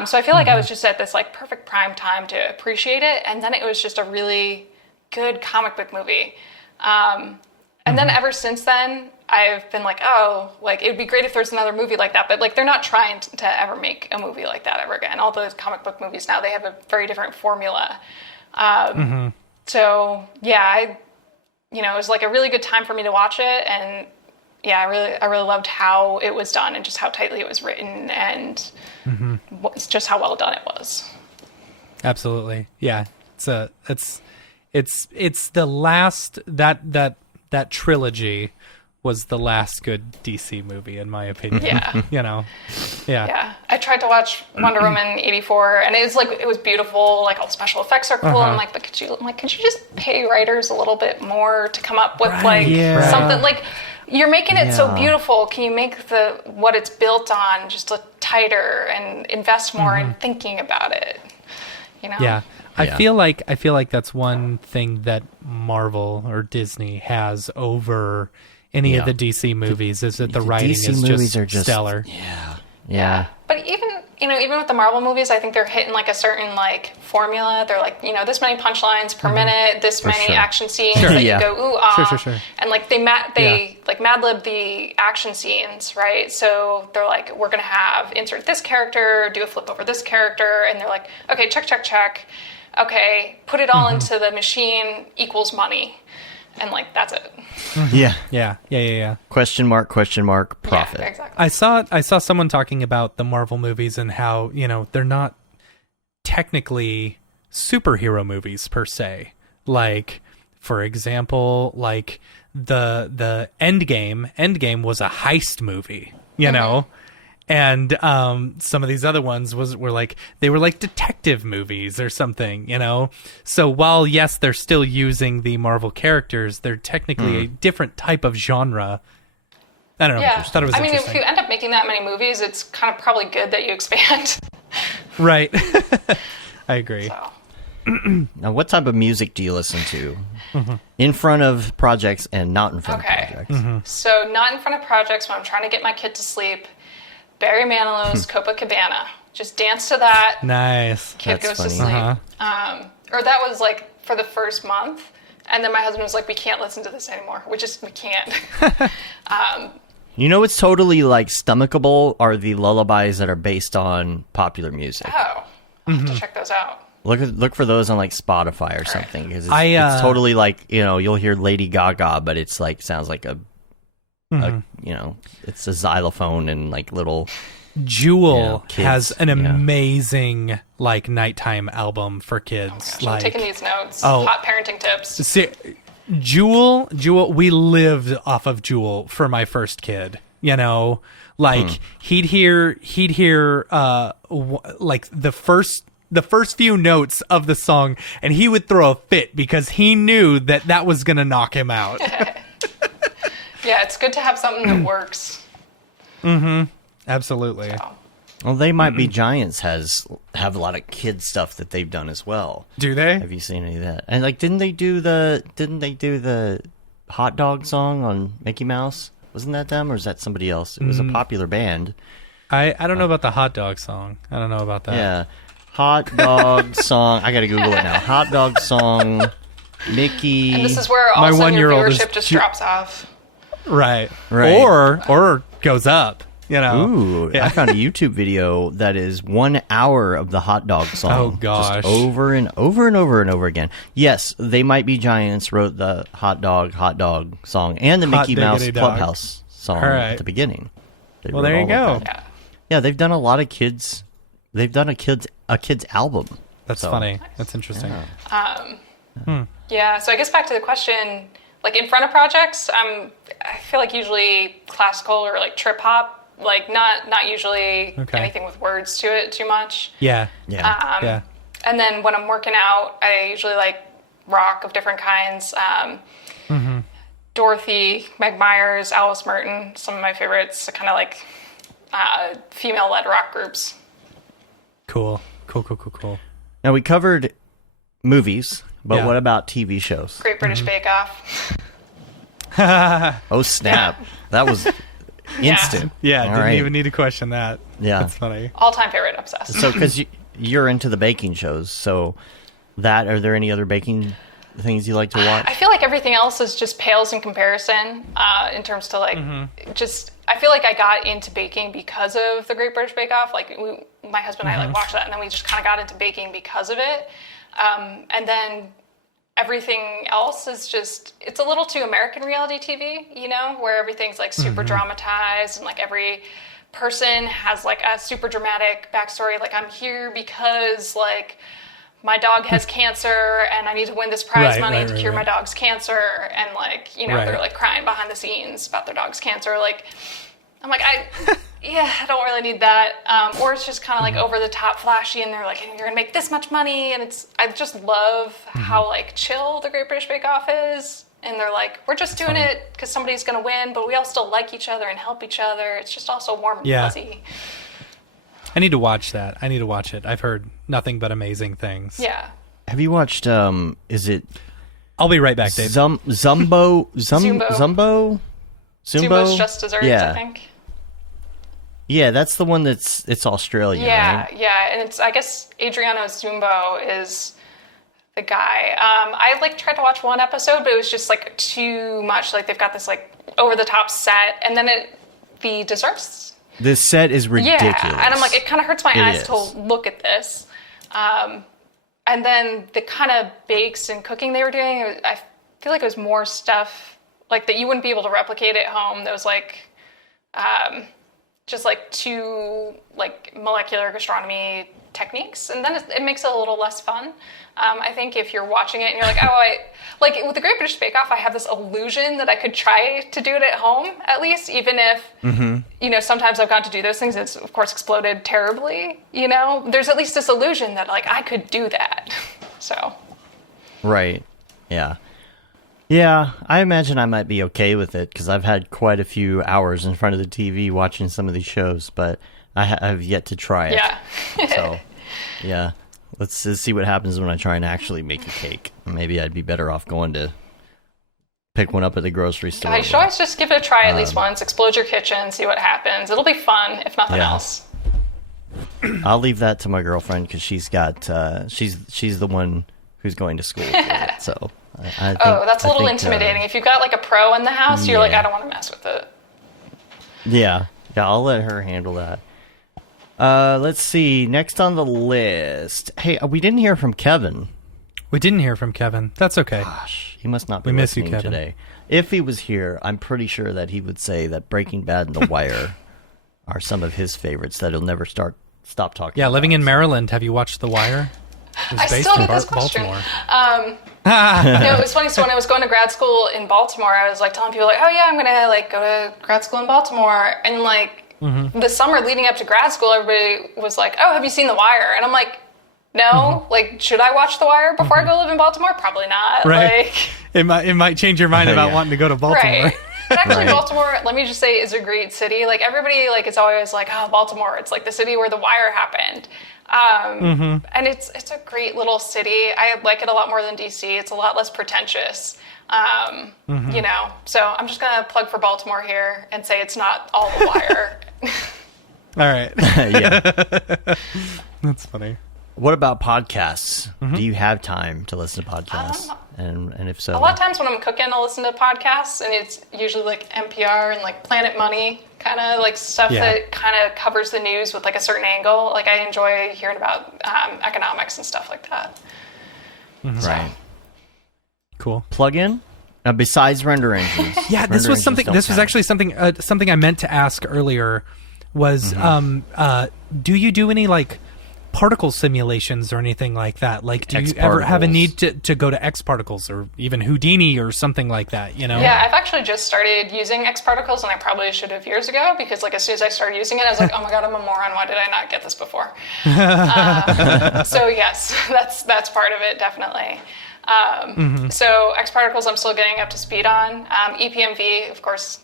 So I feel like I was just at this like perfect prime time to appreciate it, and then it was just a really good comic book movie. And then ever since then, I've been like, oh, like, it would be great if there's another movie like that. But, like, they're not trying to ever make a movie like that ever again. All those comic book movies now, they have a very different formula. So, yeah, it was, like, a really good time for me to watch it. And, yeah, I really loved how it was done and just how tightly it was written and just how well done it was. Absolutely. Yeah. It's the last, that trilogy was the last good DC movie, in my opinion. Yeah. Yeah. I tried to watch Wonder Woman 84, and it was beautiful. Like all the special effects are cool. I'm like, but could you just pay writers a little bit more to come up with something like? You're making it so beautiful. Can you make what it's built on just tighter and invest more in thinking about it? Yeah. I feel like that's one thing that Marvel or Disney has over any of the DC movies is that the writing DC is movies just stellar. Yeah. But even with the Marvel movies, I think they're hitting like a certain like formula. They're like, this many punchlines per minute, this many action scenes that you go ooh ah. Sure. And like they like Mad Lib the action scenes, right? So they're like, we're gonna have insert this character, do a flip over this character, and they're like, okay, check. Okay, put it all into the machine equals money. And like that's it. Yeah. Question mark, profit. Yeah, exactly. I saw someone talking about the Marvel movies and how, they're not technically superhero movies per se. Like, for example, like the Endgame was a heist movie, know? And some of these other ones were like detective movies or something, So while yes, they're still using the Marvel characters, they're technically a different type of genre. I don't know. Yeah. I thought it was interesting. If you end up making that many movies, it's kind of probably good that you expand. Right. I agree. So. Now, what type of music do you listen to? In front of projects and not in front of projects? So not in front of projects when I'm trying to get my kid to sleep. Barry Manilow's Copacabana. Just dance to that. Nice. Kid That's goes funny. to sleep. Or that was like for the first month. And then my husband was like, we can't listen to this anymore. We can't. What's totally like stomachable are the lullabies that are based on popular music. Oh, I'll have to check those out. Look for those on like Spotify or something because it's totally like you'll hear Lady Gaga, but it's like sounds like it's a xylophone and like little. Jewel kids, has an amazing like nighttime album for kids. Oh, gosh, I'm taking these notes. Oh. Hot parenting tips. See, Jewel. We lived off of Jewel for my first kid. Like he'd hear like the first few notes of the song, and he would throw a fit because he knew that was gonna knock him out. Yeah, it's good to have something that works. Absolutely. So. Well, They Might Be Giants have a lot of kid stuff that they've done as well. Do they? Have you seen any of that? And like, didn't they do the hot dog song on Mickey Mouse? Wasn't that them or is that somebody else? It was a popular band. I don't know about the hot dog song. I don't know about that. Yeah, hot dog song. I gotta Google it now. Hot dog song. Mickey. And this is where all of a sudden your viewership just drops off. Right. Or goes up. Ooh, I found a YouTube video that is 1 hour of the hot dog song. Oh gosh, just over and over again. Yes, They Might Be Giants wrote the hot dog song and the Mickey Mouse Clubhouse song at the beginning. Well, there you go. Yeah, they've done a lot of kids. They've done a kids album. That's funny. That's interesting. Yeah. So I guess back to the question. like in front of projects, I feel like usually classical or like trip hop, like not usually anything with words to it too much. Yeah. And then when I'm working out, I usually like rock of different kinds. Dorothy, Meg Myers, Alice Merton, some of my favorites, kind of like female-led rock groups. Cool. Now, we covered movies, but what about TV shows? Great British Bake Off. Oh, snap. Yeah. That was instant. Yeah, didn't even need to question that. Yeah. That's funny. All-time favorite, obsessed. So, because you're into the baking shows, so are there any other baking things you like to watch? I feel like everything else is just pales in comparison in terms to like I feel like I got into baking because of the Great British Bake Off. Like my husband and I like watched that, and then we just kind of got into baking because of it. And then everything else is just, it's a little too American reality TV, you know, where everything's like super dramatized and like every person has like a super dramatic backstory. Like I'm here because like my dog has cancer and I need to win this prize money to cure my dog's cancer. And like, you know, they're like crying behind the scenes about their dog's cancer. Like, I'm like, I don't really need that. Or it's just kind of like over the top flashy and they're like, you're gonna make this much money. And I just love how like chill the Great British Bake Off is. And they're like, we're just doing it because somebody's gonna win, but we all still like each other and help each other. It's just also warm and fuzzy. I need to watch that. I need to watch it. I've heard nothing but amazing things. Yeah. Have you watched, is it... I'll be right back, Dave. Zumbo's Just Desserts, I think. Yeah, that's the one it's Australian, right? Yeah, and it's, I guess Adriano Zumbo is the guy. I like tried to watch one episode, but it was just like too much. Like they've got this like over the top set, and then the desserts. This set is ridiculous. Yeah, and I'm like, it kind of hurts my eyes to look at this. And then the kind of bakes and cooking they were doing, I feel like it was more stuff like that you wouldn't be able to replicate at home. That was like just like too like molecular gastronomy techniques, and then it makes it a little less fun. I think if you're watching it and you're like, like with the Great British Bake Off, I have this illusion that I could try to do it at home, at least, even if, you know, sometimes I've gone to do those things. It's, of course, exploded terribly, you know? There's at least this illusion that, like, I could do that, so. Right, yeah. Yeah, I imagine I might be okay with it, because I've had quite a few hours in front of the TV watching some of these shows, but I have yet to try it. Yeah. So, yeah. Let's see what happens when I try and actually make a cake. Maybe I'd be better off going to pick one up at the grocery store. You should always just give it a try at least once. Explode your kitchen, see what happens. It'll be fun, if nothing else. I'll leave that to my girlfriend because she's got she's the one who's going to school for it. So I think, that's a little intimidating. If you've got like a pro in the house, you're like, I don't want to mess with it. Yeah, I'll let her handle that. Let's see. Next on the list. Hey, we didn't hear from Kevin. We didn't hear from Kevin. That's okay. Gosh, he must not be we miss listening you, Kevin. today. If he was here, I'm pretty sure that he would say that Breaking Bad and The Wire are some of his favorites that he'll never stop talking about. Yeah, living in Maryland, have you watched The Wire? I still get this question. It was funny. So when I was going to grad school in Baltimore, I was like telling people like, oh yeah, I'm going to like go to grad school in Baltimore. And like, the summer leading up to grad school, everybody was like, oh, have you seen The Wire? And I'm like, no. Like, should I watch The Wire before I go live in Baltimore? Probably not. Right. Like, it might change your mind about wanting to go to Baltimore. Right. But actually, Baltimore, let me just say, is a great city. Like, everybody, like, is always like, oh, Baltimore, it's like the city where The Wire happened. And it's a great little city. I like it a lot more than DC. It's a lot less pretentious. You know, so I'm just going to plug for Baltimore here and say it's not all The Wire. All right. Yeah. That's funny. What about podcasts? Do you have time to listen to podcasts? And if so, a lot of times when I'm cooking, I'll listen to podcasts, and it's usually like NPR and like Planet Money, kind of like stuff that kind of covers the news with like a certain angle. Like I enjoy hearing about economics and stuff like that. Right. Cool. Plug-in? Besides render engines. Yeah, this was something. This was actually something I meant to ask earlier. Was do you do any like particle simulations or anything like that? Like, do you ever have a need to go to X Particles or even Houdini or something like that, you know? Yeah, I've actually just started using X Particles, and I probably should have years ago, because like as soon as I started using it, I was like, oh my god, I'm a moron. Why did I not get this before? So yes, that's part of it, definitely. So X Particles I'm still getting up to speed on. EPMV, of course,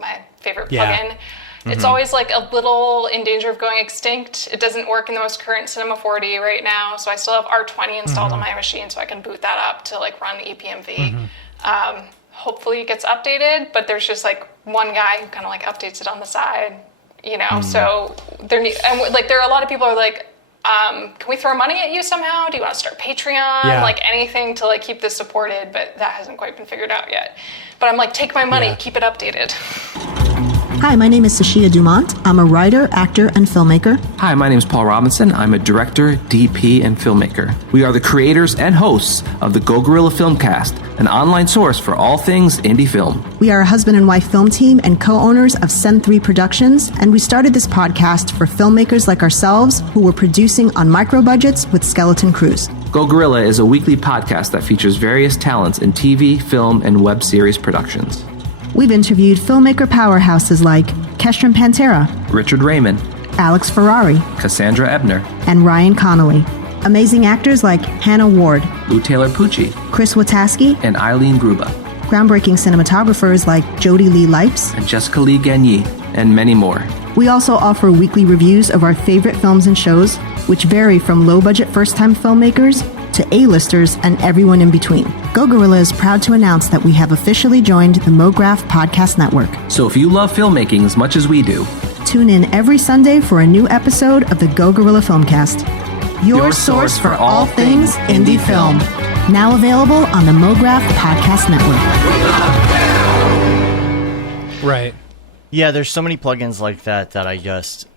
my favorite plugin. It's always like a little in danger of going extinct. It doesn't work in the most current Cinema 4D right now, so I still have R20 installed on my machine, so I can boot that up to like run EPMV. Hopefully it gets updated, but there's just like one guy who kind of like updates it on the side, you know. So there are a lot of people who are like, can we throw money at you somehow? Do you want to start Patreon? Like anything to like keep this supported, but that hasn't quite been figured out yet. But I'm like, take my money, keep it updated. Hi, my name is Sashia Dumont. I'm a writer, actor, and filmmaker. Hi, my name is Paul Robinson. I'm a director, DP, and filmmaker. We are the creators and hosts of the Go Gorilla Filmcast, an online source for all things indie film. We are a husband and wife film team and co-owners of Sen3 Productions, and we started this podcast for filmmakers like ourselves who were producing on micro budgets with skeleton crews. Go Gorilla is a weekly podcast that features various talents in TV, film, and web series productions. We've interviewed filmmaker powerhouses like Kestrin Pantera, Richard Raymond, Alex Ferrari, Cassandra Ebner, and Ryan Connolly. Amazing actors like Hannah Ward, Lou Taylor Pucci, Chris Wataski, and Eileen Gruba. Groundbreaking cinematographers like Jody Lee Lipes, and Jessica Lee Gagné, and many more. We also offer weekly reviews of our favorite films and shows, which vary from low-budget first-time filmmakers to A-listers and everyone in between. Go Gorilla is proud to announce that we have officially joined the Mograph Podcast Network. So if you love filmmaking as much as we do, tune in every Sunday for a new episode of the Go Gorilla Filmcast, your source for all things indie film. Now available on the Mograph Podcast Network. Right. Yeah, there's so many plugins like that I just...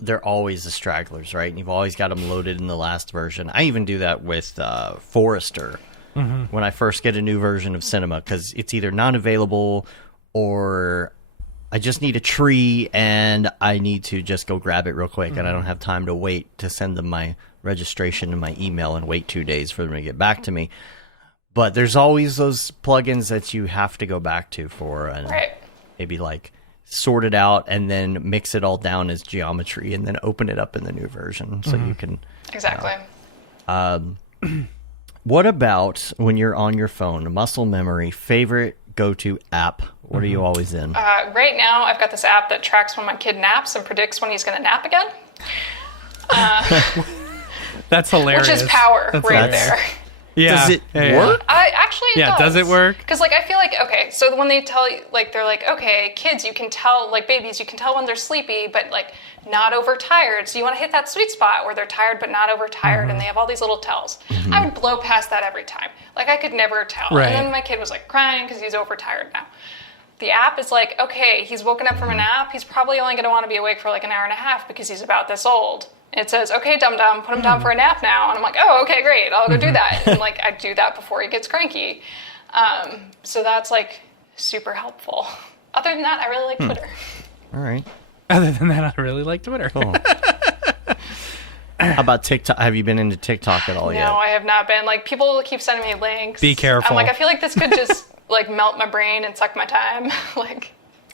They're always the stragglers, right? And you've always got them loaded in the last version. I even do that with Forester when I first get a new version of Cinema, because it's either not available or I just need a tree and I need to just go grab it real quick, and I don't have time to wait to send them my registration and my email and wait 2 days for them to get back to me. But there's always those plugins that you have to go back to for and maybe like sort it out and then mix it all down as geometry and then open it up in the new version so you can... Exactly. What about when you're on your phone, muscle memory, favorite go-to app? What are you always in? Right now, I've got this app that tracks when my kid naps and predicts when he's going to nap again. That's hilarious. Which is power there. Yeah. Does it work? It does. Does it work? Because, like, I feel like, okay, so when they tell you, like, they're like, okay, kids, you can tell, like, babies, you can tell when they're sleepy, but, like, not overtired. So you want to hit that sweet spot where they're tired but not overtired, and they have all these little tells. I would blow past that every time. Like, I could never tell. Right. And then my kid was, like, crying because he's overtired now. The app is like, okay, he's woken up from a nap. He's probably only going to want to be awake for, like, an hour and a half because he's about this old. It says, okay, dum-dum, put him down for a nap now. And I'm like, oh, okay, great. I'll go do that. And, like, I do that before he gets cranky. So that's, like, super helpful. Other than that, I really like Twitter. All right. Other than that, I really like Twitter. Cool. How about TikTok? Have you been into TikTok at all yet? No, I have not been. Like, people keep sending me links. Be careful. I'm like, I feel like this could just, like, melt my brain and suck my time. Like...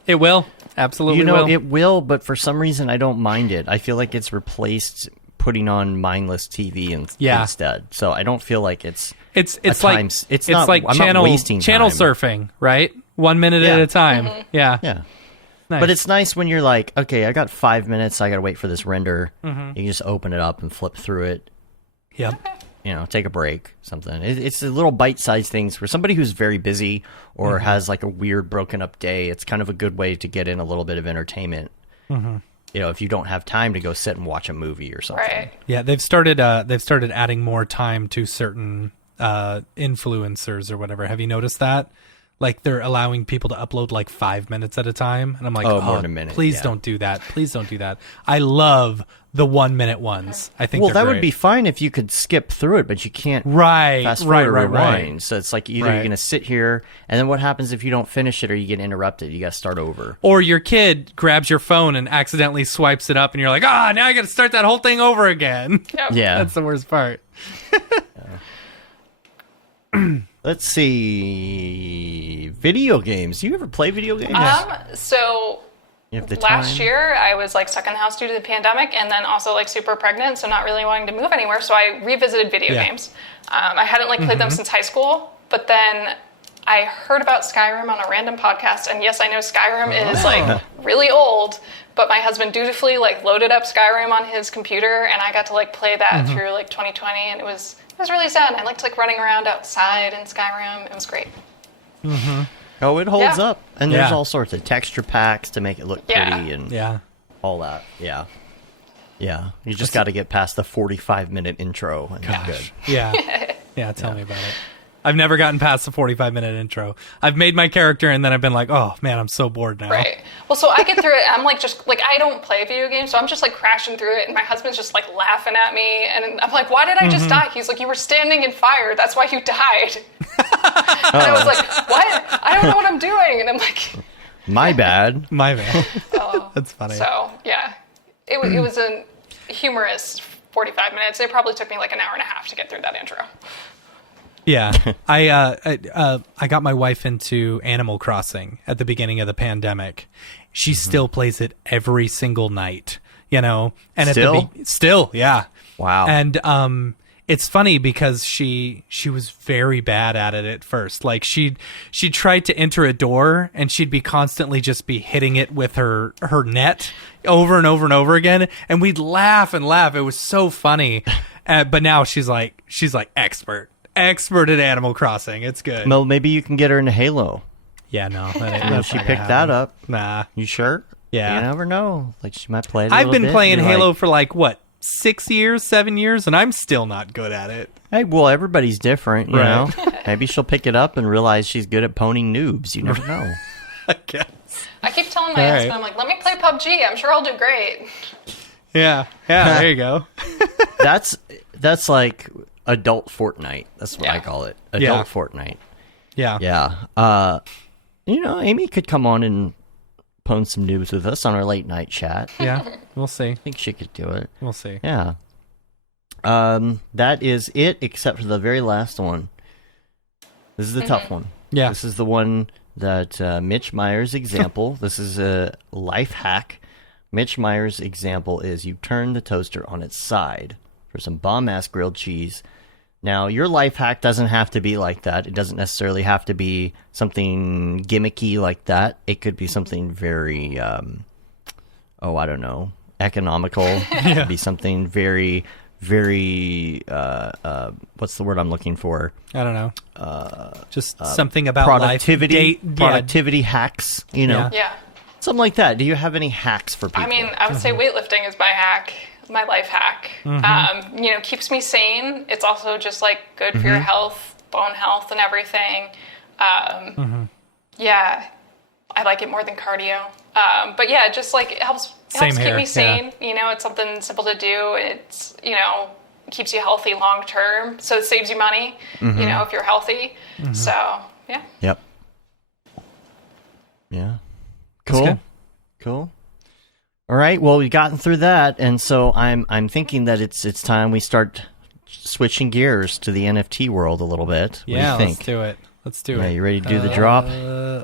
It will. Absolutely will. It will, but for some reason I don't mind it. I feel like it's replaced putting on mindless TV instead. So I don't feel like it's like channel surfing, right? 1 minute at a time. Yeah. Yeah. Nice. But it's nice when you're like, okay, I got 5 minutes, I got to wait for this render. You can just open it up and flip through it. Yep. You know, take a break, something. It's the little bite-sized things for somebody who's very busy or has like a weird broken up day. It's kind of a good way to get in a little bit of entertainment. You know, if you don't have time to go sit and watch a movie or something. Right. Yeah, they've started adding more time to certain influencers or whatever. Have you noticed that? Like they're allowing people to upload like 5 minutes at a time. And I'm like, more than a minute. Please don't do that. Please don't do that. I love the 1 minute ones. I think that would be fine if you could skip through it, but you can't fast forward or rewind. Right. So it's like either you're going to sit here, and then what happens if you don't finish it or you get interrupted? You got to start over. Or your kid grabs your phone and accidentally swipes it up, and you're like, now I got to start that whole thing over again. Yep. Yeah. That's the worst part. Let's see. Video games. Do you ever play video games? So You have the last time? year I was like stuck in the house due to the pandemic, and then also like super pregnant, so not really wanting to move anywhere. So I revisited video games. I hadn't like played them since high school, but then I heard about Skyrim on a random podcast, and yes, I know Skyrim is like really old, but my husband dutifully like loaded up Skyrim on his computer, and I got to like play that through like 2020, and it was really sad. I liked like running around outside in Skyrim. It was great. Oh, it holds Yeah. up. And there's all sorts of texture packs to make it look pretty and all that. Yeah. Yeah. You just got to get past the 45-minute intro and you're good. Yeah. Yeah, tell me about it. I've never gotten past the 45-minute intro. I've made my character, and then I've been like, oh, man, I'm so bored now. Right. Well, so I get through it. I'm like, just like, I don't play video games, so I'm just like crashing through it, and my husband's just like laughing at me, and I'm like, why did I just die? He's like, you were standing in fire. That's why you died. And I was like, what? I don't know what I'm doing. And I'm like, My bad. My man. That's funny. so yeah, it was a humorous 45 minutes. It probably took me like an hour and a half to get through that intro. Yeah, I got my wife into Animal Crossing at the beginning of the pandemic. She still plays it every single night, and still, yeah. Wow. And it's funny because she was very bad at it at first. Like she'd try to enter a door and she'd be constantly just be hitting it with her net over and over and over again, and we'd laugh and laugh. It was so funny. But now she's like expert at Animal Crossing. It's good. Well, maybe you can get her into Halo. Yeah, no. She picked that up. Nah. You sure? Yeah. You never know. Like, she might play it a I've little been bit, playing and you're Halo like, for like, what, 7 years, and I'm still not good at it. Hey, well, everybody's different, you Right. know? Maybe she'll pick it up and realize she's good at poning noobs. You never know. I guess. I keep telling my All husband, right. I'm like, let me play PUBG. I'm sure I'll do great. Yeah, there you go. That's like adult Fortnite. That's what I Yeah. call it. Yeah. Adult Fortnite. Yeah. Yeah. Amy could come on and pwn some noobs with us on our late night chat. I Yeah, we'll see. think she could do it. We'll see. Yeah. That is it, except for the very last one. This is the tough one. Yeah. This is the one that Mitch Meyer's example. This is a life hack. Mitch Meyer's example is you turn the toaster on its side for some bomb-ass grilled cheese. Now, your life hack doesn't have to be like that. It doesn't necessarily have to be something gimmicky like that. It could be something very, I don't know, economical. It could be something very, very, what's the word I'm looking for? I don't know. Just something about Productivity, life. productivity hacks, you know? Yeah. Something like that. Do you have any hacks for people? I mean, I would say weightlifting is my hack, my life hack. Keeps me sane. It's also just like good for your health, bone health, and everything. Yeah, I like it more than cardio. But yeah, just like it helps Same keep here, me sane. You know, it's something simple to do. It's keeps you healthy long term, so it saves you money. If you're healthy. So yeah. Yep. Yeah. Cool. good. Cool. All right. Well, we've gotten through that, and so I'm thinking that it's time we start switching gears to the NFT world a little bit. What Yeah, do you think? let's do it. Let's do it. Yeah, you ready to do the drop?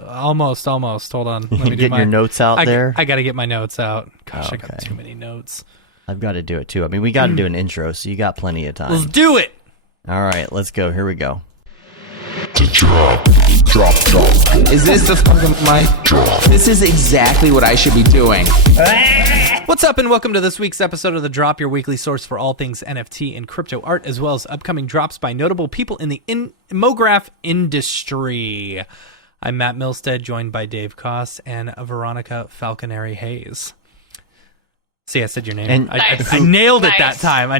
Almost. Hold on. Let me do Get your notes out there. I got to get my notes out. Gosh, I got Okay. too many notes. I've got to do it too. I mean, we got to do an intro, so you got plenty of time. Let's do it. All right, let's go. Here we go. Is this the fucking mic drop? This is exactly what I should be doing. What's up, and welcome to this week's episode of The Drop, your weekly source for all things NFT and crypto art, as well as upcoming drops by notable people in the Mograph industry. I'm Matt Milstead, joined by Dave Koss and Veronica Falconieri Hays. See, I said your name. And I nailed it that time.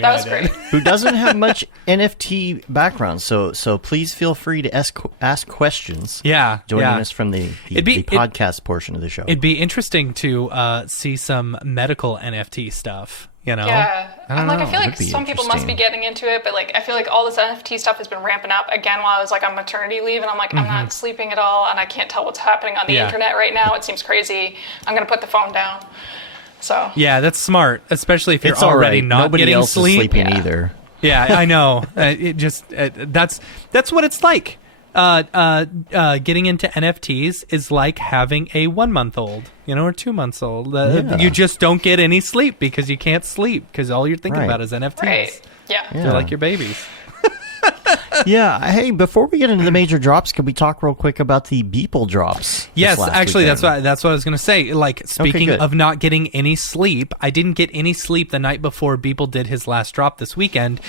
That was great. Who doesn't have much NFT background, so please feel free to ask questions. Yeah, joining us from the podcast portion of the show. It'd be interesting to see some medical NFT stuff. Yeah, I feel like be some people must be getting into it, but like I feel like all this NFT stuff has been ramping up again while I was like on maternity leave, and I'm like, I'm not sleeping at all, and I can't tell what's happening on the internet right now. It seems crazy. I'm gonna put the phone down. So yeah, that's smart, especiely if you're already not Nobody getting else sleep. Is sleeping either. Yeah, I know. That's what it's like. Getting into NFTs is like having a 1-month-old, or 2 months old. You just don't get any sleep because you can't sleep because all you're thinking about is NFTs. Right. Yeah. They're like your babies. Yeah. Hey, before we get into the major drops, could we talk real quick about the Beeple drops? Yes, actually, that's what I was going to say. Like, speaking of not getting any sleep, I didn't get any sleep the night before Beeple did his last drop this weekend.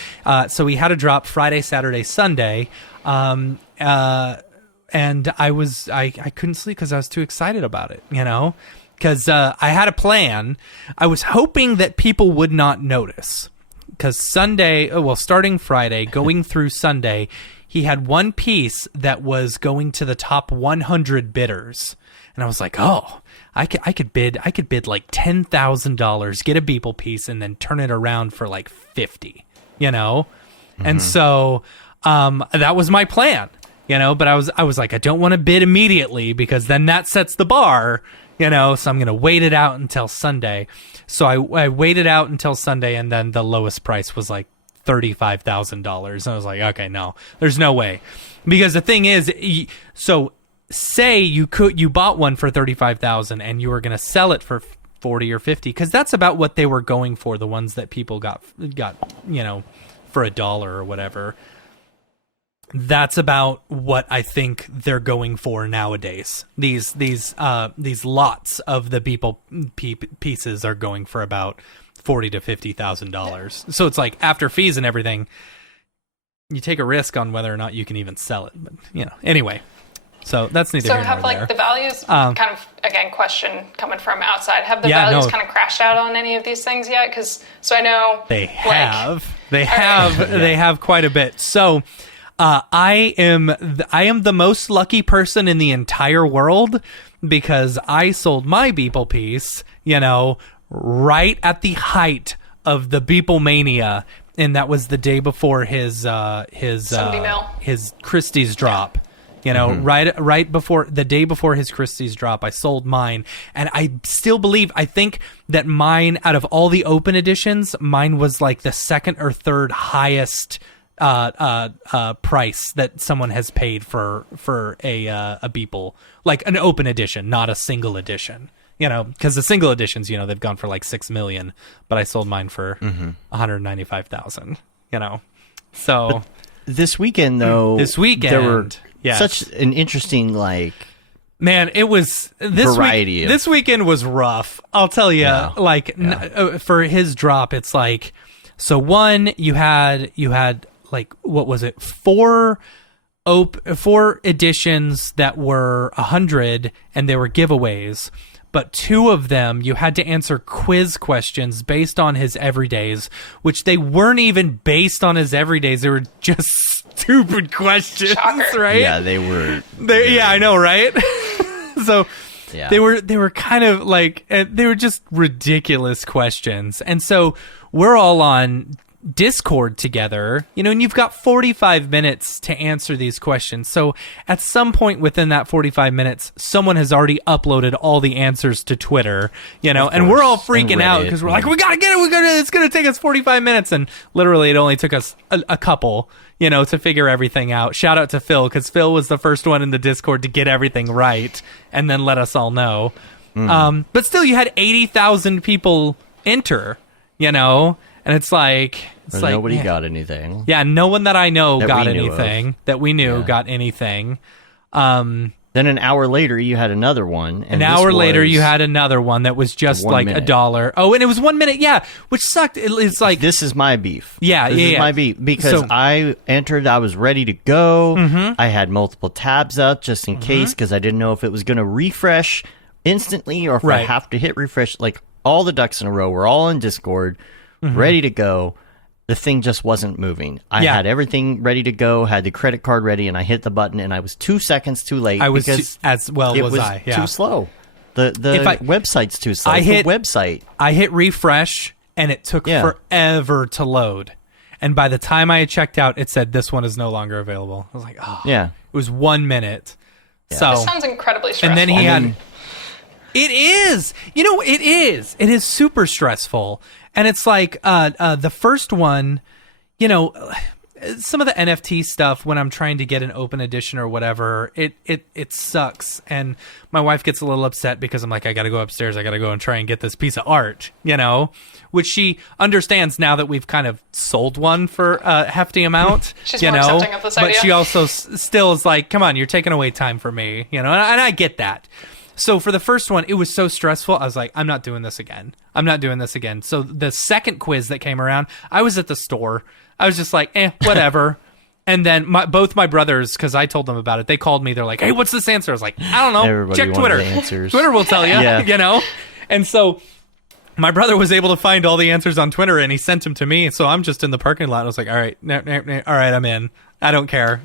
So he had a drop Friday, Saturday, Sunday. And I couldn't sleep because I was too excited about it, because I had a plan. I was hoping that people would not notice. Because starting Friday, going through Sunday, he had one piece that was going to the top 100 bidders. And I was like, oh, I could bid like $10,000, get a Beeple piece, and then turn it around for like 50, And so that was my plan, but I was like, I don't want to bid immediately because then that sets the bar. So I'm going to wait it out until Sunday. So I waited out until Sunday, and then the lowest price was like $35,000. And I was like, okay, no, there's no way. Because the thing is, so say you bought one for $35,000 and you were going to sell it for 40 or 50, because that's about what they were going for, the ones that people got for $1 or whatever. That's about what I think they're going for nowadays. These lots of the Beeple pieces are going for about $40,000 to $50,000. So it's like after fees and everything, you take a risk on whether or not you can even sell it. But anyway. So that's neither here nor there. So have the values kind of, again, question coming from outside, have the values kind of crashed out on any of these things yet? So I know they have. They have quite a bit. So I am the most lucky person in the entire world because I sold my Beeple piece, right at the height of the Beeple mania, and that was the day before his Christie's drop. Right before the day before his Christie's drop, I sold mine, and I still I think that mine, out of all the open editions, mine was like the second or third highest price that someone has paid for a Beeple, like an open edition, not a single edition. Because the single editions, they've gone for like 6 million, but I sold mine for 195,000. So but this weekend though, there were such an interesting Man, it was variety. This weekend was rough. I'll tell you. For his drop, it's like, so one, you had like, what was it? Four editions that were 100 and they were giveaways, but 2 of them you had to answer quiz questions based on his everydays, which they weren't even based on his everydays. They were just stupid questions. Shocker. Right? Yeah, they were. Yeah, I know, right? So they were kind of like, they were just ridiculous questions. And so we're all on Discord together, and you've got 45 minutes to answer these questions. So at some point within that 45 minutes, someone has already uploaded all the answers to Twitter, and we're all freaking out because we're like, we gotta get it. It's gonna take us 45 minutes. And literally it only took us a couple, to figure everything out. Shout out to Phil, because Phil was the first one in the Discord to get everything right and then let us all know. But still, you had 80,000 people enter, and it's like nobody got anything. Yeah, no one that I know got anything that we knew got anything. Then an hour later, you had another one. And an hour later, you had another one that was just like $1. Oh, and it was 1 minute. Yeah, which sucked. It's like, this is my beef. Yeah, this is my beef because I entered. I was ready to go. I had multiple tabs up just in case, because I didn't know if it was going to refresh instantly or if I have to hit refresh. Like, all the ducks in a row. We're all in Discord, ready to go. The thing just wasn't moving. I had everything ready to go, had the credit card ready, and I hit the button, and I was 2 seconds too late. I was because as well it was I. Yeah. too slow. The website's too slow. Website. I hit refresh, and it took forever to load. And by the time I had checked out, it said this one is no longer available. I was like, oh. Yeah. It was 1 minute. Yeah. So this sounds incredibly stressful. And then he had. It is. It is. It is super stressful. And it's like the first one, some of the NFT stuff when I'm trying to get an open edition or whatever, it sucks. And my wife gets a little upset because I'm like, I got to go upstairs. I got to go and try and get this piece of art, which she understands now that we've kind of sold one for a hefty amount. She's more accepting of this idea. But she also still is like, come on, you're taking away time for me, and I get that. So for the first one, it was so stressful. I was like, I'm not doing this again. So the second quiz that came around, I was at the store. I was just like, whatever. And then both my brothers, because I told them about it, they called me. They're like, hey, what's this answer? I was like, I don't know. Everybody check Twitter. Answers. Twitter will tell you, And so my brother was able to find all the answers on Twitter, and he sent them to me. So I'm just in the parking lot. I was like, all right, all right, I'm in. I don't care.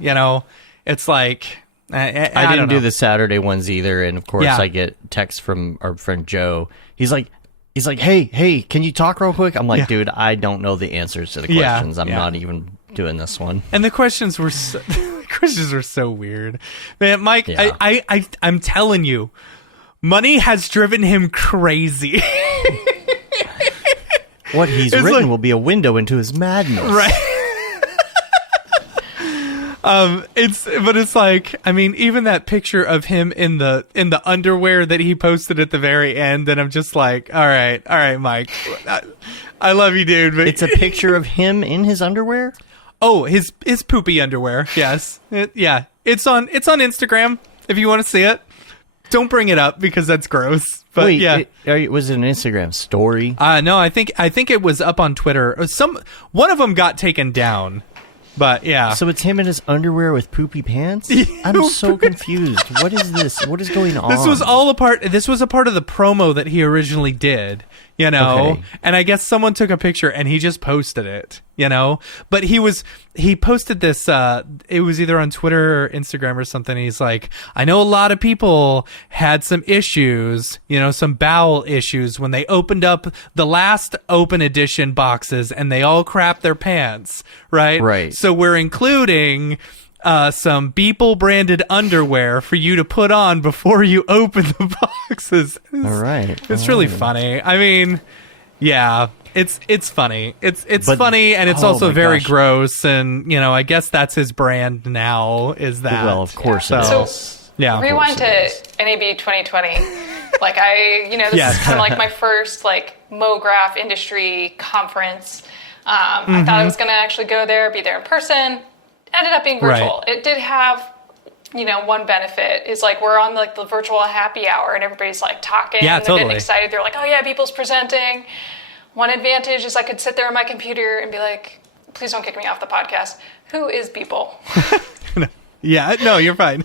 It's like... I didn't do the Saturday ones either, and of course I get texts from our friend Joe. He's like, hey, can you talk real quick? I'm like, dude, I don't know the answers to the questions. I'm not even doing this one. And the questions were so weird, man. Mike, I'm telling you, money has driven him crazy. What he's written will be a window into his madness, right? It's like, I mean, even that picture of him in the underwear that he posted at the very end, and I'm just like, all right, Mike, I love you, dude. But it's a picture of him in his underwear. Oh, his poopy underwear. Yes, it's on Instagram if you want to see it. Don't bring it up because that's gross. But wait, was it an Instagram story? No, I think it was up on Twitter. One of them got taken down. But yeah. So it's him in his underwear with poopy pants? I'm so confused. What is this? What is going on? This was a part of the promo that he originally did, Okay. And I guess someone took a picture and he just posted it, But he posted this it was either on Twitter or Instagram or something. He's like, I know a lot of people had some issues, some bowel issues when they opened up the last open edition boxes and they all crapped their pants, right? Right. So we're including some Beeple branded underwear for you to put on before you open the boxes. All right. It's really funny. I mean, yeah, it's funny. It's funny, and it's also very gross. And I guess that's his brand now. Is that? Well, of course it is. Yeah. Rewind to NAB 2020. This is kind of like my first Mograph industry conference. I thought I was going to actually go there, be there in person. Ended up being virtual. Right. It did have, one benefit is we're on the virtual happy hour and everybody's talking and they're getting excited. They're like, oh yeah, Beeple's presenting. One advantage is I could sit there on my computer and be like, please don't kick me off the podcast. Who is Beeple? Yeah, no, you're fine.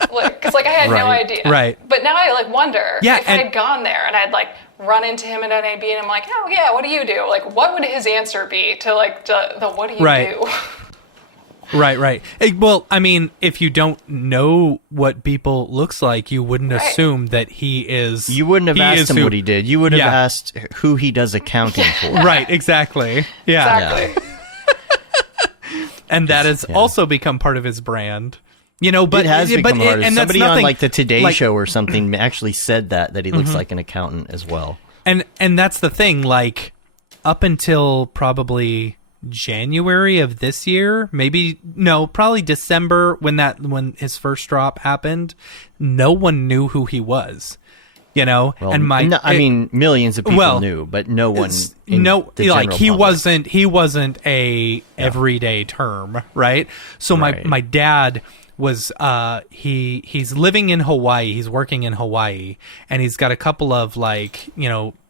Because I had no idea. Right. But now I if I had gone there and I'd run into him at NAB and I'm like, oh yeah, what do you do? What would his answer be to the what do you do? Right. Well, I mean, if you don't know what Beeple looks like, you wouldn't assume that he is. You wouldn't have asked him what he did. You would have asked who he does accounting for. Right, exactly. Yeah. Exactly. And that has also become part of his brand. But it has become part of it. Somebody on the Today Show or something actually said that he looks like an accountant as well. And that's the thing, up until probably January of this year, probably December when his first drop happened, no one knew who he was, Well, and millions of people knew, but no one. He wasn't a everyday term, right? So my dad was he's living in Hawaii, he's working in Hawaii, and he's got a couple of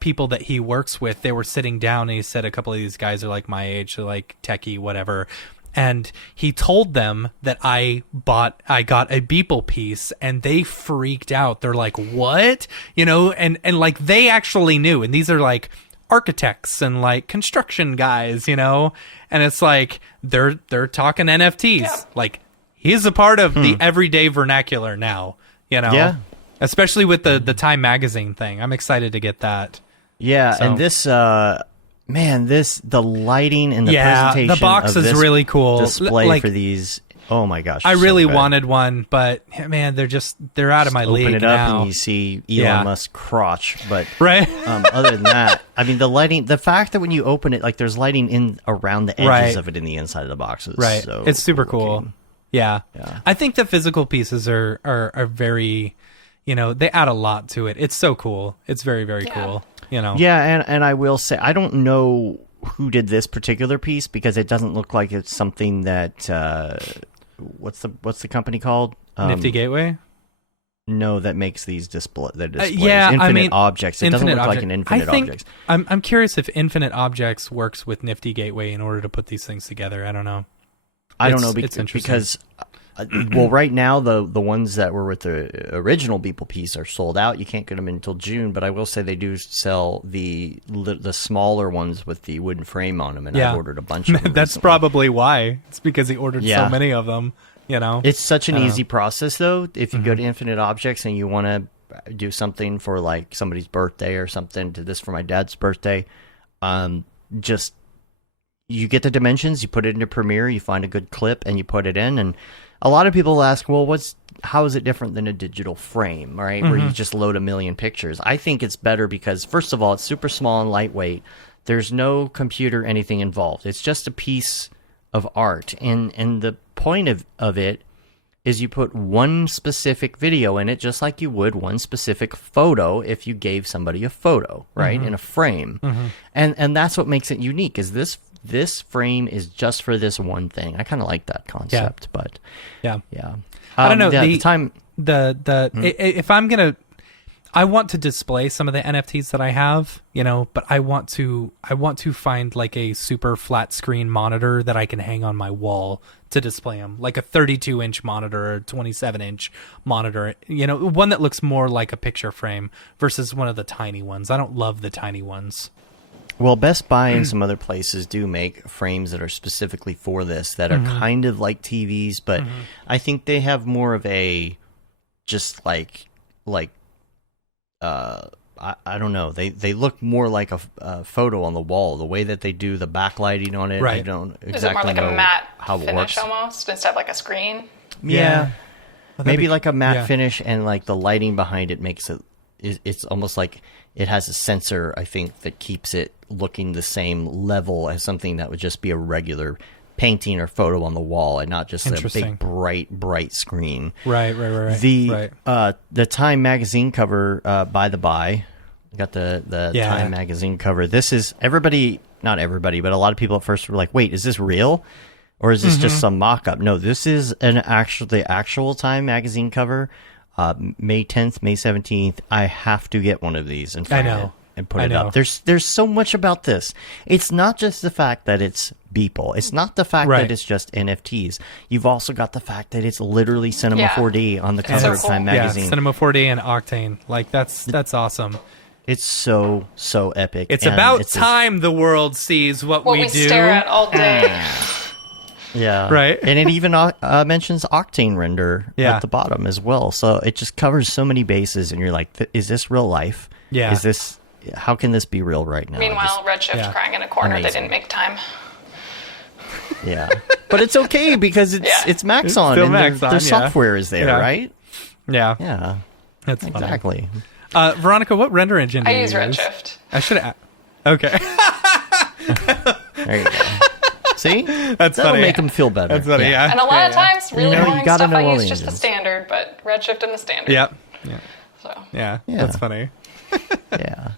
people that he works with. They were sitting down and he said a couple of these guys are my age, they're techie, whatever. and he told them that I got a Beeple piece, and they freaked out. They're like, what? And like they actually knew, and these are like architects and like construction guys, and it's like they're talking NFTs. Yeah. Like he's a part of the everyday vernacular now, Yeah. Especially with the Time magazine thing. I'm excited to get that. Yeah, So- and this the lighting and the presentation the box of is this really cool. display Like, for these. Oh my gosh. I so really good. wanted one, but man, they're out of my Open league it up now. and you see Elon Yeah. Musk's crotch, but Right? other than that, I mean, the lighting, the fact that when you open it, like there's lighting in around the edges Right. of it in the inside of the box is Right. so It's super cool. looking. Yeah. Yeah. I think the physical pieces are very, they add a lot to it. It's so cool. It's very, very cool. Yeah, and I will say I don't know who did this particular piece because it doesn't look like it's something that what's the company called? Nifty Gateway? No, that makes these displays. Yeah, Infinite Objects. It doesn't Infinite look like Object- an Infinite I think, Objects. I'm curious if Infinite Objects works with Nifty Gateway in order to put these things together. I don't know. I don't know It's interesting. because well, right now the ones that were with the original Beeple piece are sold out. You can't get them until June, but I will say they do sell the smaller ones with the wooden frame on them, and I've ordered a bunch of them. That's recently. probably why. It's because he ordered Yeah. so many of them. It's such an easy process, though. If you go to Infinite Objects and you want to do something for like somebody's birthday or something, to this for my dad's birthday, just you get the dimensions, you put it into Premiere, you find a good clip, and you put it in. And a lot of people ask, well, how is it different than a digital frame, right? Where you just load a million pictures. I think it's better because, first of all, it's super small and lightweight. There's no computer, anything involved. It's just a piece of art. And the point of it is you put one specific video in it, just like you would one specific photo if you gave somebody a photo, right, in a frame. And that's what makes it unique, is this frame is just for this one thing. I kind of like that concept, but yeah. I don't know. The time If I'm gonna, I want to display some of the NFTs that I have, but I want to find like a super flat screen monitor that I can hang on my wall to display them, like a 32-inch monitor or 27-inch monitor, one that looks more like a picture frame versus one of the tiny ones. I don't love the tiny ones. Well, Best Buy and some other places do make frames that are specifically for this that are kind of like TVs, but I think they have more of a just like I don't know. They look more like a photo on the wall. The way that they do the backlighting on it, Right. I don't exactly Is it more like know a matte how it finish works. almost instead of like a screen? Yeah. Well, Maybe like a matte finish, and like the lighting behind it makes it. It's almost like it has a sensor, I think, that keeps it looking the same level as something that would just be a regular painting or photo on the wall, and not just a Interesting. big bright screen. Right. The Time magazine cover, by the by, I got the Time magazine cover. This is not everybody, but a lot of people at first were like, "Wait, is this real, or is this just some mock-up?" No, this is the actual Time magazine cover. May 10th, May 17th. I have to get one of these and find it and put it up. There's so much about this. It's not just the fact that it's Beeple. It's not the fact that it's just NFTs. You've also got the fact that it's literally Cinema 4D on the cover of Time magazine. Yeah, Cinema 4D and Octane. Like that's awesome. It's so epic. It's about time the world sees what we do. Stare at all day. Yeah. Right. And it even mentions Octane render at the bottom as well. So it just covers so many bases, and you're like, is this real life? Yeah. How can this be real right now? Meanwhile, Redshift crying in a corner. amazing. They didn't make time. Yeah. But it's okay because it's Maxon, still and Maxon, their software is there, right? Yeah. Yeah. That's funny. Exactly. Veronica, what render engine do I you use Redshift. I should have. Okay. There you go. See? That'll That'll make them feel better. That's funny, yeah. And a lot of times, really you boring gotta stuff, know I all use the just the engines. standard, but Redshift and the standard. Yep. So. Yeah. Yeah. That's funny. Yeah.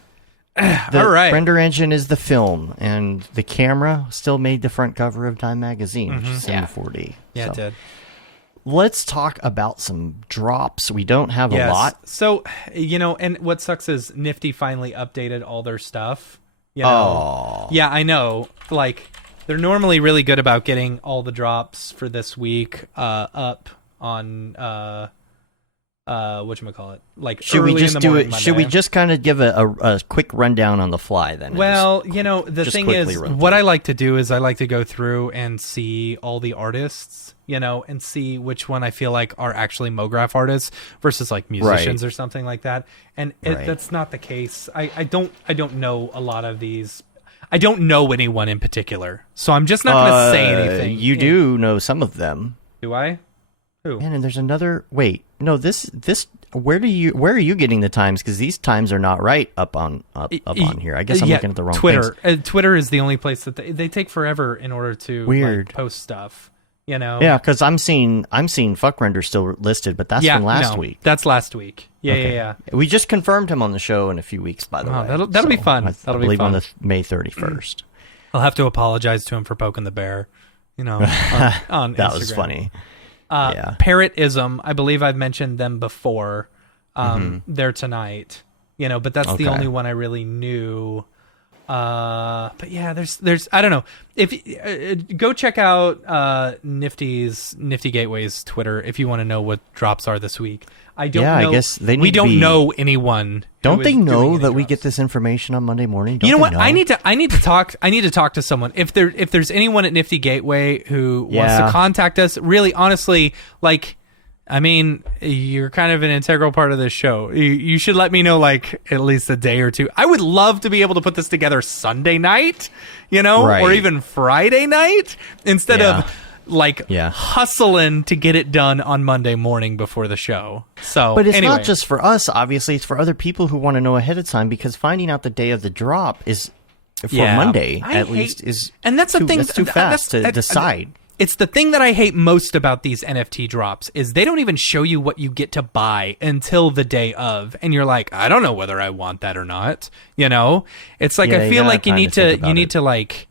The All right. render engine is the film, and the camera still made the front cover of Time magazine, which is Cinema 4D. Yeah, So it did. let's talk about some drops. We don't have a lot. So, and what sucks is Nifty finally updated all their stuff. You know? Oh. Yeah, I know. Like, They're normally really good about getting all the drops for this week up on whatchamacallit, like should early we just in the do morning it? Monday. Should we just kind of give a quick rundown on the fly then? Well, the just thing is, quickly run what through I like to do is I like to go through and see all the artists, and see which one I feel like are actually Mograph artists versus like musicians or something like that. And that's not the case. I don't know a lot of these. I don't know anyone in particular, so I'm just not going to say anything. You do know some of them. Do I? Who? Man, and there's another. Wait, no. This. Where are you getting the times? Because these times are not right up on here. I guess I'm looking at the wrong Twitter. things. Twitter is the only place that they take forever in order to like, post stuff. Yeah, because I'm seeing Fuck Render still listed, but that's from last week. That's last week. Yeah. We just confirmed him on the show in a few weeks, by the way. That'll be fun. I believe on the May 31st. I'll have to apologize to him for poking the bear. On that Instagram. was funny. Parrotism, I believe I've mentioned them before. They're tonight, but that's the only one I really knew. But yeah, there's I don't know if go check out Nifty Gateway's Twitter if you want to know what drops are this week. I don't know. I guess we don't know anyone. Don't they know that we get this information on Monday morning? You know what? I need to talk to someone. If there's anyone at Nifty Gateway who wants to contact us, really honestly, like, I mean, you're kind of an integral part of this show. You should let me know, like, at least a day or two. I would love to be able to put this together Sunday night, or even Friday night instead of like hustling to get it done on Monday morning before the show. So, but it's not just for us. Obviously, it's for other people who want to know ahead of time, because finding out the day of the drop is for Monday is and that's the thing. That's too fast to decide. It's the thing that I hate most about these NFT drops is they don't even show you what you get to buy until the day of, and you're like, I don't know whether I want that or not. It's like I feel like you need to like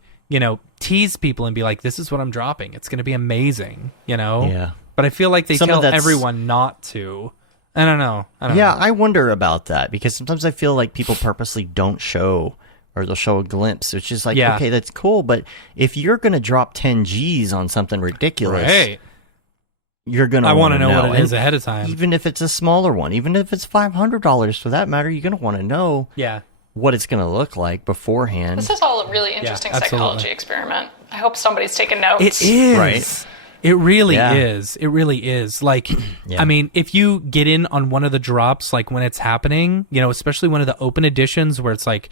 tease people and be like, this is what I'm dropping. It's going to be amazing. Yeah. But I feel like they tell everyone not to. I don't know. I wonder about that, because sometimes I feel like people purposely don't show. Or they'll show a glimpse, which is like, okay, that's cool, but if you're going to drop 10 G's on something ridiculous, you're going to want to know what it is ahead of time. Even if it's a smaller one, even if it's $500 for that matter, you're going to want to know what it's going to look like beforehand. This is all a really interesting psychology experiment. I hope somebody's taking notes. It is. Right? It really is. It really is. Like, I mean, if you get in on one of the drops, like when it's happening, especially one of the open editions where it's like,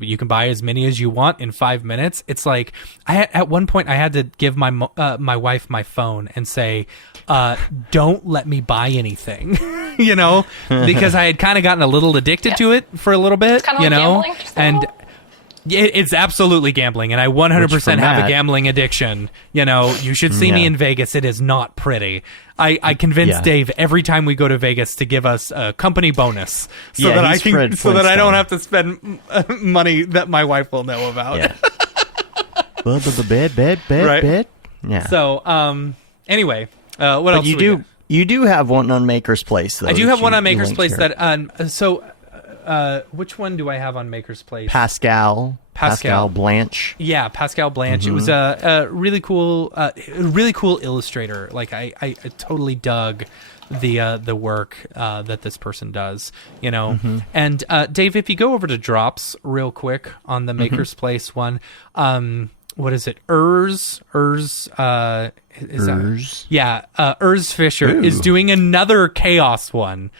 you can buy as many as you want in 5 minutes. It's like at one point I had to give my wife my phone and say, "Don't let me buy anything," because I had kind of gotten a little addicted to it for a little bit, it's kind of like gambling, and. It's absolutely gambling, and I 100% have a gambling addiction. You should see me in Vegas. It is not pretty. I convince Dave every time we go to Vegas to give us a company bonus so that I don't have to spend money that my wife will know about. Right. Yeah. So, anyway, what else? You do have one on Maker's Place, though. I do have one on Maker's Place which one do I have on Maker's Place? Pascal Blanche. Yeah, Pascal Blanche. It was a really cool illustrator. Like I totally dug the work that this person does. And Dave, if you go over to drops real quick on the Maker's Place one, what is it? Urs Fisher is doing another chaos one.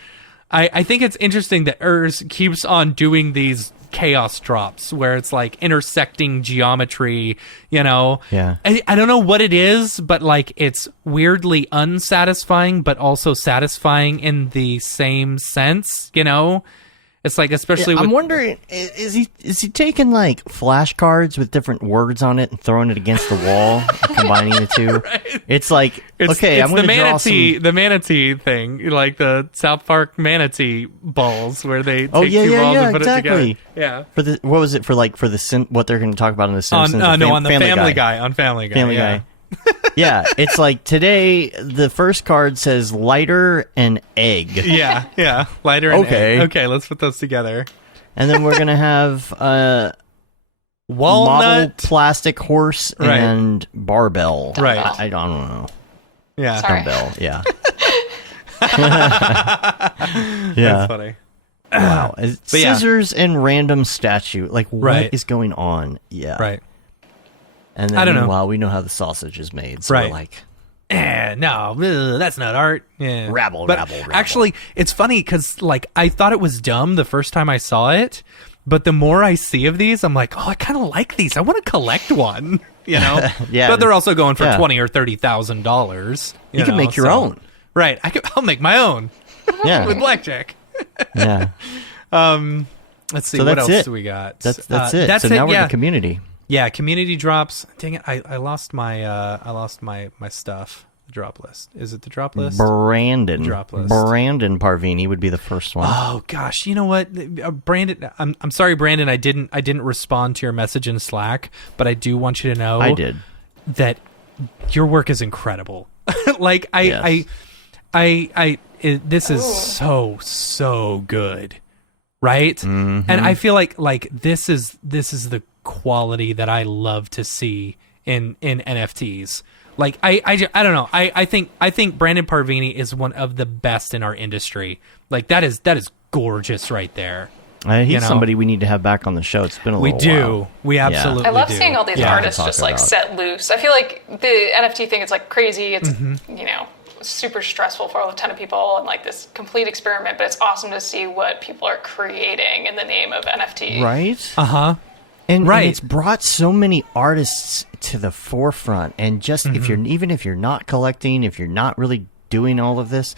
I think it's interesting that Urs keeps on doing these chaos drops where it's like intersecting geometry, Yeah. I don't know what it is, but like it's weirdly unsatisfying, but also satisfying in the same sense, It's like, especially I'm wondering, is he taking like flashcards with different words on it and throwing it against the wall, combining the two? Right. It's like, I'm going to draw the manatee thing, like the South Park manatee balls, where they take two balls and put it together. Yeah. What was it for? Like for what they're going to talk about in the Simpsons? On the Family Guy. On Family Guy. Family Guy. Yeah, it's like today the first card says lighter and egg. Yeah, lighter and egg. Okay, let's put those together. And then we're going to have walnut, model plastic horse, and barbell. Right. I don't know. Yeah. Sorry. Dumbbell. Yeah. That's funny. Wow. Scissors and random statue. Like, what is Right. going on? Yeah. Right. And then, I don't know. meanwhile, we know how the sausage is made. So we're like, no, that's not art. Yeah. Rabble. Actually, it's funny because like I thought it was dumb the first time I saw it, but the more I see of these, I'm like, oh, I kind of like these. I want to collect one. You know. Yeah. But they're also going for Yeah. $20,000 or $30,000. You can make your own. Right. I'll make my own. Yeah. With blackjack. Yeah. Let's see. So What that's else it. do we got? That's it. That's so it. now we're Yeah. the community. Yeah, community drops. Dang it! I lost my stuff. The drop list. Is it the drop list? Brandon. Drop list. Brandon Parvini would be the first one. Oh gosh, you know what, Brandon? I'm sorry, Brandon. I didn't respond to your message in Slack, but I do want you to know I did. that your work is incredible. Like this is so good, right? Mm-hmm. And I feel like this is the quality that I love to see in NFTs. Like I don't know. I think Brandon Parvini is one of the best in our industry. Like that is gorgeous right there. He's somebody we need to have back on the show. It's been a little while. We absolutely do. I love seeing all these artists talk just like about. set loose. I feel like the NFT thing is like crazy. It's super stressful for a ton of people and like this complete experiment, but it's awesome to see what people are creating in the name of NFT. Right? Uh-huh. And Right. it's brought so many artists to the forefront. And just if you're not collecting, if you're not really doing all of this,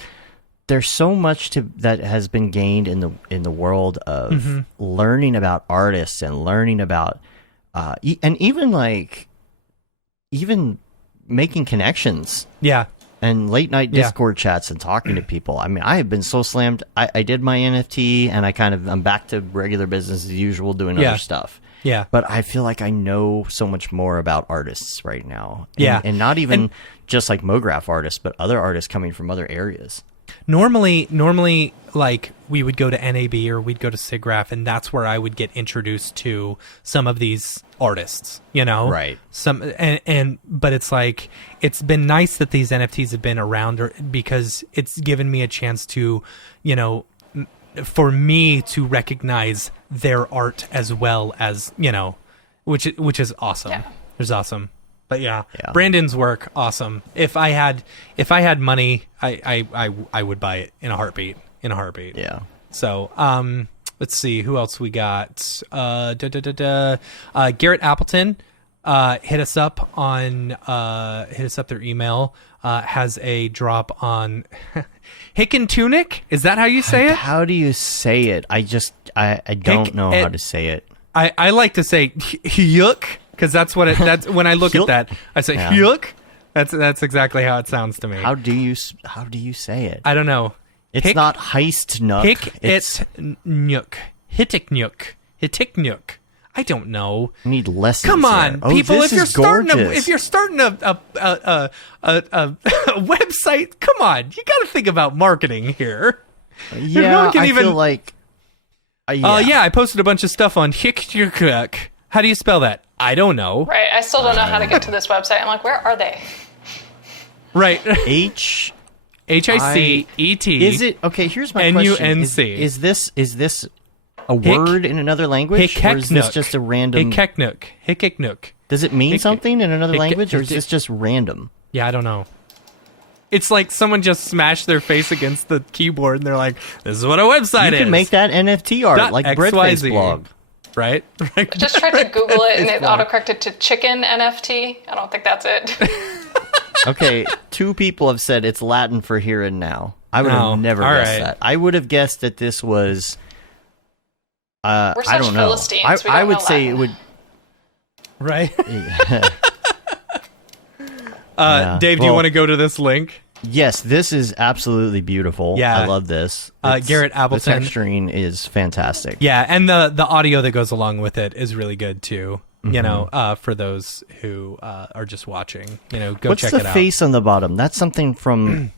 there's so much that has been gained in the world of learning about artists and learning about and even making connections. Yeah. And late night Discord chats and talking to people. I mean, I have been so slammed. I did my NFT and I'm back to regular business as usual, doing other stuff. Yeah. But I feel like I know so much more about artists right now. Yeah. And not even just like Mograph artists, but other artists coming from other areas. Normally, like we would go to NAB or we'd go to SIGGRAPH, and that's where I would get introduced to some of these artists, you know? Right. But it's like, it's been nice that these NFTs have been around because it's given me a chance to, for me to recognize their art as well as, which is awesome. Yeah. It's awesome. But yeah, Brandon's work, awesome. If I had money, I would buy it in a heartbeat. Yeah. So, let's see who else we got. Garrett Appleton, hit us up their email. Has a drop on Hicken Tunic. Is that how you say it? How do you say it? I don't know how to say it. I like to say yuck. Because that's when I look at that, I say yuck. That's exactly how it sounds to me. How do you say it? I don't know. It's not heist nuck. It's nyuk. Hitik I don't know. You need lessons. Come on, there. people! This If you're starting a website, come on, you got to think about marketing here. Yeah, no one can I even feel like. I posted a bunch of stuff on Hikyuk. How do you spell that? I don't know. Right. I still don't know how to get to this website. I'm like, where are they? Right. HICET. Is it okay? Here's my question: Is this a word in another language, or is this just a random? Hikeknuk. Does it mean something in another language, or is this just random? Yeah, I don't know. It's like someone just smashed their face against the keyboard, and they're like, "This is what a website is." You can make that NFT art like Breadface blog. Right? I just tried to Google it and it autocorrected to chicken NFT. I don't think that's it. Okay, 2 people have said it's Latin for here and now. I would have never guessed that. I would have guessed that this was. We're such I don't know. Philistines. I would say it would. Right. Dave, do you want to go to this link? Yes, this is absolutely beautiful. Yeah. I love this. Garrett Appleton. The texturing is fantastic. Yeah, and the audio that goes along with it is really good too. For those who are just watching, go What's check it out. What's the face on the bottom? That's something from.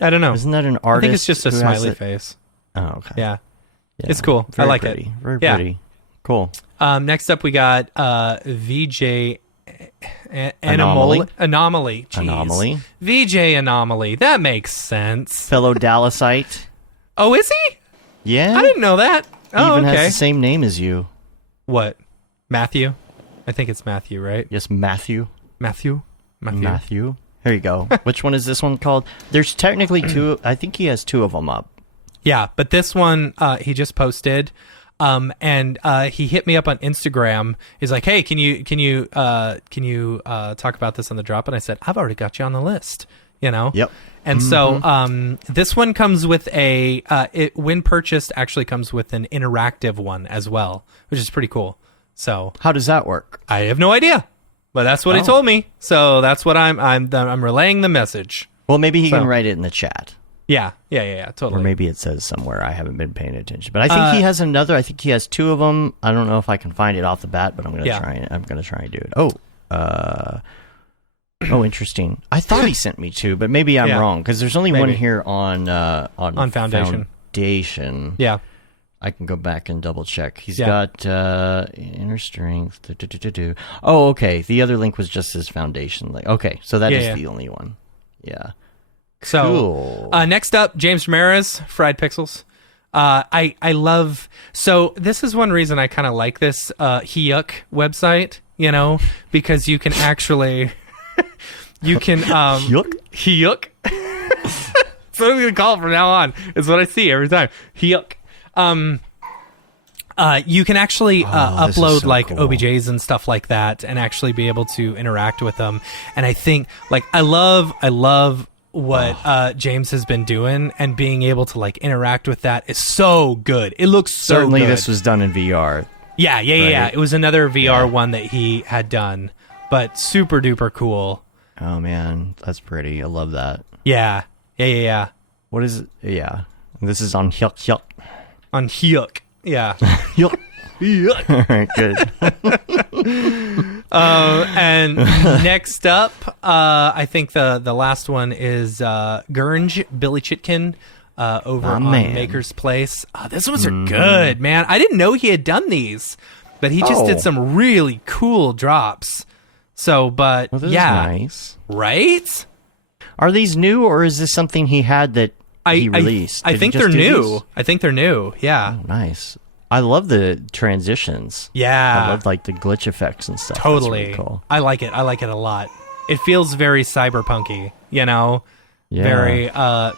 I don't know. Isn't that an artist? I think it's just a smiley face. Oh, okay. Yeah. It's cool. I like pretty. it. Very pretty. Cool. Next up, we got VJ Anomaly. Jeez. Anomaly. VJ Anomaly. That makes sense. Fellow Dallasite. Oh, is he? Yeah. I didn't know that. Oh, Even okay. has the same name as you. What? Matthew? I think it's Matthew, right? Yes, Matthew. Matthew. Here you go. Which one is this one called? There's technically two. I think he has two of them up. Yeah, but this one he just posted, and he hit me up on Instagram. He's like, "Hey, can you talk about this on the drop?" And I said, "I've already got you on the list." You know. Yep. And so this one comes with when purchased, actually comes with an interactive one as well, which is pretty cool. So how does that work? I have no idea, but that's what he told me. So that's what I'm relaying the message. Well, maybe he can write it in the chat. Yeah, totally. Or maybe it says somewhere. I haven't been paying attention, but I think he has another. I think he has two of them. I don't know if I can find it off the bat, but I'm gonna try. I'm gonna try and do it. Oh, interesting. I thought he sent me two, but maybe I'm wrong because there's only one here on Foundation. Yeah. I can go back and double check. He's got inner strength. Oh, okay. The other link was just his Foundation link. Okay, so that is the only one. Yeah. So cool. Next up, James Ramirez, Fried Pixels. I love. So this is one reason I kind of like this Hyuk website. You know, because you can actually. You can Hyuk. That's what I'm gonna call it from now on. It's what I see every time. Hyuk. You can actually upload so like cool. OBJs and stuff like that, and actually be able to interact with them. And I think, like, I love what James has been doing, and being able to like interact with that is so good. It looks so Certainly good. This was done in VR. Yeah. It was another VR one that he had done, but super duper cool. Oh man, that's pretty. I love that. Yeah. What is it? Yeah. This is on Hyuk. On Hyuk. Yeah. Hyuk. All right, good. And next up, I think the last one is Gurnge, Billy Chitkin, over on Maker's Place. These ones are good, man. I didn't know he had done these, but he just did some really cool drops. So, but this is nice. Right? Are these new, or is this something he had that he released? I think they're new. I think they're new. Yeah. Oh, nice. I love the transitions. Yeah. I love like the glitch effects and stuff. Totally. That's really cool. I like it. I like it a lot. It feels very cyberpunky, you know? Yeah.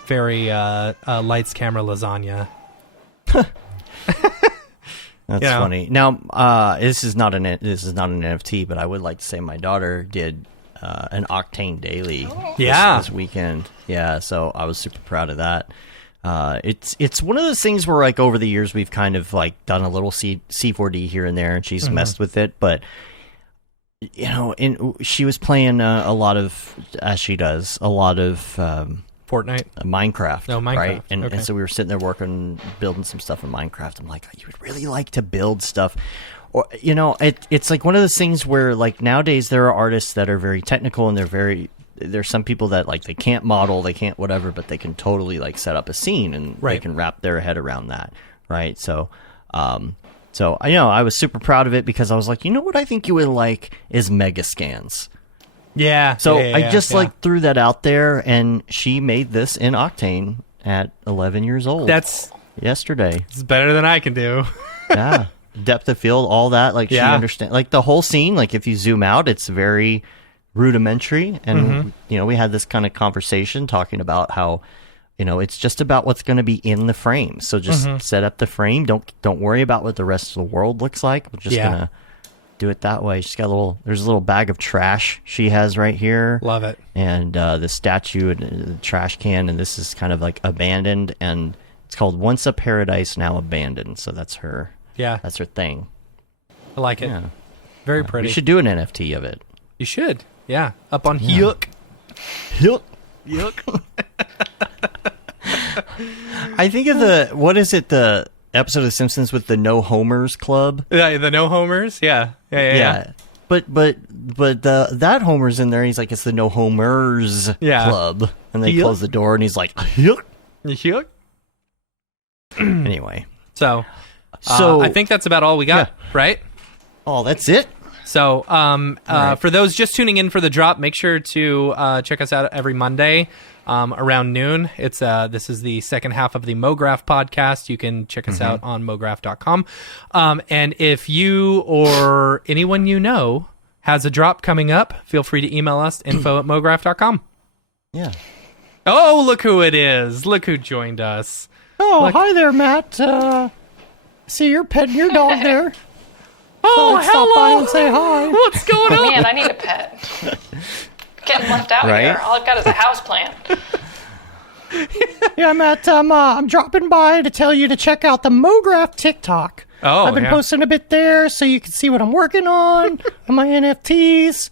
Very lights, camera, lasagna. That's funny. Now, this is not an NFT, but I would like to say my daughter did an Octane daily this weekend. Yeah, so I was super proud of that. It's one of those things where, like, over the years we've kind of like done a little C4D here and there, and she's messed with it, but you know, she was playing a lot of, as she does, a lot of Fortnite, Minecraft. No, Minecraft. Right? And so we were sitting there building some stuff in Minecraft. I'm like, you would really like to build stuff. Or, you know, it's like one of those things where, like, nowadays there are artists that are very technical, and there's some people that, like, they can't model, they can't whatever, but they can totally, like, set up a scene, and they can wrap their head around that, right? So, I know I was super proud of it, because I was like, you know what I think you would like is mega scans. Yeah. So I just threw that out there, and she made this in Octane at 11 years old. That's yesterday. It's better than I can do. Yeah. Depth of field, all that. Like, she understands, like, the whole scene, like, if you zoom out, it's very rudimentary. And, you know, we had this kind of conversation talking about how, you know, it's just about what's going to be in the frame. So just set up the frame. Don't worry about what the rest of the world looks like. We're just going to do it that way. She's got there's a little bag of trash she has right here. Love it. And the statue and the trash can, and this is kind of like abandoned, and it's called Once a Paradise, Now Abandoned. So that's her. Yeah. That's her thing. I like it. Yeah. Very pretty. You should do an NFT of it. You should. Yeah. Up on Hyuk. Hyuk. I think of the episode of Simpsons with the No Homers Club? Yeah, the No Homers? Yeah. But that Homer's in there, he's like, it's the No Homers Club. And they close the door, and he's like, Hyuk. Hyuk? Anyway. So, So I think that's about all we got, right? Oh, that's it? So right. for those just tuning in for the drop, make sure to check us out every Monday around noon. This is the second half of the Mograph podcast. You can check us out on mograph.com. And if you or anyone you know has a drop coming up, feel free to email us, info@mograph.com. Yeah. Oh, look who it is. Look who joined us. Oh, hi there, Matt. See, you're petting your dog there. Oh, Stop by and say hi. What's going on? Man, I need a pet. Getting left out here. All I've got is a house plant. Yeah, Matt, I'm dropping by to tell you to check out the Mograph TikTok. Oh, I've been posting a bit there so you can see what I'm working on my NFTs.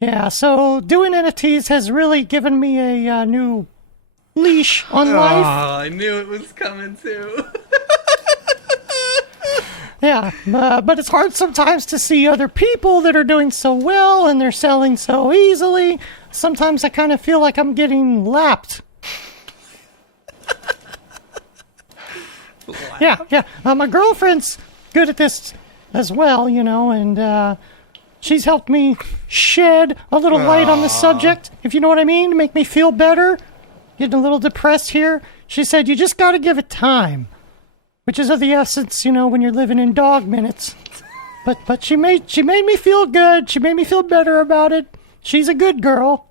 Yeah, so doing NFTs has really given me a new leash on life. Oh, I knew it was coming too. Yeah, but it's hard sometimes to see other people that are doing so well and they're selling so easily. Sometimes I kind of feel like I'm getting lapped. Yeah. My girlfriend's good at this as well, and she's helped me shed a little light on the subject, if you know what I mean, to make me feel better. Getting a little depressed here. She said, you just got to give it time. Which is of the essence, when you're living in dog minutes. But she made me feel good. She made me feel better about it. She's a good girl.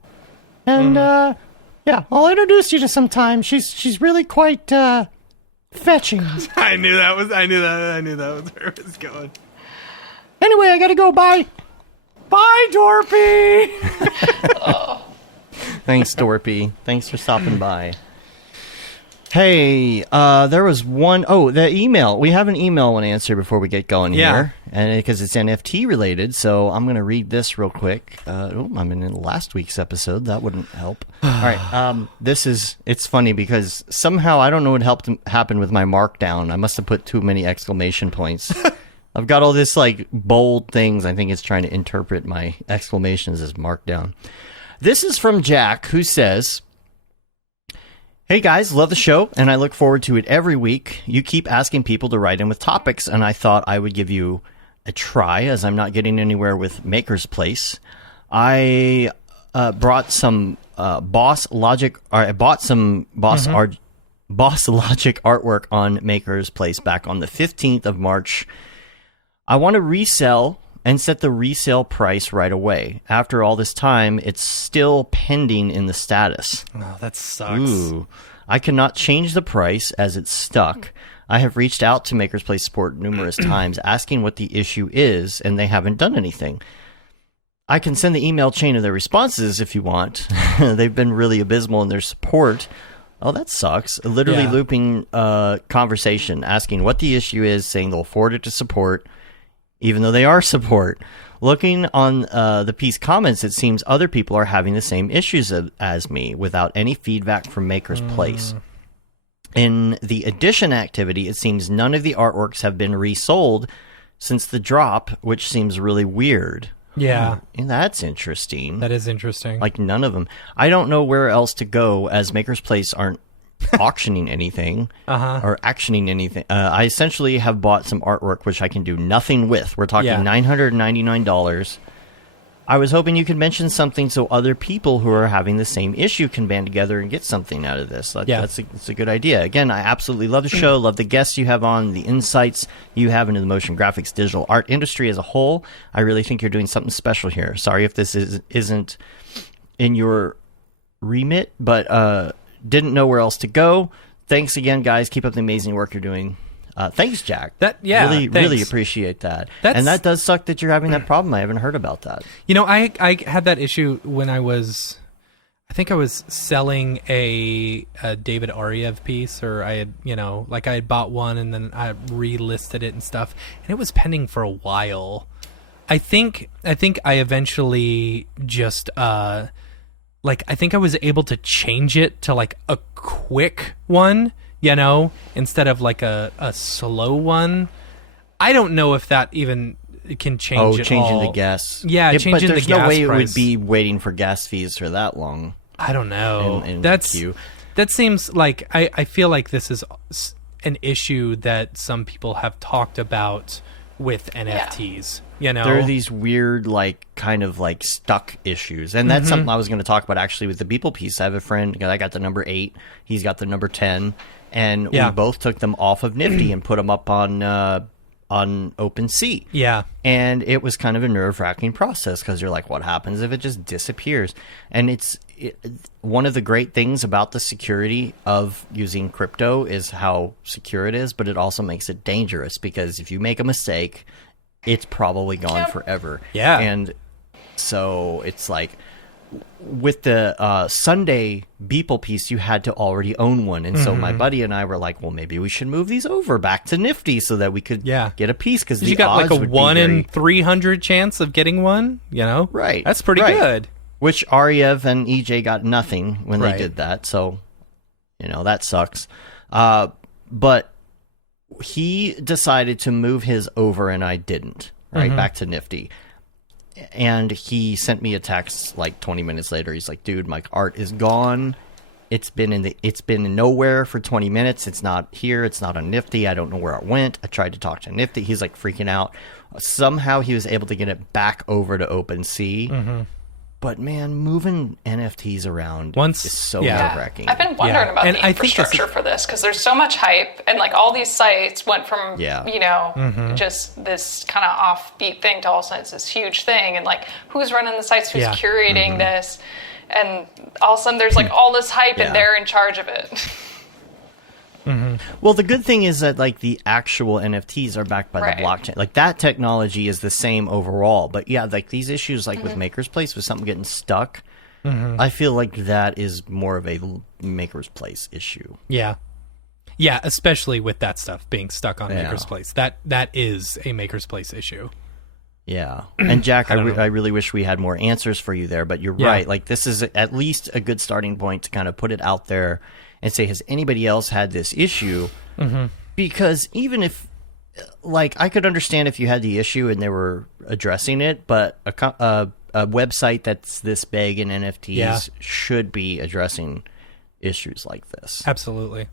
And I'll introduce you to sometime. She's really quite fetching. I knew that was where it was going. Anyway, I gotta go. Bye. Bye, Dorpy. Thanks, Dorpy. Thanks for stopping by. Hey, there was the email. We have an email I want to answer before we get going here. And because it's NFT related, so I'm going to read this real quick. I'm in last week's episode. That wouldn't help. All right. It's funny because somehow I don't know what happened with my markdown. I must have put too many exclamation points. I've got all this bold things. I think it's trying to interpret my exclamations as markdown. This is from Jack, who says, hey guys, love the show, and I look forward to it every week. You keep asking people to write in with topics, and I thought I would give you a try, as I'm not getting anywhere with Maker's Place. I brought some Boss Logic artwork on Maker's Place back on the 15th of March. I want to resell and set the resale price right away. After all this time, it's still pending in the status. Oh, that sucks. Ooh. I cannot change the price as it's stuck. I have reached out to Maker's Place support numerous times asking what the issue is, and they haven't done anything. I can send the email chain of their responses if you want. They've been really abysmal in their support. Oh, that sucks. Literally looping conversation, asking what the issue is, saying they'll forward it to support, even though they are support. Looking on the piece comments, it seems other people are having the same issues as me without any feedback from Maker's Place. In the edition activity, it seems none of the artworks have been resold since the drop, which seems really weird. Yeah. And that's interesting. That is interesting. None of them. I don't know where else to go, as Maker's Place aren't auctioning anything or actioning anything. I essentially have bought some artwork which I can do nothing with. We're talking $999. I was hoping you could mention something so other people who are having the same issue can band together and get something out of this. That's a good idea. Again, I absolutely love the show, love the guests you have on, the insights you have into the motion graphics, digital art industry as a whole. I really think you're doing something special here. Sorry if this isn't in your remit, but didn't know where else to go. Thanks again, guys. Keep up the amazing work you're doing. Thanks, Jack. Really appreciate that. And that does suck that you're having that problem. I haven't heard about that. I had that issue when I think I was selling a David Ariev piece, or I had, I had bought one and then I relisted it and stuff, and it was pending for a while. I think I eventually just I think I was able to change it to a quick one, instead of a slow one. I don't know if that even can change it changing all. the gas. Yeah, changing the gas. But there's no way price. it would be waiting for gas fees for that long. I don't know. In That's the queue. That seems like I feel like this is an issue that some people have talked about with NFTs. You know, there are these weird, like, kind of like stuck issues, and that's something I was going to talk about actually with the Beeple piece. I have a friend, I got the number 8, he's got the number 10, and we both took them off of Nifty and put them up on OpenSea. Yeah, and it was kind of a nerve-wracking process because you're like, what happens if it just disappears? And one of the great things about the security of using crypto is how secure it is, but it also makes it dangerous because if you make a mistake, it's probably gone forever. Yeah. And so it's like with the Sunday Beeple piece, you had to already own one. And so my buddy and I were like, well, maybe we should move these over back to Nifty so that we could get a piece. Because you got like a 1 in 300 chance of getting one, you know? Right. That's pretty good. Which Ariev and EJ got nothing when they did that. So, you know, that sucks. But he decided to move his over and I didn't, back to Nifty. And he sent me a text like 20 minutes later. He's like, dude, my art is gone. It's been in nowhere for 20 minutes. It's not here. It's not on Nifty. I don't know where it went. I tried to talk to Nifty. He's like freaking out. Somehow he was able to get it back over to OpenSea. But man, moving NFTs around is so nerve-wracking. I've been wondering about the infrastructure for this because there's so much hype, and like all these sites went from you know just this kind of offbeat thing to all of a sudden it's this huge thing, and like who's running the sites, who's curating this, and all of a sudden there's like all this hype and they're in charge of it. Well, the good thing is that like the actual NFTs are backed by the blockchain. Like that technology is the same overall. But yeah, like these issues like with Maker's Place, with something getting stuck, I feel like that is more of a Maker's Place issue. Yeah. Yeah, especially with that stuff being stuck on Maker's Place. That is a Maker's Place issue. Yeah. And Jack, I really wish we had more answers for you there, but you're right. Like this is at least a good starting point to kind of put it out there and say, has anybody else had this issue? Because even if, like, I could understand if you had the issue and they were addressing it, but a website that's this big in NFTs should be addressing issues like this. Absolutely.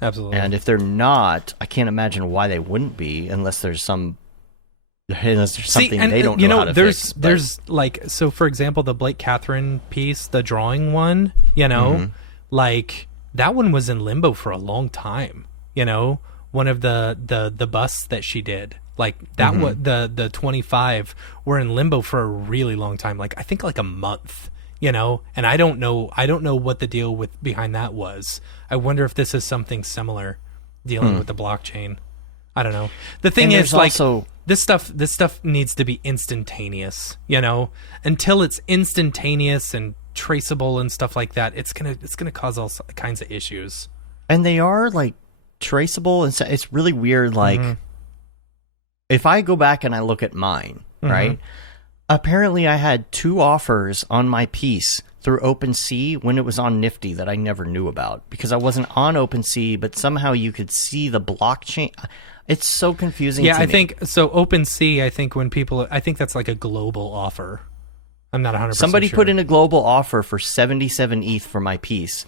And if they're not, I can't imagine why they wouldn't be unless there's something they don't know how to fix. There's like, so for example, the Blake Catherine piece, the drawing one, you know, like that one was in limbo for a long time. You know, one of the busts that she did, like that was the 25 were in limbo for a really long time. Like I think like a month, you know, and I don't know what the deal with behind that was. I wonder if this is something similar dealing with the blockchain. I don't know. The thing is, like, this stuff needs to be instantaneous, you know? Until it's instantaneous and traceable and stuff like that, it's gonna cause all kinds of issues. And they are like traceable, and it's really weird. Like, if I go back and I look at mine, right? Apparently, I had 2 offers on my piece through OpenSea when it was on Nifty that I never knew about because I wasn't on OpenSea, but somehow you could see the blockchain. It's so confusing. Yeah, to me. think so. OpenSea, I think that's like a global offer. I'm not 100%. Somebody sure. put in a global offer for 77 ETH for my piece,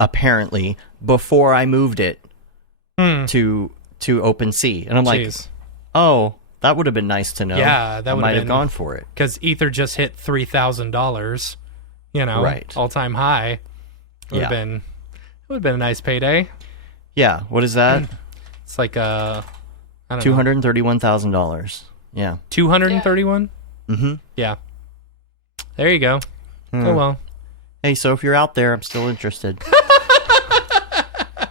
apparently before I moved it to OpenSea, and I'm like, oh, that would have been nice to know. Yeah, that I would might have gone for it because Ether just hit $3,000. You know, all time high. It would have been a nice payday. Yeah, what is that? It's like I don't know. $231,000. Yeah. 231? Yeah. There you go. Oh well. Hey, so if you're out there, I'm still interested.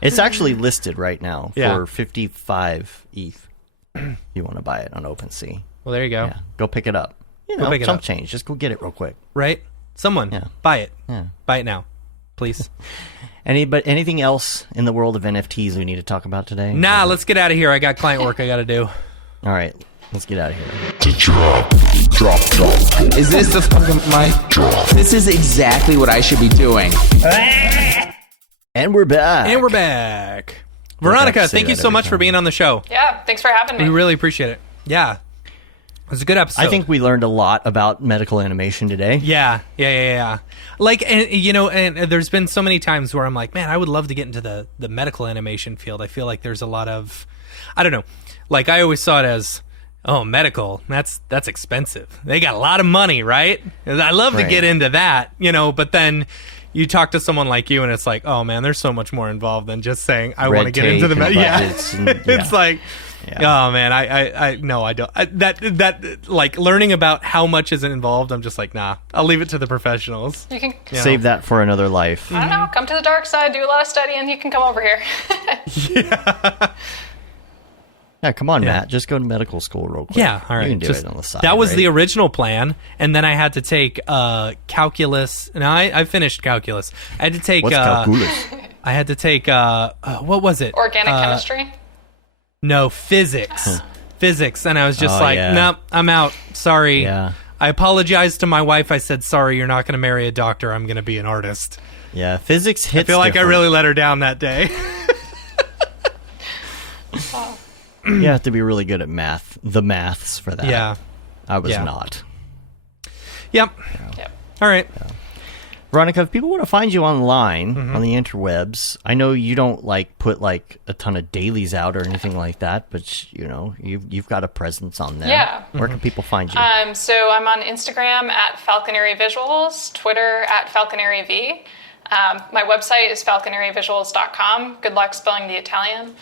It's actually listed right now for 55 ETH. You want to buy it on OpenSea. Well, there you go. Yeah, go pick it up. You know, chump change. Just go get it real quick. Right? Someone, buy it. Yeah. Buy it now, please. Anything else in the world of NFTs we need to talk about today? Nah, let's get out of here. I got client work I got to do. All right, let's get out of here. Drop. Is this the fucking mic drop? This is exactly what I should be doing. And we're back. Veronica, thank you so much for being on the show. Yeah, thanks for having me. We really appreciate it. Yeah. It was a good episode. I think we learned a lot about medical animation today. Yeah. Like, and and there's been so many times where I'm like, man, I would love to get into the medical animation field. I feel like there's a lot of, I don't know, like I always saw it as, oh, medical, that's expensive. They got a lot of money, right? I love to get into that, but then you talk to someone like you and it's like, oh man, there's so much more involved than just saying I want to get into the It's like, oh man, I no, I don't. That like learning about how much is involved, I'm just like, nah, I'll leave it to the professionals. You can save that for another life. I don't know, come to the dark side, do a lot of studying, you can come over here. Yeah, come on, Matt. Just go to medical school real quick. Yeah, all right. You can do it on the side. That was the original plan, and then I had to take calculus. And I finished calculus. I had to take. What's calculus? I had to take. What was it? Organic chemistry? No, physics. Physics, and I was just nope, I'm out. Sorry. Yeah. I apologized to my wife. I said, sorry, you're not going to marry a doctor. I'm going to be an artist. Yeah, physics hits. I feel like I really let her down that day. You have to be really good at the maths for that. Yeah. I was not. Yep. All right. Yeah. Veronica, if people want to find you online on the interwebs, I know you don't put a ton of dailies out or anything like that, but you've got a presence on there. Yeah. Where can people find you? So I'm on Instagram at Falconieri Visuals, Twitter at Falconieri V. My website is falconieriVisuals.com. Good luck spelling the Italian.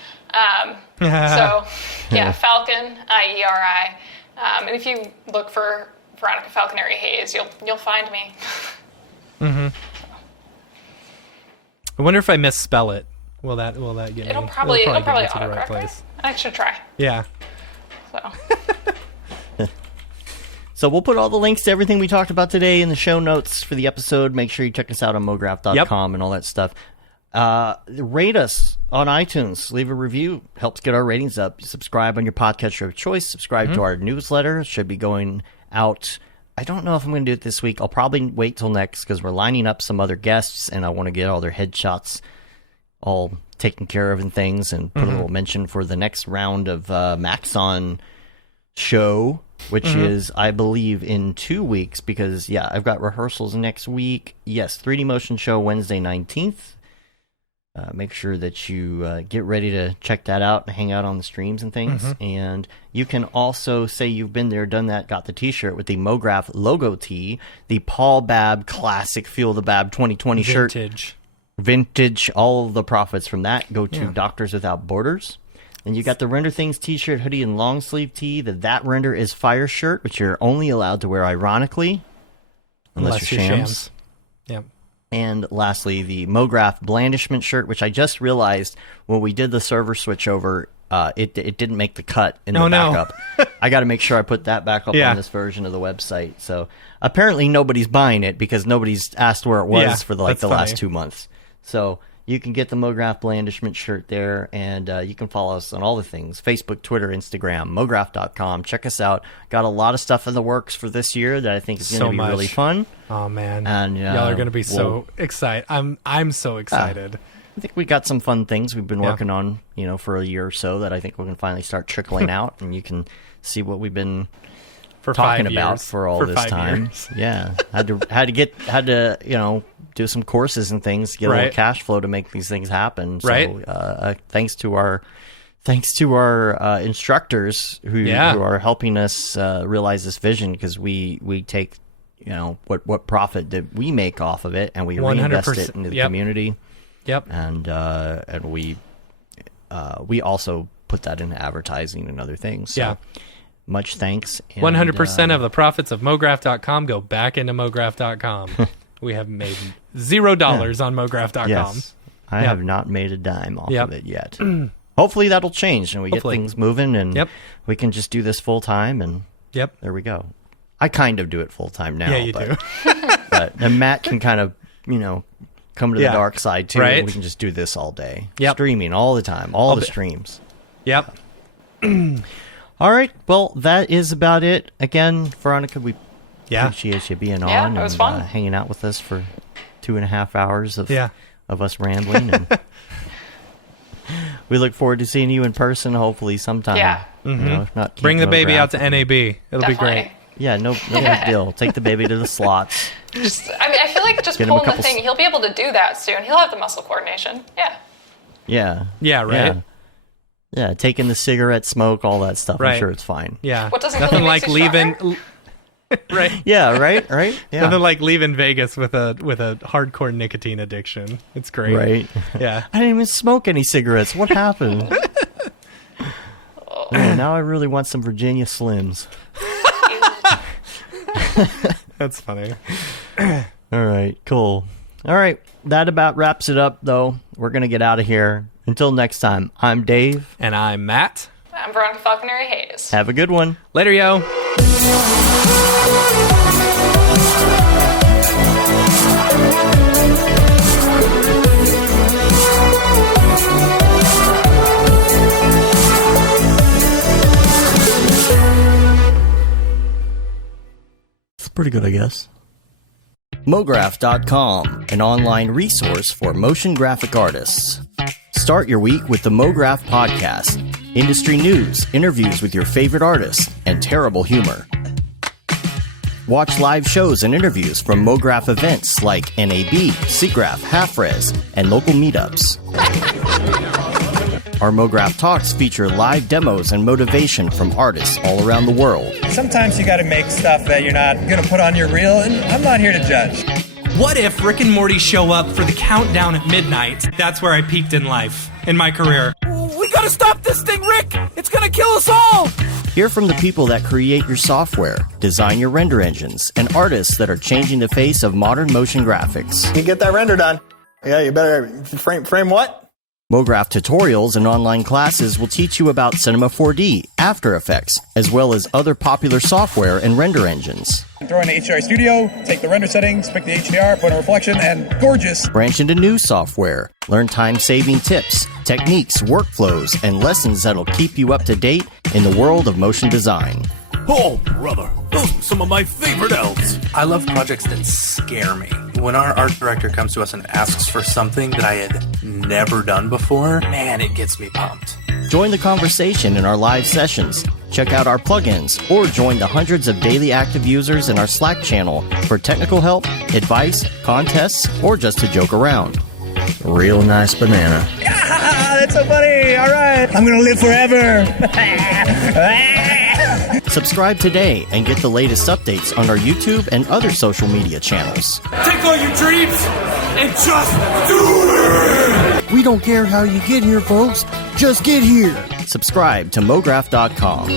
Falcon, IERI. And if you look for Veronica Falconieri Hays, you'll find me. I wonder if I misspell it. Will that get It'll me? probably get me to the right autocorrect. place. I should try. Yeah. So. So we'll put all the links to everything we talked about today in the show notes for the episode. Make sure you check us out on mograph.com and all that stuff. Rate us on iTunes. Leave a review. Helps get our ratings up. Subscribe on your podcatcher of choice. Subscribe to our newsletter. It should be going out. I don't know if I'm going to do it this week. I'll probably wait till next because we're lining up some other guests, and I want to get all their headshots all taken care of and things, and put a little mention for the next round of Maxon show, which is, I believe, in 2 weeks because, I've got rehearsals next week. Yes, 3D Motion Show Wednesday 19th. Make sure that you get ready to check that out and hang out on the streams and things. And you can also say you've been there, done that, got the t-shirt with the Mograph logo tee, the Paul Babb Classic Feel the Babb 2020 shirt. Vintage. All of the profits from that go to Doctors Without Borders. And you got the Render Things t-shirt, hoodie, and long sleeve tee. The That Render is Fire shirt, which you're only allowed to wear ironically, unless you're shams. Yep. And lastly, the Mograph Blandishment shirt, which I just realized when we did the server switch over, it didn't make the cut in the backup. I got to make sure I put that back up on this version of the website. So apparently nobody's buying it because nobody's asked where it was for the last 2 months. So you can get the Mograph Blandishment shirt there, and you can follow us on all the things: Facebook, Twitter, Instagram, mograph.com. Check us out. Got a lot of stuff in the works for this year that I think is going to be really fun. Oh man, and y'all are going to be so excited. I'm so excited. I think we got some fun things we've been working on, for a year or so that I think we can finally start trickling out, and you can see what we've been talking about for all this time. Yeah, had to do some courses and things to get a little cash flow to make these things happen. So, thanks to our instructors who are helping us realize this vision, because we take what profit that we make off of it and we reinvest it into the community. Yep. And we also put that into advertising and other things. So much thanks. 100% of the profits of mograph.com go back into mograph.com. We have made $0 on mograph.com. Yes. I have not made a dime off of it yet. Hopefully that'll change and we get things moving, and we can just do this full time, and there we go. I kind of do it full time now. Yeah, you do. And Matt can kind of, come to the dark side too. And we can just do this all day. Streaming all the time, all the streams. Yep. All right. Well, that is about it. Again, Veronica, we appreciate you being on and hanging out with us for 2.5 hours of us rambling. And we look forward to seeing you in person, hopefully sometime. Yeah. You know, if not, Bring the baby Mograph. out to NAB. It'll be great. Yeah, no big deal. Take the baby to the slots. I feel like just pulling the thing, he'll be able to do that soon. He'll have the muscle coordination. Yeah. Yeah. Yeah, right? Yeah, taking the cigarette smoke, all that stuff. Right. I'm sure it's fine. Yeah. What doesn't Nothing kill you like makes you leaving... right. Yeah, right? Yeah. Nothing like leaving Vegas with a hardcore nicotine addiction. It's great. Right. Yeah. I didn't even smoke any cigarettes. What happened? Man, now I really want some Virginia Slims. That's funny. All right, cool. All right, that about wraps it up, though. We're going to get out of here. Until next time, I'm Dave. And I'm Matt. I'm Veronica Falconieri Hays. Have a good one. Later, yo. It's pretty good, I guess. Mograph.com, an online resource for motion graphic artists. Start your week with the Mograph podcast. Industry news, interviews with your favorite artists, and terrible humor. Watch live shows and interviews from Mograph events like NAB, SIGGRAPH, Half-Res, and local meetups. Our Mograph Talks feature live demos and motivation from artists all around the world. Sometimes you gotta make stuff that you're not gonna put on your reel, and I'm not here to judge. What if Rick and Morty show up for the countdown at midnight? That's where I peaked in life, in my career. We gotta stop this thing, Rick! It's gonna kill us all! Hear from the people that create your software, design your render engines, and artists that are changing the face of modern motion graphics. You get that render done. Yeah, you better frame what? Mograph tutorials and online classes will teach you about Cinema 4D, After Effects, as well as other popular software and render engines. Throw in the HDR Studio, take the render settings, pick the HDR, put in a reflection, and gorgeous. Branch into new software. Learn time-saving tips, techniques, workflows, and lessons that'll keep you up to date in the world of motion design. Oh, brother, those are some of my favorite elves. I love projects that scare me. When our art director comes to us and asks for something that I had never done before, man, it gets me pumped. Join the conversation in our live sessions. Check out our plugins or join the hundreds of daily active users in our Slack channel for technical help, advice, contests, or just to joke around. Real nice banana. Yeah, that's so funny. All right. I'm going to live forever. Subscribe today and get the latest updates on our YouTube and other social media channels. Take all your dreams and just do it! We don't care how you get here, folks. Just get here. Subscribe to Mograph.com.